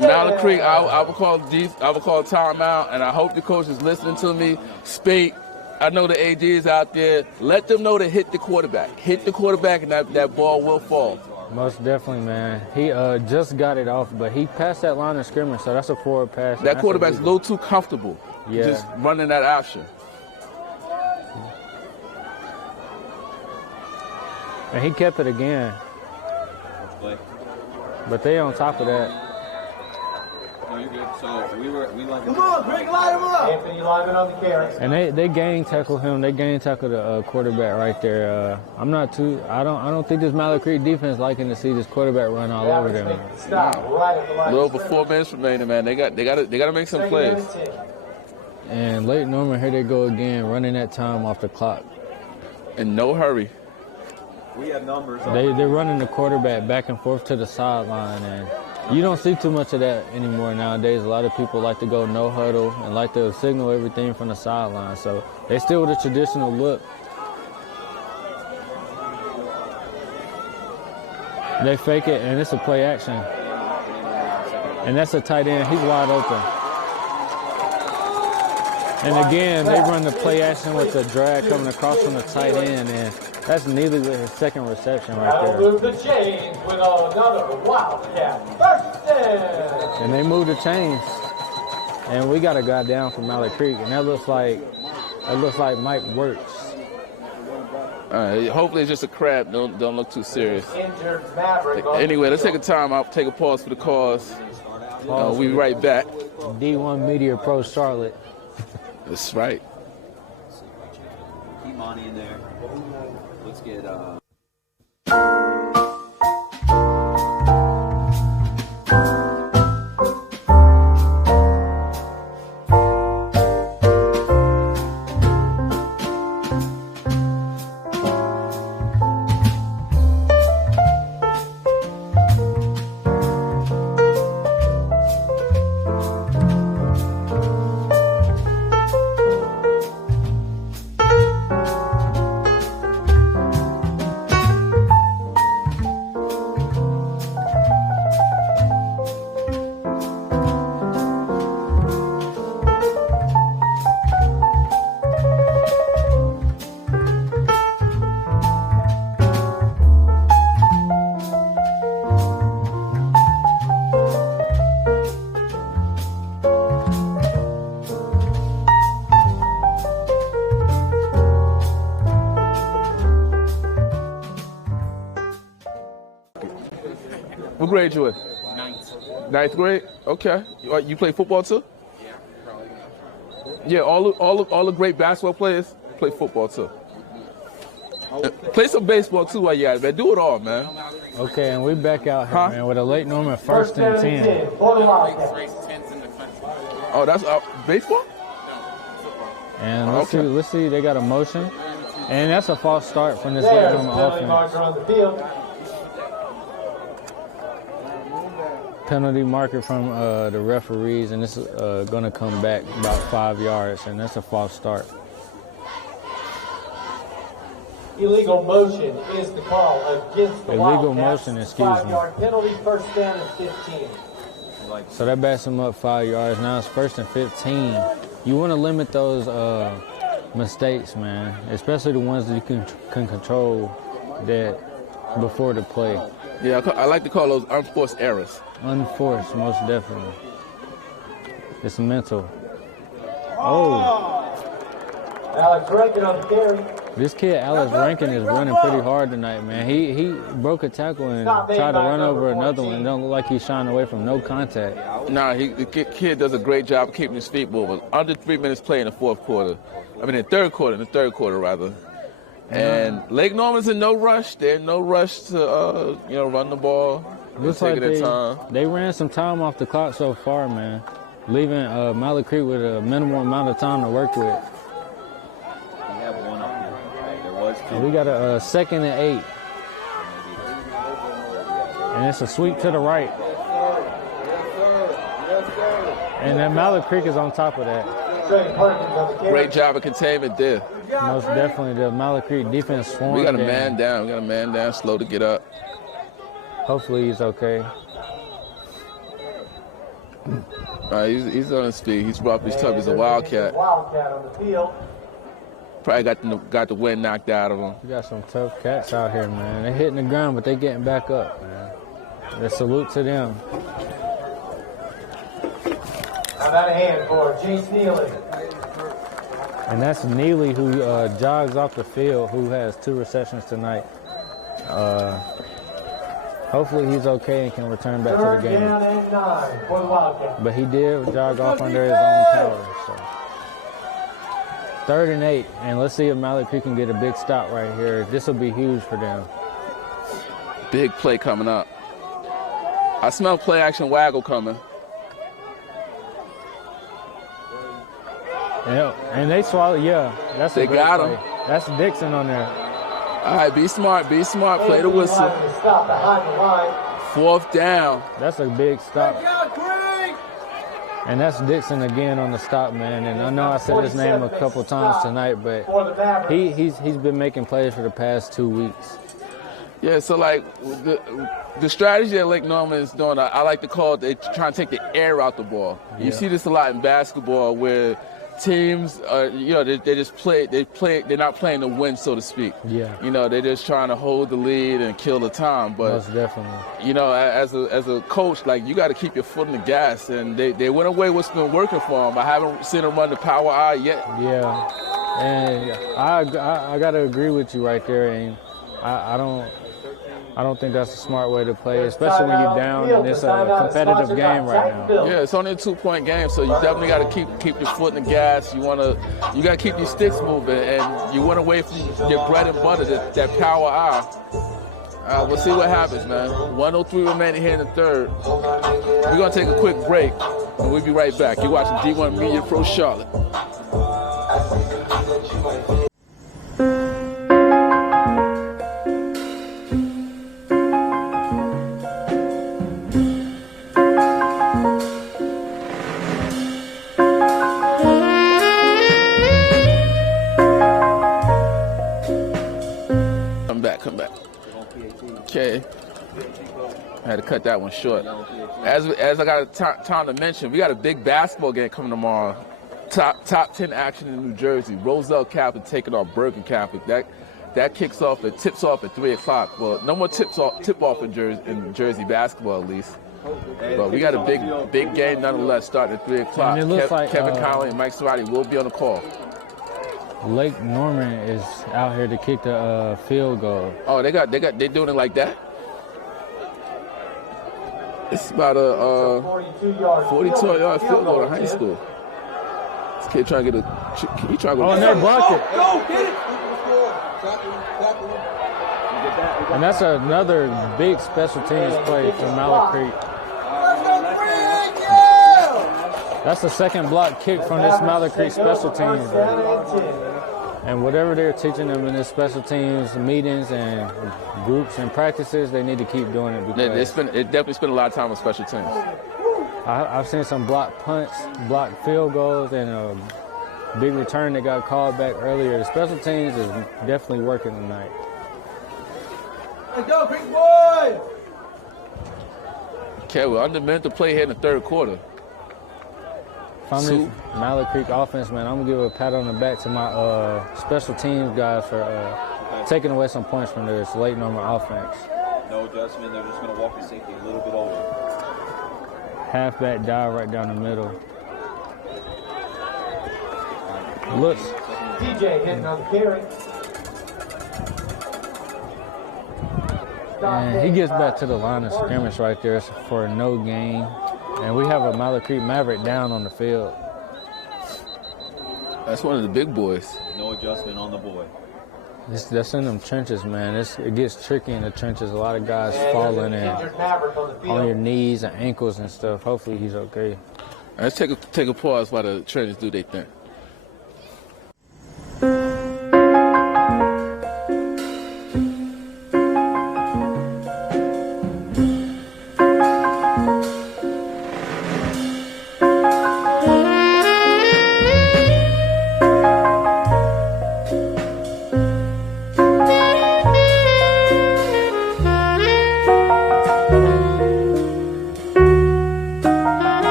Mallard Creek, I would call timeout, and I hope the coach is listening to me. Spate, I know the ADs out there. Let them know to hit the quarterback. Hit the quarterback, and that ball will fall. Most definitely, man. He just got it off, but he passed that line of scrimmage, so that's a forward pass. That quarterback's a little too comfortable just running that option. And he kept it again. But they on top of that. No, you're good. So we like. Come on, Greg, line him up. Anthony Lyman on the carry. And they gang tackle him. They gang tackle the quarterback right there. I don't think this Mallard Creek defense liking to see this quarterback run all over them. Stop right at the line. A little over 4 minutes remaining, man. They got to make some plays. And Lake Norman, here they go again, running that time off the clock. In no hurry. We have numbers. They're running the quarterback back and forth to the sideline, and you don't see too much of that anymore nowadays. A lot of people like to go no huddle and like to signal everything from the sideline. So they still with a traditional look. They fake it, and it's a play action. And that's a tight end. He's wide open. And again, they run the play action with the drag coming across from the tight end, and that's nearly his second reception right there. Move the chains with another Wildcat first down. And they move the chains. And we got a guy down from Mallard Creek, and that looks like Mike Works. Hopefully it's just a crab. Don't look too serious. Injured Maverick. Anyway, let's take a time out, take a pause for the cause. We'll be right back. D1 Media Pro Charlotte. That's right. Keep Monty in there. Let's get What grade you in? Ninth grade? Okay. You play football too? Yeah, probably. Yeah, all the great basketball players play football too. Play some baseball too while you're at it, man. Do it all, man. Okay, and we back out here, man, with a Lake Norman first and 10. Oh, that's baseball? And let's see, they got a motion. And that's a false start from this Lake Norman offense. Penalty marker from the referees, and this is going to come back about 5 yards, and that's a false start. Illegal motion is the call against the Illegal Wildcats. motion, excuse me. 5-yard penalty, first down and 15. So that backs them up 5 yards. Now it's first and 15. You want to limit those mistakes, man, especially the ones that you can control that before the play. Yeah, I like to call those unforced errors. Unforced, most definitely. It's mental. Oh. Alex Rankin on the carry. This kid, Alex Rankin, is running pretty hard tonight, man. He broke a tackle and tried to run over another one. It don't look like he's shying away from no contact. Nah, the kid does a great job of keeping his feet moving. Under 3 minutes play in the third quarter rather. And Lake Norman's in no rush. They're in no rush to run the ball. Looks like they ran some time off the clock so far, man, leaving Mallard Creek with a minimal amount of time to work with. We have one up here. There was two. And we got a 2nd and 8. And it's a sweep to the right. And then Mallard Creek is on top of that. Great job of containment there. Most definitely, the Mallard Creek defense swarmed. We got a man down. Slow to get up. Hopefully he's okay. He's on his feet. He's rough. He's tough. He's a wildcat. Wildcat on the field. Probably got the wind knocked out of him. We got some tough cats out here, man. They're hitting the ground, but they getting back up, man. A salute to them. How about a hand for Jace Neely? And that's Neely, who jogs off the field, who has 2 receptions tonight. Hopefully he's okay and can return back to the game. Down and 9 for the Wildcats. But he did jog off under his own power. So. 3rd and 8, and let's see if Mallard Creek can get a big stop right here. This will be huge for them. Big play coming up. I smell play action waggle coming. Yeah, and they swallow. Yeah, that's they got him. That's Dixon on there. All right, be smart, play the whistle. Stop behind the line. 4th down. That's a big stop. And that's Dixon again on the stop, man. And I know I said his name a couple times tonight, but he's been making plays for the past 2 weeks. Yeah, so like the strategy that Lake Norman is doing, I like to call it, they trying to take the air out the ball. Yeah. You see this a lot in basketball where teams, they just play. They're not playing to win, so to speak. Yeah. They're just trying to hold the lead and kill the time. But most definitely. As a coach, like you got to keep your foot on the gas. And they went away what's been working for them. I haven't seen them run the power eye yet. Yeah. And I got to agree with you right there. And I don't think that's a smart way to play, especially when you're down and it's a competitive game right now. Yeah, it's only a 2-point game, so you definitely got to keep your foot in the gas. You got to keep your sticks moving, and you want away from your bread and butter, that power eye. We'll see what happens, man. 1:03 remaining here in the 3rd. We're gonna take a quick break, and we'll be right back. You're watching D1 Media Pro Charlotte. Come back. Okay. I had to cut that one short. As I got time to mention, we got a big basketball game coming tomorrow. Top 10 action in New Jersey. Roselle Catholic taking on Bergen Catholic. That tips off at 3 o'clock. Well, no more tip off in Jersey basketball at least. But we got a big game nonetheless starting at 3 o'clock. Kevin Conley and Mike Cerati will be on the call. Lake Norman is out here to kick the field goal. Oh, they doing it like that? It's about a 42-yard field goal to high school. This kid trying to get he trying to go. Oh, and they blocked it. Go, get it! And that's another big special teams play for Mallard Creek. That's the second block kick from this Mallard Creek special teams. And whatever they're teaching them in this special teams meetings and groups and practices, they need to keep doing it. Because it definitely spend a lot of time on special teams. I've seen some block punts, block field goals, and a big return that got called back earlier. The special teams is definitely working tonight. Let's go, Creek boy! Okay, we're under minute to play here in the 3rd quarter. From this Mallard Creek offense, man, I'm going to give a pat on the back to my special teams guys for taking away some points from this Lake Norman offense. No adjustment. They're just going to walk the safety a little bit over. Halfback dive right down the middle. Looks. DJ hitting on the carry. And he gets back to the line of scrimmage right there for a no gain. And we have a Mallard Creek Maverick down on the field. That's one of the big boys. No adjustment on the boy. That's in them trenches, man. It gets tricky in the trenches. A lot of guys falling on your knees and ankles and stuff. Hopefully he's okay. Let's take a pause while the trenches do their thing.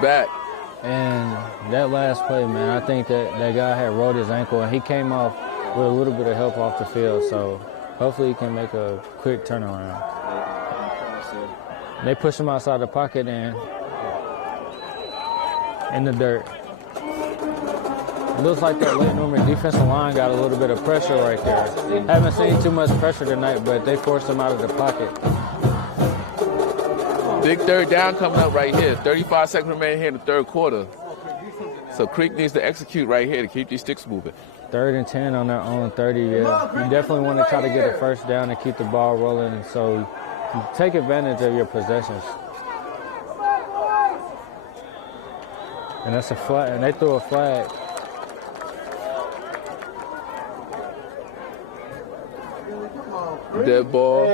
back. And that last play, man, I think that guy had rolled his ankle, and he came off with a little bit of help off the field. So hopefully he can make a quick turnaround. They push him outside the pocket and in the dirt. It looks like that Lake Norman defensive line got a little bit of pressure right there. Haven't seen too much pressure tonight, but they forced him out of the pocket. Big third down coming up right here. 35 seconds remaining here in the third quarter. So Creek needs to execute right here to keep these sticks moving. 3rd and 10 on their own 30, yeah. You definitely want to try to get a first down and keep the ball rolling, so you take advantage of your possessions. And that's a flag, and they threw a flag. Dead ball,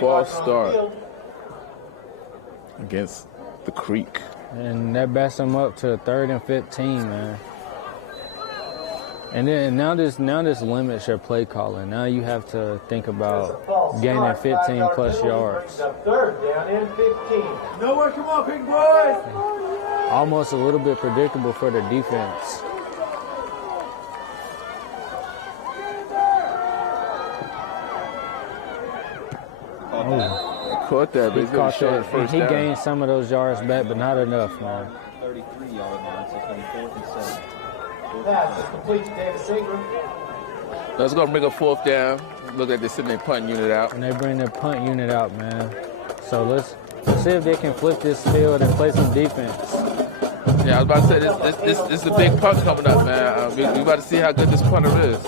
false start against the Creek. And that backs them up to 3rd and 15, man. And then now this limits your play calling. Now you have to think about gaining 15 plus yards. 3rd down and 15. Nowhere, come on, big boys. Almost a little bit predictable for the defense. Caught that, but he caught that. First he down. gained some of those yards back, but not enough, man. 33-yard line, so it's going to be 4th and 7. Pass is complete to Davis Ingram. Let's go bring a 4th down. Look like they're sending their punt unit out. And they bring their punt unit out, man. So let's see if they can flip this field and play some defense. Yeah, I was about to say, this is a big punt coming up, man. We about to see how good this punter is.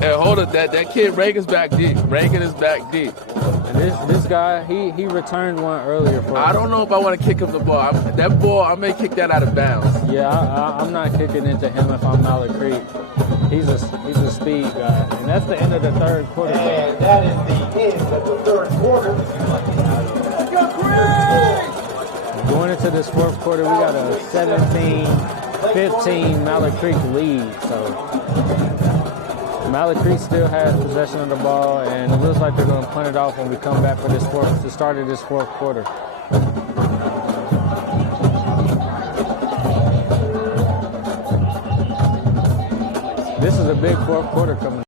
Hey, hold it, that kid Reagan's back deep. Reagan is back deep. And this guy, he returned one earlier for us. I don't know if I want to kick him the ball. That ball, I may kick that out of bounds. Yeah, I'm not kicking into him if I'm Mallard Creek. He's a speed guy. And that's the end of the 3rd quarter. And that is the end of the 3rd quarter. Going into this 4th quarter, we got a 17-15 Mallard Creek lead. So Mallard Creek still has possession of the ball, and it looks like they're going to punt it off when we come back for the start of this 4th quarter. This is a big 4th quarter coming up.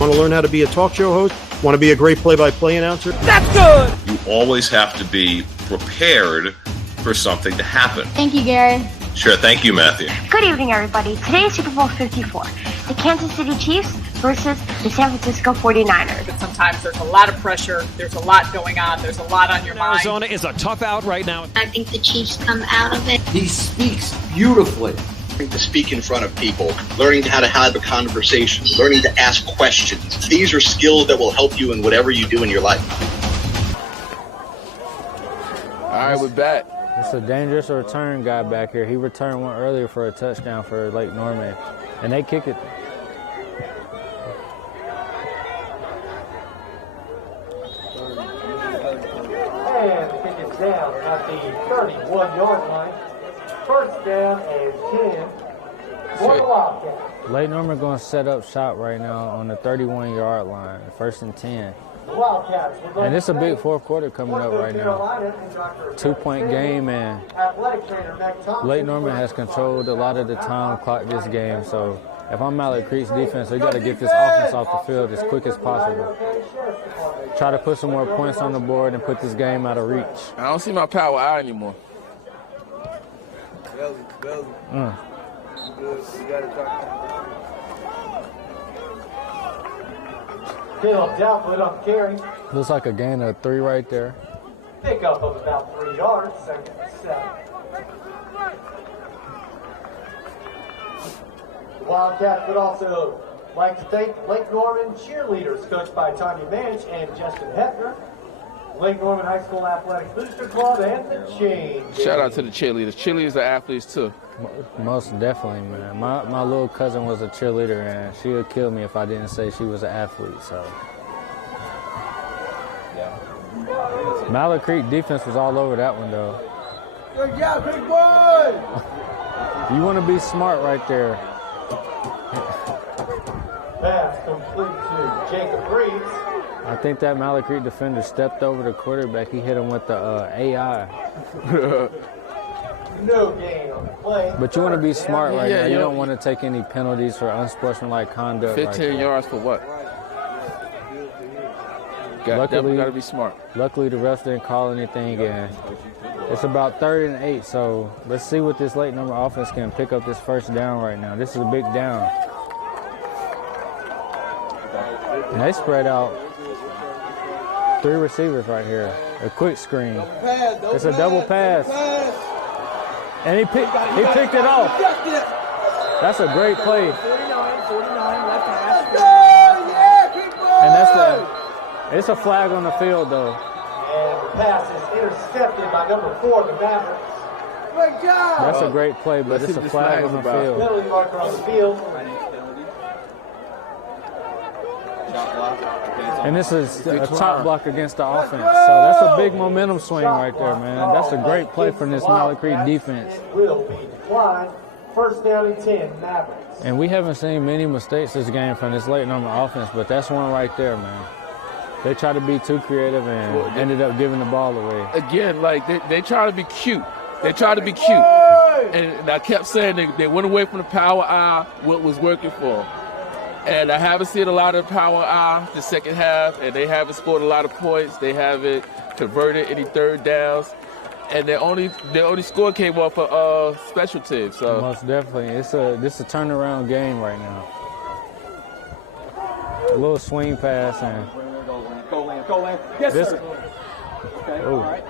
Want to learn how to be a talk show host? Want to be a great play-by-play announcer? That's good. You always have to be prepared for something to happen. Thank you, Gary. Sure, thank you, Matthew. Good evening, everybody. Today is Super Bowl 54. The Kansas City Chiefs versus the San Francisco 49ers. But sometimes there's a lot of pressure. There's a lot going on. There's a lot on your mind. Arizona is a tough out right now. I think the Chiefs come out of it. He speaks beautifully. Learning to speak in front of people, learning how to have a conversation, learning to ask questions. These are skills that will help you in whatever you do in your life. All right, we're back. It's a dangerous return guy back here. He returned one earlier for a touchdown for Lake Norman, and they kick it. And the kick is down at the 31-yard line. 1st down and 10 for the Wildcats. Lake Norman going to set up shop right now on the 31-yard line, 1st and 10. The Wildcats. And it's a big 4th quarter coming up right now. 2-point game, and Lake Norman has controlled a lot of the time clock this game. So if I'm Mallard Creek's defense, we got to get this offense off the field as quick as possible. Try to put some more points on the board and put this game out of reach. I don't see my power eye anymore. Caleb Doutwood on the carry. Looks like a gain of 3 right there. Pickup of about 3 yards. 2nd and 7. The Wildcats would also like to thank Lake Norman cheerleaders coached by Tanya Manch and Justin Hefner, Lake Norman High School Athletic Booster Club, and the Chain. Shout out to the cheerleaders. Cheerleaders are athletes too. Most definitely, man. My little cousin was a cheerleader, and she would kill me if I didn't say she was an athlete. So, Mallard Creek defense was all over that one, though. Good job, big boy. You want to be smart right there. Pass complete to Jacob Reeves. I think that Mallard Creek defender stepped over the quarterback. He hit him with the AI. No gain on the play. But you want to be smart right now. You don't want to take any penalties for unsportsmanlike conduct. 15 yards for what? Definitely got to be smart. Luckily, the refs didn't call anything, and it's about 3rd and 8. So let's see what this late number offense can pick up this first down right now. This is a big down. And they spread out 3 receivers right here. A quick screen. It's a double pass. And he picked it off. That's a great play. 49 left hash. And it's a flag on the field though. And the pass is intercepted by number 4, the Mavericks. Good job. That's a great play, but it's a flag on the field. Penalty marker on the field. And this is a top block against the offense. So that's a big momentum swing right there, man. That's a great play from this Mallard Creek defense. Will be declined. First down and 10, Mavericks. And we haven't seen many mistakes this game from this late number offense, but that's one right there, man. They tried to be too creative and ended up giving the ball away. Again, like they try to be cute. They try to be cute. And I kept saying they went away from the power eye, what was working for them. And I haven't seen a lot of power eye the second half, and they haven't scored a lot of points. They haven't converted any third downs. And their only score came off of special teams. So most definitely. This is a turnaround game right now. A little swing pass and Go, Lamb. Yes, sir. Okay, all right.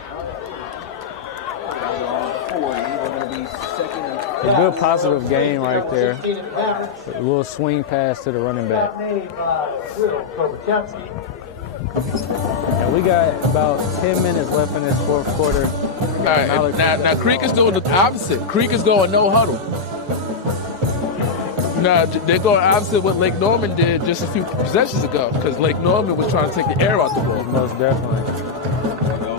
A good positive game right there. A little swing pass to the running back. And we got about 10 minutes left in this fourth quarter. All right, now Creek is doing the opposite. Creek is going no huddle. Now, they're going opposite what Lake Norman did just a few possessions ago, because Lake Norman was trying to take the air out the ball. Most definitely.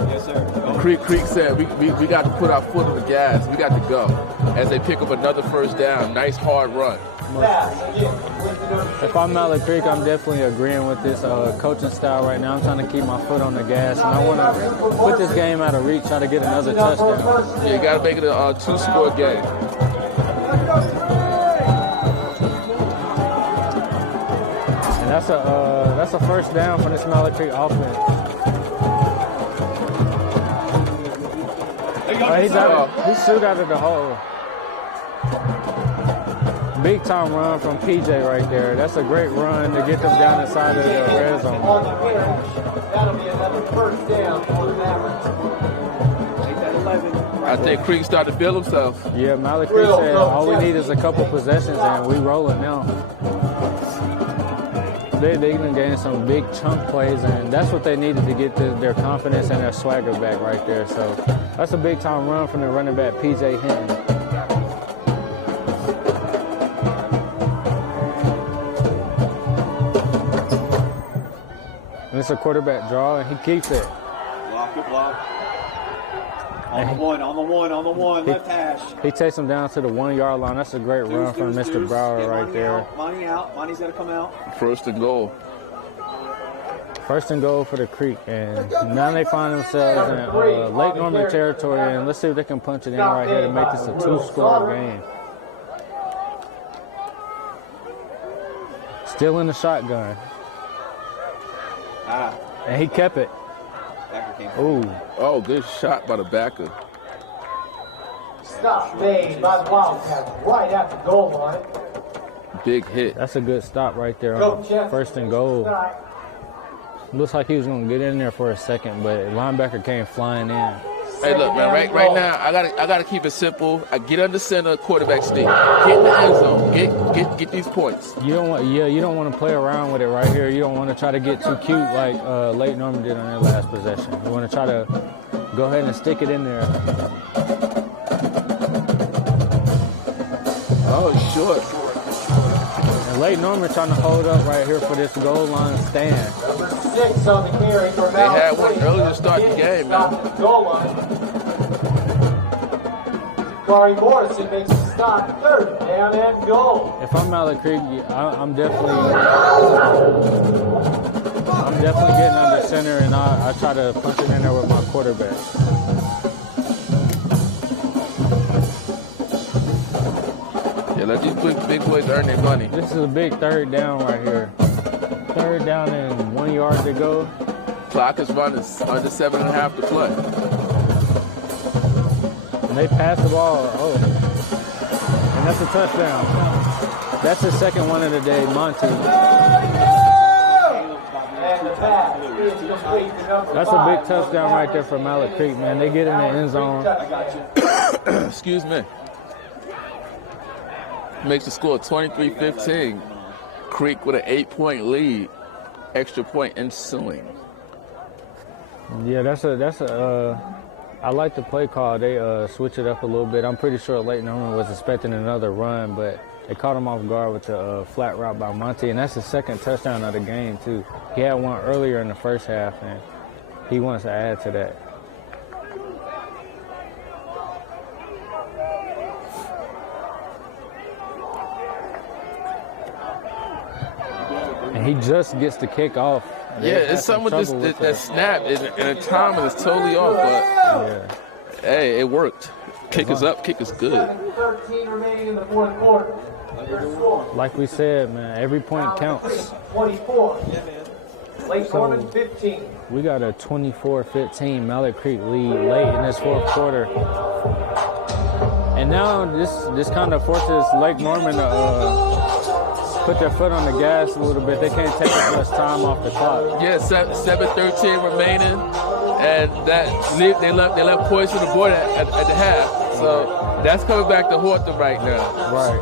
Yes, sir. Creek said, we got to put our foot on the gas. We got to go. As they pick up another first down, nice hard run. If I'm Mallard Creek, I'm definitely agreeing with this coaching style right now. I'm trying to keep my foot on the gas, and I want to put this game out of reach, try to get another touchdown. Yeah, you got to make it a 2-score game. And that's a first down for this Mallard Creek offense. He shoot out of the hole. Big time run from PJ right there. That's a great run to get them down the side of the red zone. That'll be another first down for the Mavericks. I think Creek started to feel himself. Yeah, Mallard Creek said all we need is a couple possessions and we rolling now. They done gained some big chunk plays, and that's what they needed to get their confidence and their swagger back right there. So that's a big time run from the running back, PJ Hinton. And it's a quarterback draw, and he keeps it. Block. On the one, left hash. He takes him down to the 1-yard line. That's a great run from Mr. Brower right there. Money out. Money's got to come out. First and goal. First and goal for the Creek. And now they find themselves in Lake Norman territory. And let's see if they can punch it in right here to make this a 2-score game. Still in the shotgun. And he kept it. Oh, good shot by the backer. Stop made by the Wildcats right at the goal line. Big hit. That's a good stop right there on first and goal. Looks like he was going to get in there for a second, but linebacker came flying in. Hey, look, man. Right now, I gotta keep it simple. I get under center, quarterback sneak, get in the end zone, get these points. You don't want to play around with it right here. You don't want to try to get too cute like Lake Norman did on their last possession. You want to try to go ahead and stick it in there. Oh, short. And Lake Norman trying to hold up right here for this goal line stand. Number 6 on the carry for They had one earlier to start the game, man. Goal line. Corey Morrison makes a stop. 3rd down and goal. If I'm Mallard Creek, I'm definitely getting under center, and I try to punch it in there with my quarterback. let these big boys earn their money. This is a big third down right here. Third down and 1 yard to go. Clock is running under 7.5 to play. And they pass the ball. Oh. And that's a touchdown. That's the second one of the day, Monty. That's a big touchdown right there for Mallard Creek, man. They get in the end zone. Excuse me. Makes the score 23-15. Creek with an 8-point lead. Extra point ensuing. Yeah, I like the play call. They switch it up a little bit. I'm pretty sure Leighton Norman was expecting another run, but they caught him off guard with the flat route by Monty, and that's the second touchdown of the game, too. He had one earlier in the first half, and he wants to add to that. And he just gets the kick off. Yeah, it's something with that snap, and the timing is totally off, but hey, it worked. Kick is up, kick is good. 13 remaining in the fourth quarter. Like we said, man, every point counts. 24. Lake Norman 15. We got a 24-15 Mallard Creek lead late in this fourth quarter. And now this kind of forces Lake Norman to put their foot on the gas a little bit. They can't take as much time off the clock. Yeah, 7:13 remaining, and they left points on the board at the half. So that's coming back to Houghton right now. Right.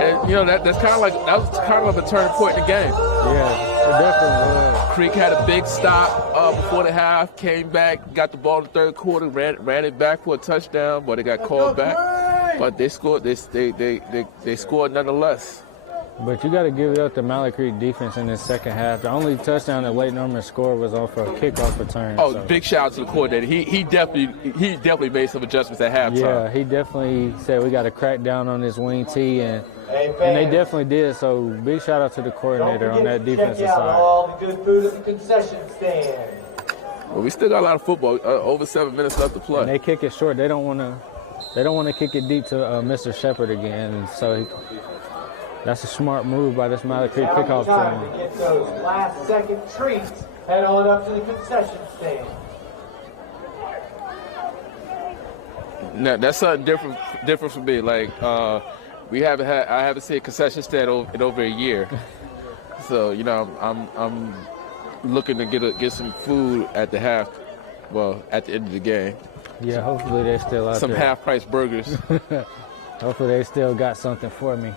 And you know that was kind of a turning point in the game. Yeah, it definitely was. Creek had a big stop before the half, came back, got the ball in the third quarter, ran it back for a touchdown, but they got called back. But they scored. They scored nonetheless. But you got to give it up to Mallard Creek defense in this second half. The only touchdown that Lake Norman scored was off a kickoff return. Oh, so. Big shout out to the coordinator. He definitely made some adjustments at halftime. Yeah, he definitely said we got to crack down on this wing T, and they definitely did. So big shout out to the coordinator on that defensive side. All the good food at the concession stand. Well, we still got a lot of football. Over 7 minutes left to play. And they kick it short. They don't want to kick it deep to Mr. Shepard again. So that's a smart move by this Mallard Creek kickoff team. To get those last-second treats, head on up to the concession stand. No, that's something different for me. Like I haven't seen a concession stand in over a year. So you know, I'm looking to get some food at the half. Well, at the end of the game. Yeah, hopefully they're still out there. Some half-price burgers. Hopefully they still got something for me.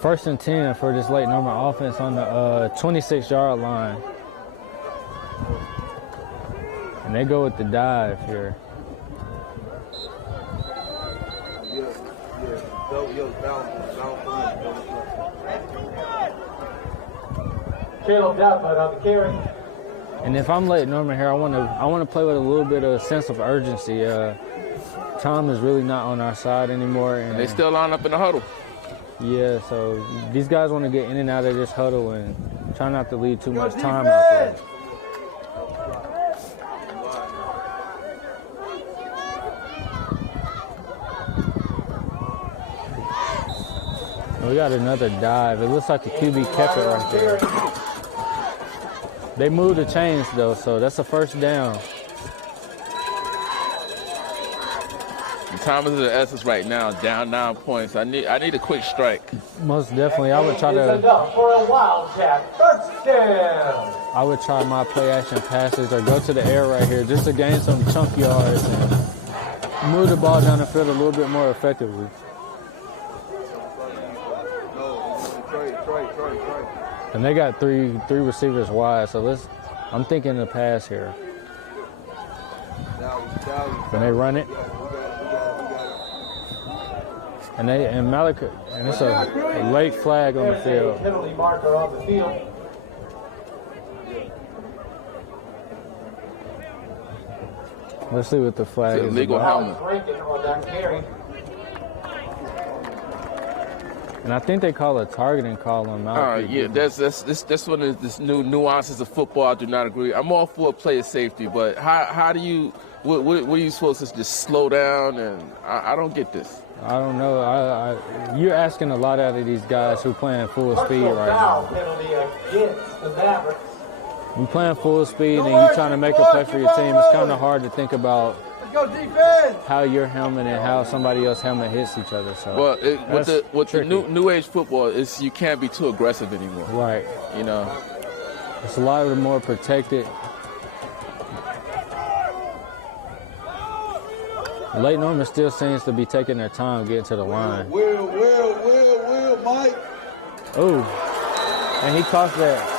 1st and 10 for this Lake Norman offense on the 26-yard line. And they go with the dive here. Caleb Doubtbud on the carry. And if I'm Lake Norman here, I want to play with a little bit of sense of urgency. Tom is really not on our side anymore, and they still line up in the huddle. Yeah, so these guys want to get in and out of this huddle and try not to leave too much time out there. We got another dive. It looks like the QB kept it right there. They moved the chains though, so that's a first down. The time is of the essence right now, down 9 points. I need a quick strike. Most definitely, I would try to. For a Wildcat touchdown. I would try my play action passes or go to the air right here just to gain some chunk yards and move the ball down the field a little bit more effectively. And they got three receivers wide, so I'm thinking the pass here. Can they run it? And it's a late flag on the field. Penalty marker on the field. Let's see what the flag is. Legal helmet. And I think they call a targeting call on Mallard. Yeah, that's one of this new nuances of football I do not agree. I'm all for player safety, but how do you, what are you supposed to just slow down? And I don't get this. I don't know. You're asking a lot out of these guys who playing full speed right now. Penalty against the Mavericks. You're playing full speed and you're trying to make a play for your team. It's kind of hard to think about how your helmet and how somebody else's helmet hits each other. So well, with the new age football, is you can't be too aggressive anymore. Right. You know, it's a lot more protected. Late Norman still seems to be taking their time getting to the line. Will, Mike. Oh, and he caught that.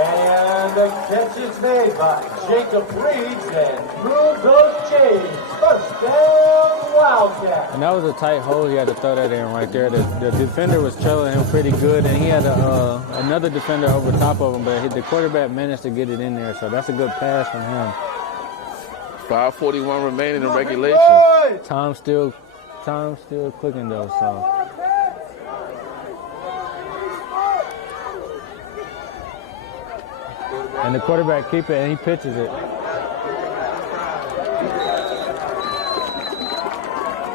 And the catch is made by Jacob Reeds and through goes James. First down, Wildcat. And that was a tight hole. He had to throw that in right there. The defender was trailing him pretty good, and he had another defender over top of him, but the quarterback managed to get it in there, so that's a good pass from him. 5:41 remaining in regulation. Time's still clicking though, so. And the quarterback keep it and he pitches it.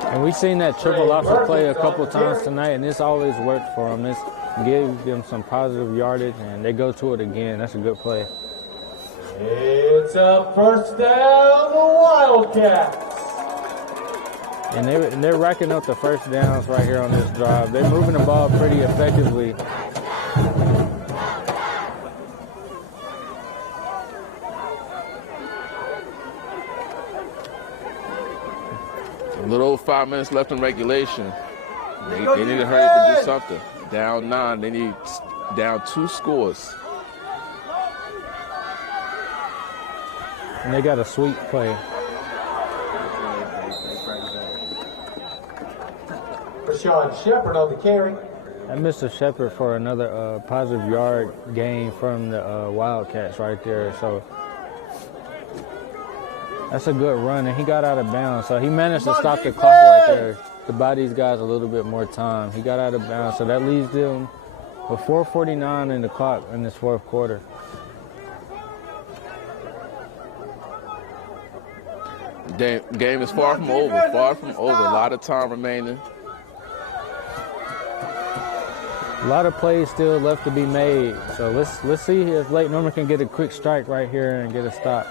And we've seen that triple option play a couple times tonight, and this always worked for them. This gives them some positive yardage, and they go to it again. That's a good play. It's a first down, the Wildcats. And they're racking up the first downs right here on this drive. They're moving the ball pretty effectively. A little over 5 minutes left in regulation. They need to hurry up and do something. Down 9. They need down 2 scores. And they got a sweet play. Rashawn Shepard on the carry. And Mr. Shepard for another positive yard gain from the Wildcats right there. So that's a good run, and he got out of bounds. So he managed to stop the clock right there to buy these guys a little bit more time. He got out of bounds, so that leaves them with 4:49 in the clock in this fourth quarter. Game is far from over. A lot of time remaining. A lot of plays still left to be made. So let's see if Lake Norman can get a quick strike right here and get a stop.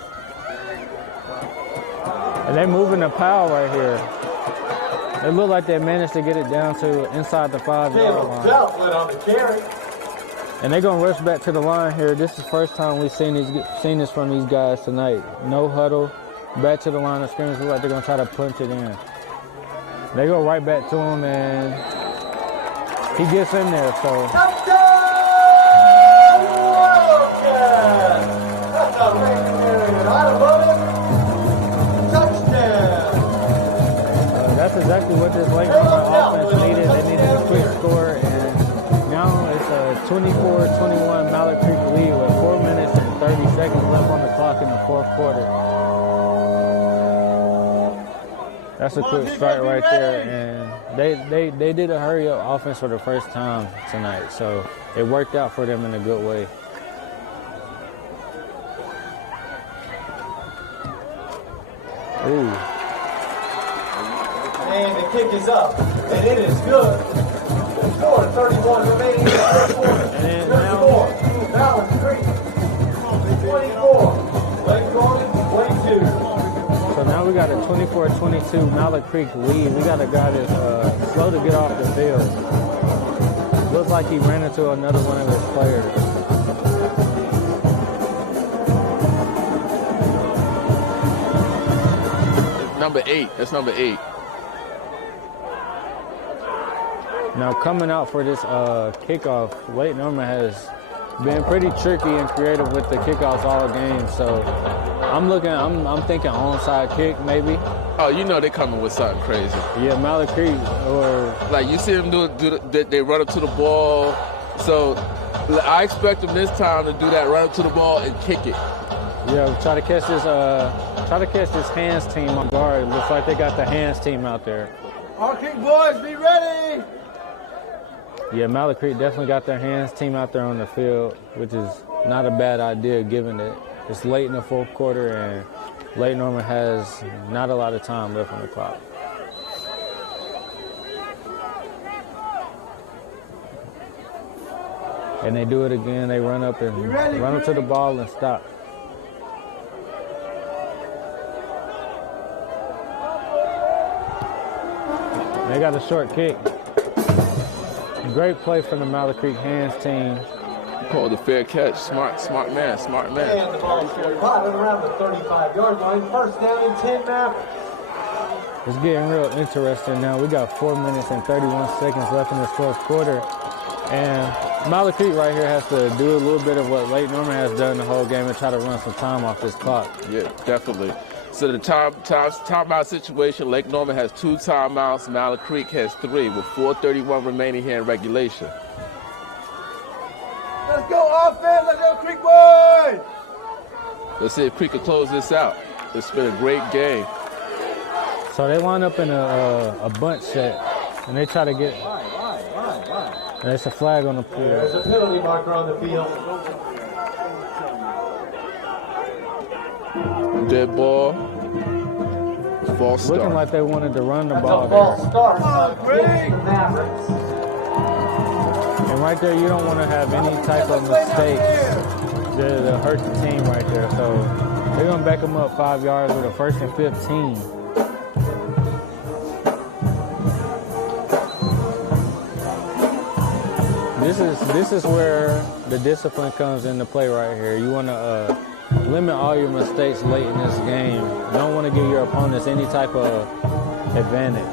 And they're moving the pile right here. It looked like they managed to get it down to inside the 5-yard line. On the carry. And they're gonna rush back to the line here. This is the first time we've seen this from these guys tonight. No huddle. Back to the line of scrimmage. Look like they're going to try to punch it in. They go right back to him, and he gets in there. So that's exactly what this Lake Norman offense needed. They needed a quick score, and now it's a 24-21 Mallard Creek lead with 4 minutes and 30 seconds left on the clock in the fourth quarter. That's a quick strike right there, and they did a hurry-up offense for the first time tonight, so it worked out for them in a good way. Ooh. And the kick is up, and it is good. 4:31 remaining in the first quarter. And now, Mallard Creek, 24. Lake Norman, 22. So now we got a 24-22 Mallard Creek lead. We got a guy that's slow to get off the field. Looks like he ran into another one of his players. Number 8. That's number 8. Now coming out for this kickoff, Lake Norman has been pretty tricky and creative with the kickoffs all game. So I'm thinking onside kick maybe. Oh, you know they're coming with something crazy. Yeah, Mallard Creek or like you see them they run up to the ball. So I expect them this time to do that, run up to the ball and kick it. Yeah, try to catch this hands team on guard. It looks like they got the hands team out there. All Creek boys, be ready. Yeah, Mallard Creek definitely got their team out there on the field, which is not a bad idea given that it's late in the fourth quarter and Lake Norman has not a lot of time left on the clock. And they do it again. They run up and run up to the ball and stop. They got a short kick. Great play from the Mallard Creek hands team. Called a fair catch. Smart man. And the ball is caught at around the 35-yard line. First down and 10 Mavericks. It's getting real interesting now. We got 4 minutes and 31 seconds left in this fourth quarter. And Mallard Creek right here has to do a little bit of what Lake Norman has done the whole game and try to run some time off this clock. Yeah, definitely. So the timeout situation, Lake Norman has 2 timeouts, Mallard Creek has 3 with 4:31 remaining here in regulation. Let's go offense, let's go Creek boys. Let's see if Creek can close this out. It's been a great game. So they line up in a bunch set, and they try to get. And there's a flag on the field. There's a penalty marker on the field. Dead ball. False start. Looking like they wanted to run the That's ball a false there. start. Mavericks. And right there, you don't want to have any type of mistakes to hurt the team right there. So they're going to back them up 5 yards with a 1st and 15. This is where the discipline comes into play right here. You want to limit all your mistakes late in this game. You don't want to give your opponents any type of advantage.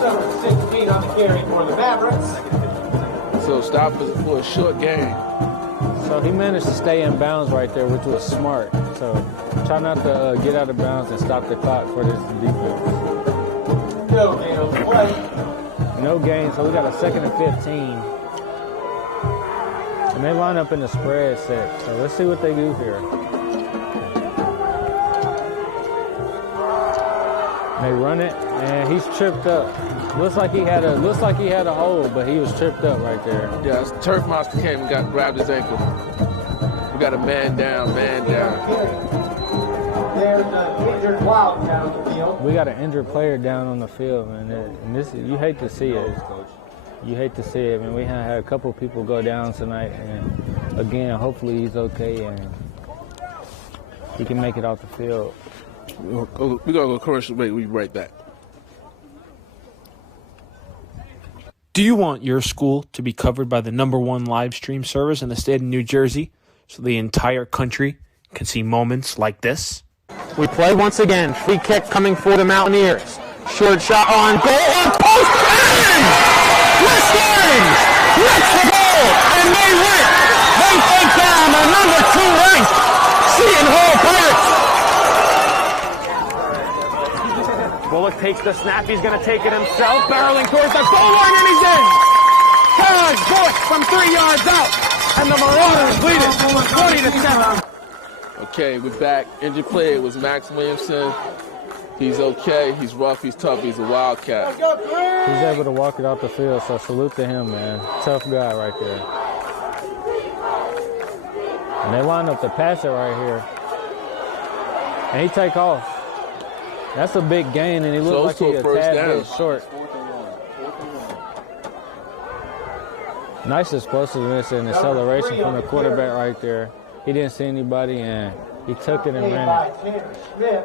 Number 16 on the carry for the Mavericks. So stop for a short game. So he managed to stay in bounds right there, which was smart. So try not to get out of bounds and stop the clock for this defense. No gain on the play. No gain, so we got a 2nd and 15. And they line up in the spread set. So let's see what they do here. They run it, and he's tripped up. Looks like he had a hold, but he was tripped up right there. Yeah, Turf Monster came and grabbed his ankle. We got a man down. There's an injured wild down the field. We got an injured player down on the field, man. And this, you hate to see it. You hate to see it, man. We had a couple people go down tonight, and again, hopefully he's okay and he can make it off the field. We're going to go commercial break. We'll be right back. Do you want your school to be covered by the #1 live stream service in the state of New Jersey so the entire country can see moments like this? We play once again. Free kick coming for the Mountaineers. Short shot on goal. On post. And West Orange gets the goal. And they win. They take down the #2 ranked Seton Hall Pirates. Bullock takes the snap. He's going to take it himself. Barreling towards the goal line, and he's in. Charge Bullock from 3 yards out. And the Marauders lead it 20-7. Okay, we're back. Injured player was Max Williamson. He's okay. He's rough. He's tough. He's a Wildcat. He's able to walk it off the field, so salute to him, man. Tough guy right there. And they line up to pass it right here. And he take off. That's a big gain, and he looked like he a tad bit short. Nice explosiveness and acceleration from the quarterback right there. He didn't see anybody, and he took it and ran it.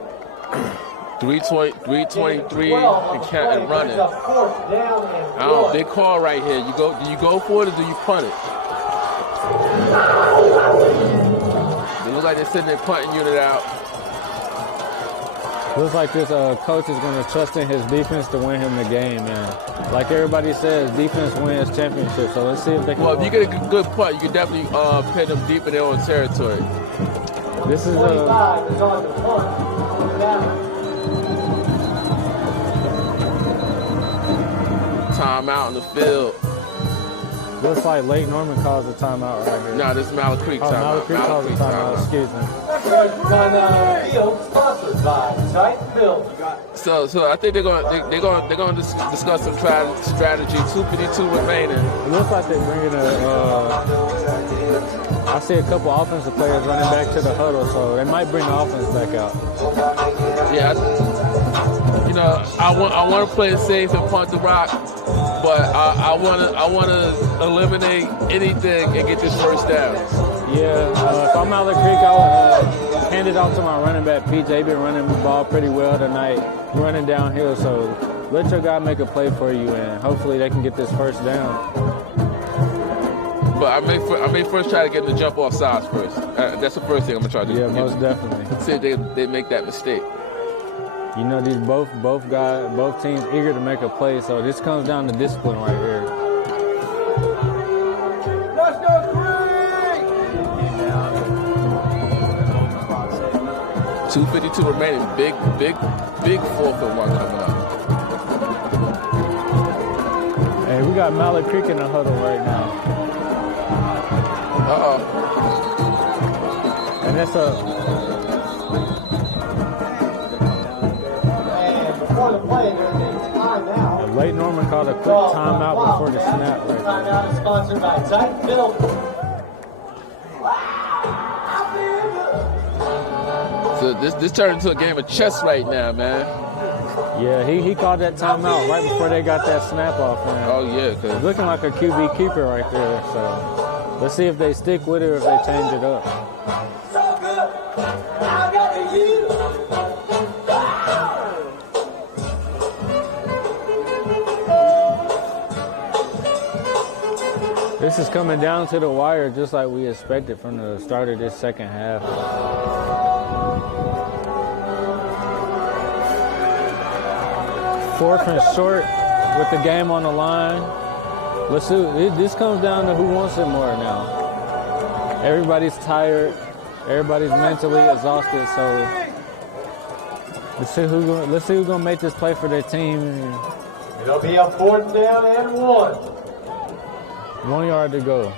3:23 and running. Oh, big call right here. Do you go for it or do you punt it? It looks like they're sending their punting unit out. Looks like this coach is going to trust in his defense to win him the game, man. Like everybody says, defense wins championships. So let's see if they can. Well, if you get a good punt, you can definitely pin them deep in their own territory. This is 25 is on the punt. timeout in the field. Looks like Lake Norman calls the timeout right here. No, this is Mallard Creek timeout. Mallard Creek calls the timeout. Excuse me. Field sponsored by Titan Builders. So I think they're going to discuss some strategy. 2:52 remaining. It looks like they're bringing I see a couple offensive players running back to the huddle, so they might bring the offense back out. Yeah, I want to play it safe and punt the rock, but I want to eliminate anything and get this first down. Yeah, if I'm Mallard Creek, I'll hand it off to my running back, PJ. Been running the ball pretty well tonight, running downhill, so let your guy make a play for you, and hopefully they can get this first down. But I may first try to get them to jump off sides first. That's the first thing I'm going to try to do. Yeah, most definitely. See if they make that mistake. You know, these both teams eager to make a play, so this comes down to discipline right here. Let's go, Creek! 2:52 remaining. Big 4th and 1 coming up. Hey, we got Mallard Creek in the huddle right now. Uh-oh. And that's Before the play, there's a timeout. Late Norman called a quick timeout before the snap right there. Timeout is sponsored by Titan Builders. So this turned into a game of chess right now, man. Yeah, he called that timeout right before they got that snap off, man. Oh, yeah. It's looking like a QB keeper right there, so let's see if they stick with it or if they change it up. So good. I got the you. This is coming down to the wire just like we expected from the start of this second half. 4th and short with the game on the line. Let's see. This comes down to who wants it more now. Everybody's tired. Everybody's mentally exhausted. So let's see who's gonna make this play for their team. It'll be a 4th down and 1. 1 yard to go.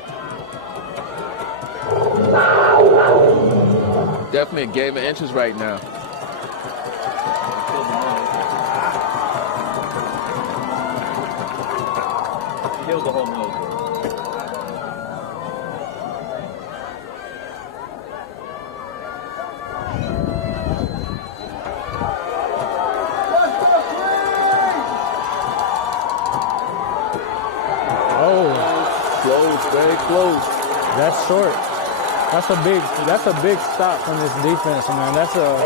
Definitely a game of inches right now. Killed the whole move. Close, very close. That's short. That's a big stop from this defense, man. That's a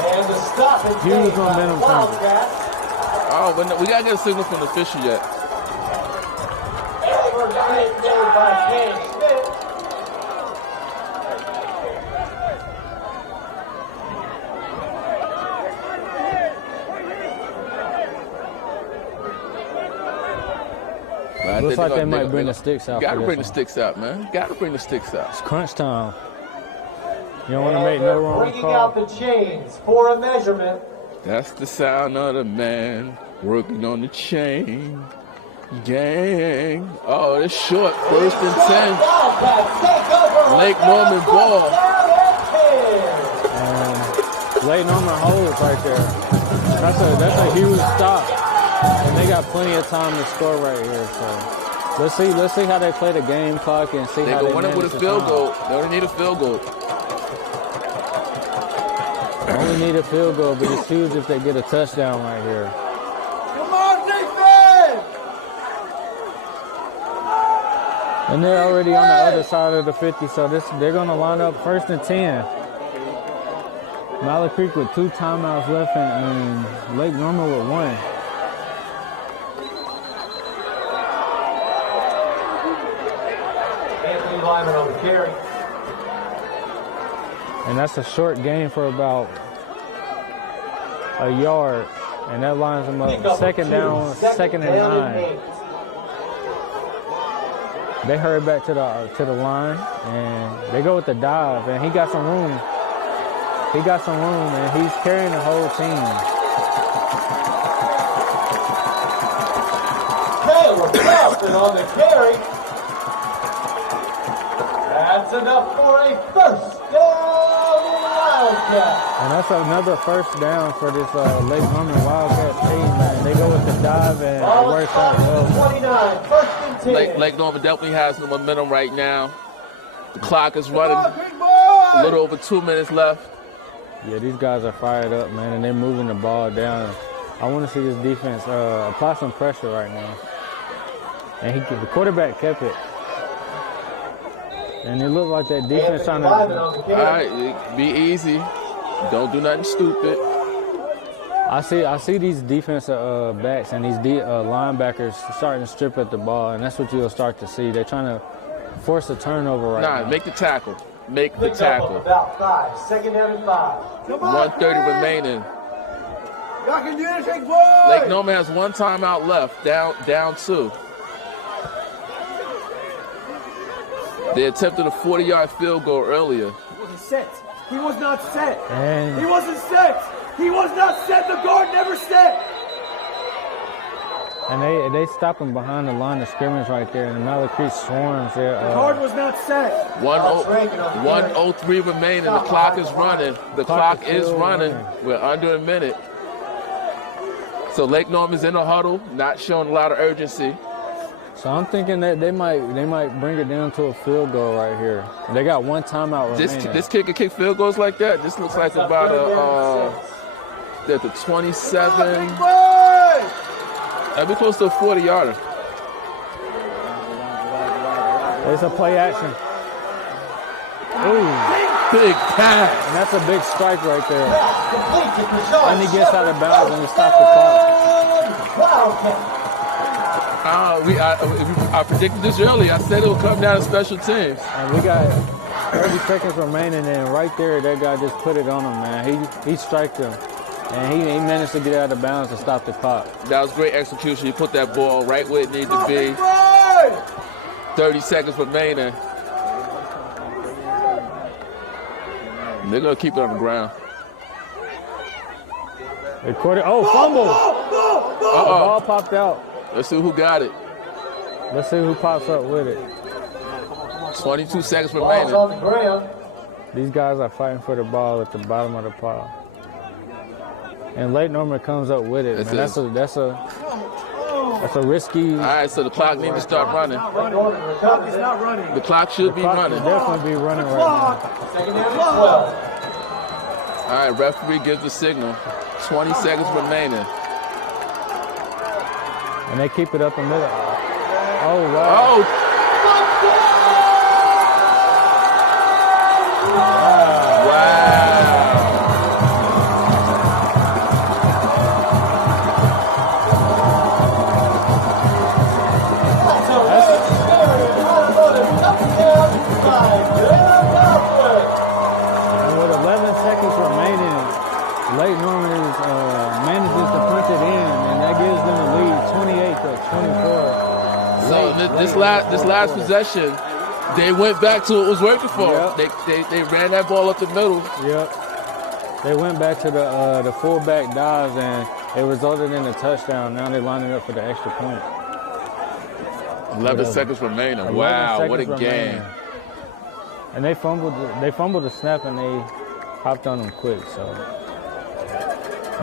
huge momentum changer. Oh, but no, we gotta get a signal from the official yet. Looks like they might bring the sticks out. Gotta bring the sticks out, man. Gotta bring the sticks out. It's crunch time. You don't want to make no wrong Bringing call. out the chains for a measurement. That's the sound of the man working on the chain. Gang. Oh, it's short. 1st and 10. Lake Norman ball. And Lake Norman holds right there. That's a huge stop. And they got plenty of time to score right here. So let's see how they play the game clock and see how they win it with a field goal. They only need a field goal. Only need a field goal, but it's huge if they get a touchdown right here. Come on, defense! And they're already on the other side of the 50, so they're going to line up 1st and 10. Mallard Creek with 2 timeouts left and Lake Norman with 1. Lyman on the carry. And that's a short gain for about a yard. And that lines them up. 2nd down, 2nd and 9. They hurry back to the line and they go with the dive. And he got some room. And he's carrying the whole team. Taylor Nelson on the carry. That's enough for a first down Wildcat. And that's another first down for this Lake Norman Wildcats team, man. They go with the dive and it works out well. 29, first and 10. Lake Norman definitely has the momentum right now. The clock is running. A little over 2 minutes left. Yeah, these guys are fired up, man, and they're moving the ball down. I want to see this defense apply some pressure right now. And the quarterback kept it. And it looked like that defense trying to... All right, be easy. Don't do nothing stupid. I see these defensive backs and these linebackers starting to strip at the ball, and that's what you'll start to see. They're trying to force a turnover right now. Make the tackle. Make the tackle. About 5. Second down and 5. 1:30 remaining. Y'all can do this, big boy. Lake Norman has one timeout left. Down 2. They attempted a 40-yard field goal earlier. He wasn't set. He was not set. And he wasn't set. He was not set. The guard never set. And they stop him behind the line of scrimmage right there. And Mallard swarms there. The guard was not set. 1:03 remaining. The clock is running. The clock is running. We're under a minute. So Lake Norman's in a huddle, not showing a lot of urgency. So I'm thinking that they might bring it down to a field goal right here. They got one timeout remaining. This kid can kick field goals like that. This looks like about the 27. That'd be close to a 40-yarder. It's a play action. Ooh. Big pass. And that's a big strike right there. And he gets out of bounds and he stops the clock. I predicted this earlier. I said it would come down to special teams. And we got 30 seconds remaining, and right there, that guy just put it on him, man. He striked him. And he managed to get out of bounds and stop the clock. That was great execution. He put that ball right where it needed to be. 30 seconds remaining. They're going to keep it on the ground. Fumble! The ball popped out. Let's see who got it. Let's see who pops up with it. 22 seconds remaining. On the ground. These guys are fighting for the ball at the bottom of the pile. And Lake Norman comes up with it. Man. That's a risky. All right, so the clock needs to start running. It's not running. The clock should be running. Should definitely be running right now. Second down and 12. All right, referee gives the signal. 20 seconds remaining. And they keep it up the middle. Oh, wow. Oh. And with 11 seconds remaining, Lake Norman manages to punch it in, and that gives them the lead 28-24. So this last possession, they went back to what was working for them. They ran that ball up the middle. Yep. They went back to the fullback dives, and it resulted in a touchdown. Now they're lining up for the extra point. 11 seconds remaining. Wow, what a game. And they fumbled the snap, and they hopped on them quick. So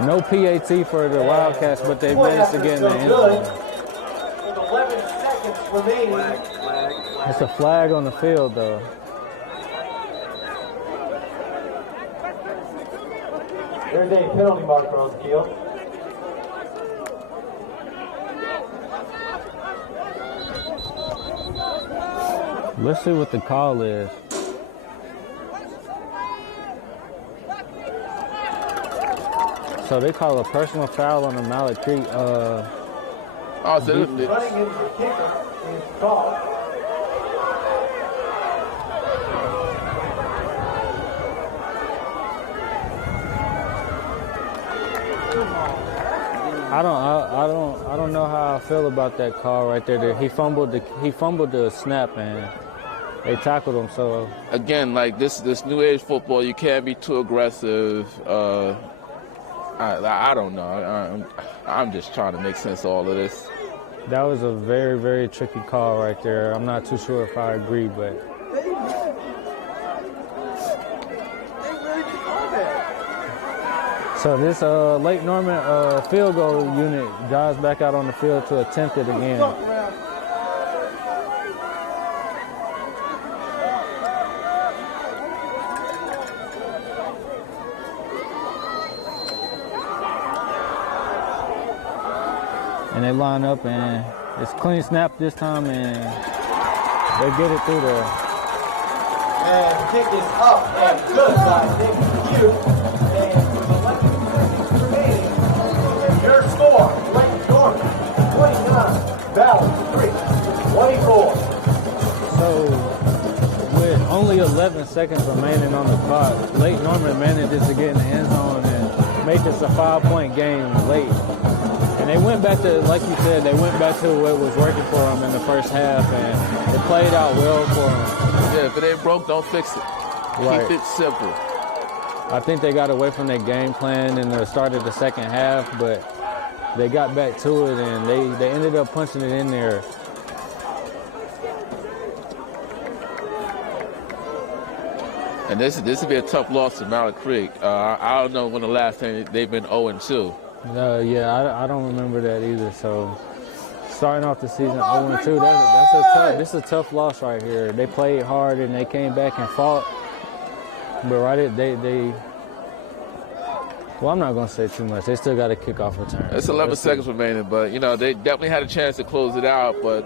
no PAT for the Wildcats, but they managed to get in the end zone. With 11 seconds remaining. It's a flag on the field, though. There's a penalty marker on the field. Let's see what the call is. So they call a personal foul on the Mallard Creek. Running into the kicker is called. I don't know how I feel about that call right there. He fumbled the snap and they tackled him. So again, like this new age football, you can't be too aggressive. I don't know. I'm just trying to make sense of all of this. That was a very, very tricky call right there. I'm not too sure if I agree, but. So this Lake Norman field goal unit drives back out on the field to attempt it again. And they line up, and it's clean snap this time, and they get it through there. And the kick is up and good by Nick Hough. And with 11 seconds remaining, and your score, Lake Norman 29, Mallard 24. So with only 11 seconds remaining on the clock, Lake Norman manages to get in the end zone and make this a 5-point game late. And they went back to, like you said, they went back to what was working for them in the first half, and it played out well for them. Yeah, if it ain't broke, don't fix it. Right. Keep it simple. I think they got away from their game plan in the start of the second half, but they got back to it, and they ended up punching it in there. And this would be a tough loss to Mallard Creek. I don't know when the last time they've been 0-2. Yeah, I don't remember that either. So starting off the season 0-2, this is a tough loss right here. They played hard and they came back and fought, but well, I'm not going to say too much. They still got a kickoff return. It's 11 seconds remaining, but they definitely had a chance to close it out. But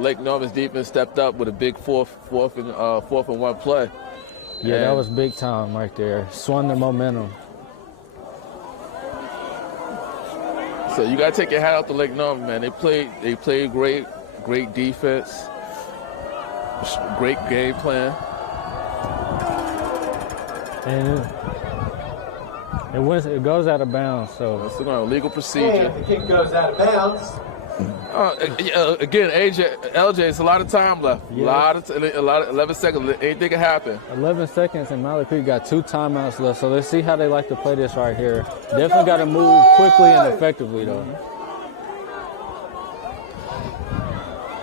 Lake Norman's defense stepped up with a big fourth and 1 play. Yeah, that was big time right there. Swung the momentum. So you got to take your hat off to Lake Norman, man. They played great defense, great game plan. And it goes out of bounds, so. It's a legal procedure. And the kick goes out of bounds. Again, LJ, it's a lot of time left. Yeah. 11 seconds. Anything can happen. 11 seconds, and Mallard Creek got 2 timeouts left. So let's see how they like to play this right here. Definitely got to move quickly and effectively, though.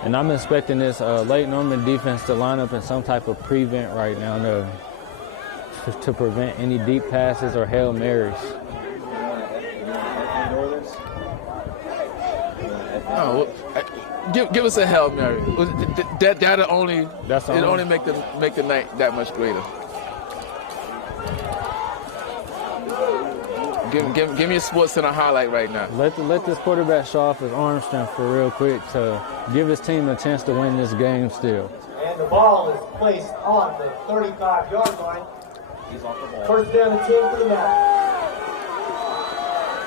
And I'm expecting this Lake Norman defense to line up in some type of prevent right now to prevent any deep passes or Hail Marys. Oh, give us a Hail Mary. That'll only make the night that much greater. Give me a Sports Center highlight right now. Let this quarterback show off his arm strength for real quick to give his team a chance to win this game still. And the ball is placed on the 35-yard line. He's off the ball. First down and 10 for the Mallard.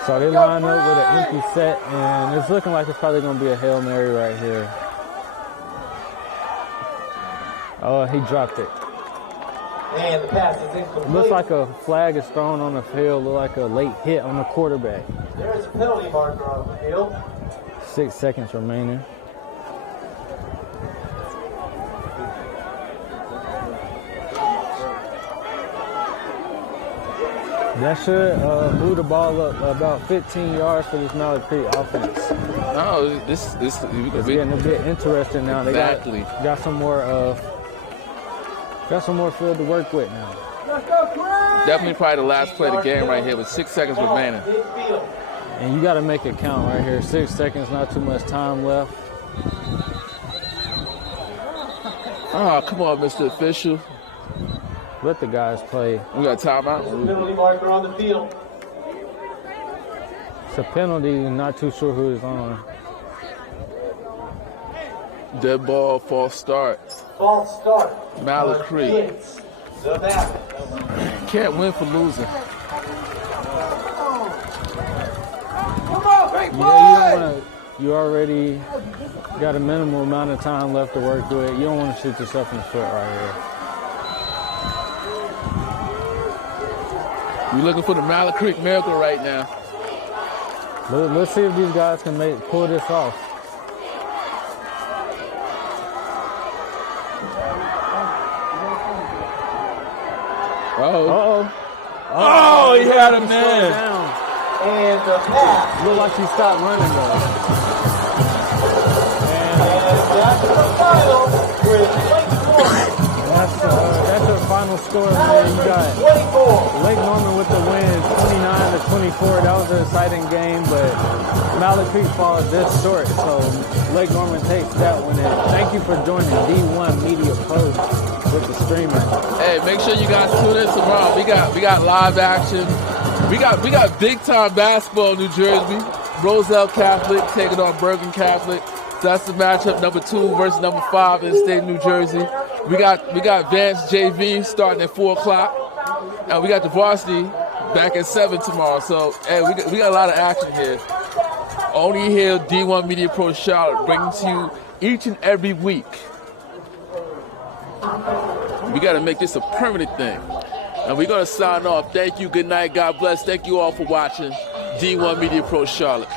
So they line up with an empty set, and it's looking like it's probably going to be a Hail Mary right here. Oh, he dropped it. And the pass is incomplete. Looks like a flag is thrown on the field. Look like a late hit on the quarterback. There's a penalty marker on the field. 6 seconds remaining. That should move the ball up about 15 yards for this Mallard Creek offense. No, this it's getting a bit interesting now. They got some more field to work with now. Definitely probably the last play of the game right here with 6 seconds remaining. And you got to make it count right here. 6 seconds, not too much time left. Oh, come on, Mr. Official. Let the guys play. We got timeout. There's a penalty marker on the field. It's a penalty, not too sure who is on. Dead ball, false start. False start. Mallard Creek. The Mallard. Can't win for losing. Yeah, you already got a minimal amount of time left to work with. You don't want to shoot yourself in the foot right here. We're looking for the Mallard Creek miracle right now. Let's see if these guys can pull this off. Oh, he had a man. And the pass. Looked like he stopped running though. back to the final with Lake Norman. That's the final score, man. You got 24. Lake Norman with the win, 29-24. That was an exciting game, but Mallard Creek falls this short, so Lake Norman takes that one. And thank you for joining D1 Media Pro with the streamer. Hey, make sure you guys tune in tomorrow. We got live action. We got big time basketball in New Jersey. Roselle Catholic taking on Bergen Catholic. So that's the matchup, number 2 versus number 5 in the state of New Jersey. We got Vance JV starting at 4 o'clock. And we got the varsity back at 7 tomorrow. So hey, we got a lot of action here. Only here, D1 Media Pro Charlotte, bringing to you each and every week. We got to make this a permanent thing. And we're going to sign off. Thank you. Good night. God bless. Thank you all for watching D1 Media Pro Charlotte.